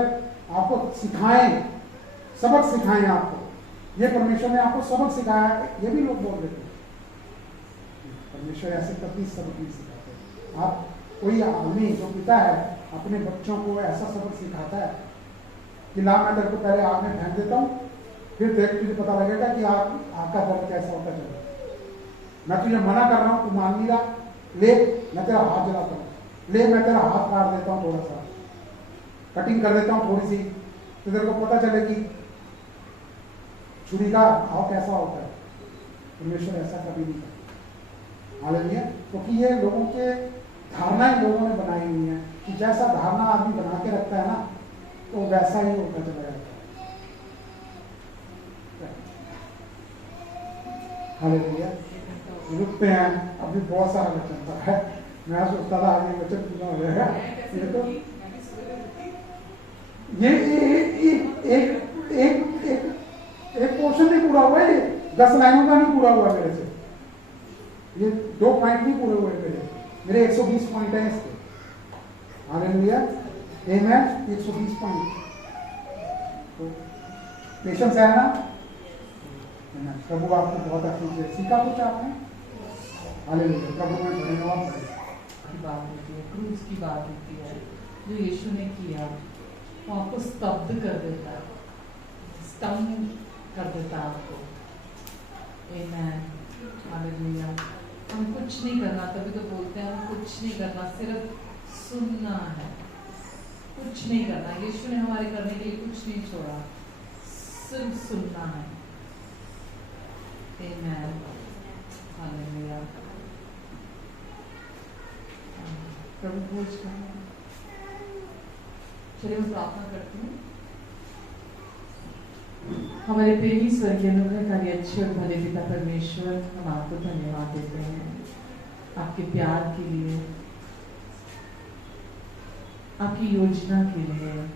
आपको सिखाएं, सबक सिखाएं आपको। ये परमेश्वर ने आपको सबक सिखाया है, ये भी लोग बोल देते हैं। परमेश्वर ऐसे कभी सबक नहीं सिखाते। आप कोई आदमी जो पिता है अपने बच्चों को ऐसा सबक सिखाता है कि ला मैं तेरे को पहले आग में फेंक देता हूँ, फिर देख तुझे पता लगेगा कि आग का दर्द कैसा होता चला। मैं तुझे मना कर रहा हूँ, तू मान नहीं रहा, ले मैं तेरा हाथ जलाता हूँ, ले मैं तेरा हाथ काट देता हूँ, थोड़ा सा कटिंग कर देता हूँ थोड़ी सी, तो तेरे को पता चले कि छुरी का घाव कैसा होता है। परमेश्वर ऐसा कभी नहीं करता। हालेलुया। क्योंकि ये लोगों के धारणाएं लोगों ने बनाई हुई है कि जैसा धारणा आदमी बना के रखता है ना, तो वैसा ही होता चला जाता है। हालेलुया। रुकते हैं, अभी बहुत सारा वचन है, मैं सोचता था आगे वचन पूरा हो जाएगा। ये तो ये एक पोर्शन नहीं पूरा हुआ है, ये 10 लाइनों का नहीं पूरा हुआ मेरे से, ये 2 पॉइंट नहीं पूरे हुए मेरे 120 पॉइंट है इसके। हालेलुया। आमीन। 120 पॉइंट, तो पेशेंस है ना। प्रभु आपको बहुत अच्छी से सीखा कुछ आपने। हालेलुया। प्रभु में धन्यवाद की बात होती है, क्रूस की बात होती है, जो यीशु ने किया वो आपको स्तब्ध कर देता है, स्तंभ कर देता है आपको। आमीन। हालेलुया। हम कुछ नहीं करना, तभी तो बोलते हैं हम कुछ नहीं करना, सिर्फ सुनना है, कुछ नहीं करना। यीशु ने हमारे करने के लिए कुछ नहीं छोड़ा, सिर्फ सुनना है। आमेन, हालेलुया। प्रभु भोज का चलिए मैं प्रार्थना करती हूँ। हमारे प्रेमी स्वर्गीय अनुग्रहकारी अच्छे और भले पिता परमेश्वर, हम आपको धन्यवाद देते हैं आपके प्यार के लिए, आपकी योजना के लिए।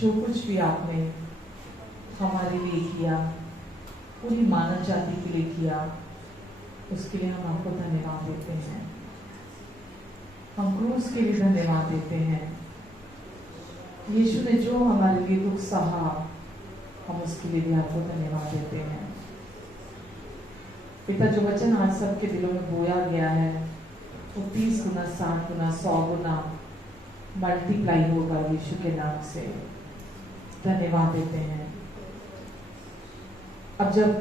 जो कुछ भी आपने हमारे लिए किया, पूरी मानव जाति के लिए किया, उसके लिए हम आपको धन्यवाद देते हैं। हम क्रूस के लिए धन्यवाद देते हैं। यीशु ने जो हमारे लिए दुख सहा, हम उसके लिए भी आपको धन्यवाद देते हैं। पिता, जो वचन आज सबके दिलों में बोया गया है, वो 30 गुना, 60 गुना, 100 गुना मल्टीप्लाई होगा यीशु के नाम से। धन्यवाद देते हैं। अब जब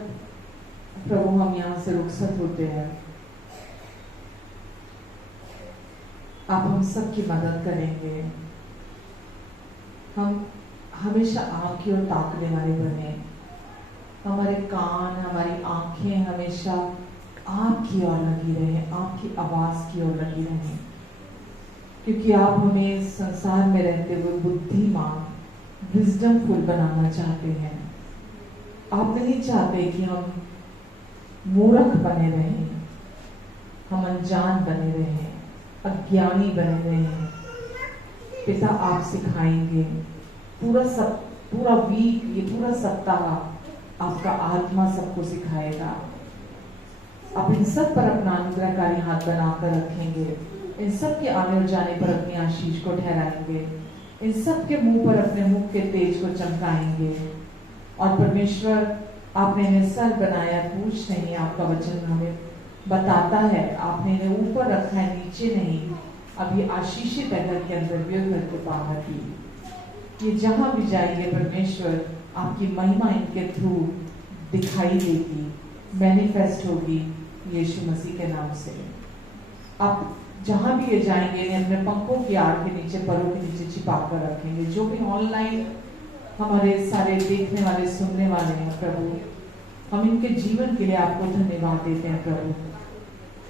प्रभु हम यहाँ से रुखसत होते हैं, आप हम सबकी मदद करेंगे। हम हमेशा आपकी ओर ताकने वाले बने। हमारे कान, हमारी आंखें हमेशा आपकी ओर लगी रहे, आपकी आवाज की ओर लगी रहे, क्योंकि आप हमें संसार में रहते हुए बुद्धिमान, विजडमफुल बनाना चाहते हैं। आप नहीं चाहते कि हम मूर्ख बने रहें, हम अनजान बने रहें, अज्ञानी बने रहें। पिता, आप सिखाएंगे। पूरा वीक, ये पूरा सप्ताह आपका आत्मा सबको सिखाएगा। आप इन सब पर अपना अनुग्रहकारी हाथ बनाकर रखेंगे। इन सब के आने और जाने पर अपनी आशीष को ठहराएंगे। इन सब के मुंह पर अपने मुख के तेज को चमकाएंगे। और परमेश्वर, आपने इन्हें सर बनाया, पूछ नहीं। आपका वचन हमें बताता है आपने इन्हें ऊपर रखा है, नीचे नहीं। अभी आशीषित है घर के अंदर भी और घर के बाहर भी। ये जहां भी जाएंगे परमेश्वर, आपकी महिमा इनके थ्रू दिखाई देगी, मैनिफेस्ट होगी यीशु मसीह के नाम से। आप जहां भी ये जाएंगे, इन्हें अपने पंखों की आड़ के नीचे, परों के नीचे छिपा कर रखेंगे। जो भी ऑनलाइन हमारे सारे देखने वाले, सुनने वाले हैं प्रभु, हम इनके जीवन के लिए आपको धन्यवाद देते हैं प्रभु।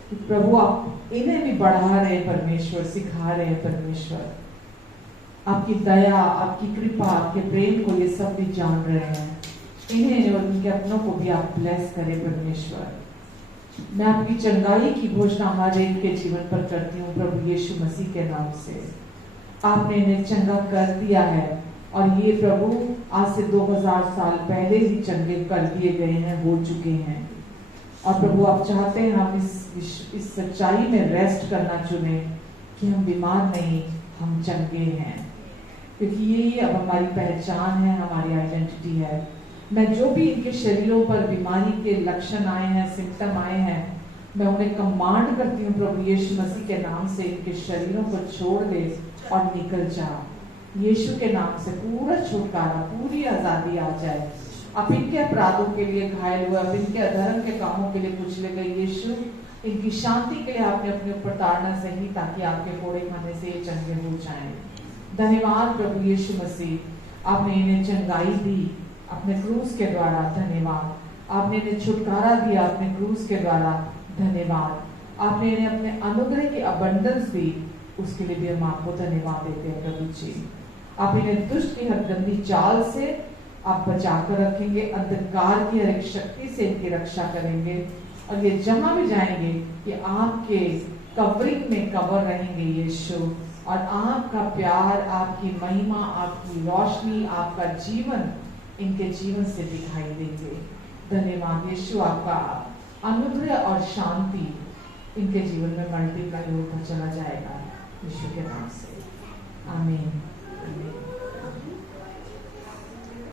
कि प्रभु आप इन्हें भी बढ़ा रहे हैं परमेश्वर, सिखा रहे हैं परमेश्वर। आपकी दया, आपकी कृपा, आपके प्रेम को ये सब भी जान रहे हैं। इन्हें और उनके अपनों को भी आप ब्लेस करें परमेश्वर। मैं आपकी चंगाई की घोषणा हर एक के जीवन पर करती हूँ प्रभु यीशु मसीह के नाम से। आपने इन्हें चंगा कर दिया है और ये प्रभु आज से 2000 साल पहले ही चंगे कर दिए गए हैं, हो चुके हैं। और प्रभु आप चाहते हैं हम इस सच्चाई में रेस्ट करना चुने कि हम बीमार नहीं, हम चंगे हैं, क्योंकि यही अब हमारी पहचान है, हमारी आइडेंटिटी है। मैं जो भी इनके शरीरों पर बीमारी के लक्षण आए हैं, सिम्टम आए हैं, मैं उन्हें कमांड करती हूँ प्रभु यीशु मसीह के नाम से, इनके शरीरों को छोड़ दे और निकल जा। यीशु के नाम से पूरा छुटकारा, पूरी आजादी आ जाए। अब इनके अपराधों के लिए घायल हुए, अब इनके अधर्म के कामों के लिए कुचले गए यीशु, इनकी शांति के लिए आपने अपने ऊपर ताड़ना सही, ताकि आपके कोड़े खाने से ये चंगे हो जाएं। धन्यवाद प्रभु यीशु मसीह, आपने इन्हें चंगाई दी अपने क्रूस के द्वारा। धन्यवाद, आपने इन्हें छुटकारा दिया अपने क्रूस के द्वारा। धन्यवाद, आपने इन्हें अपने अनुग्रह की अबंडेंस दी, उसके लिए भी हम आपको धन्यवाद देते हैं प्रभु जी। आप इन्हें दुष्ट की हर गंदी चाल से आप बचाकर रखेंगे, अंधकार की हर एक शक्ति से इनकी रक्षा करेंगे, और ये जहां भी जाएंगे ये आपके कवरिंग में कवर रहेंगे यीशु, और आपका प्यार, आपकी महिमा, आपकी रोशनी, आपका जीवन इनके जीवन से दिखाई देंगे। धन्यवाद यीशु, आपका अनुग्रह और शांति इनके जीवन में मल्टीप्लाई होकर चला जाएगा यीशु के नाम से। आमीन।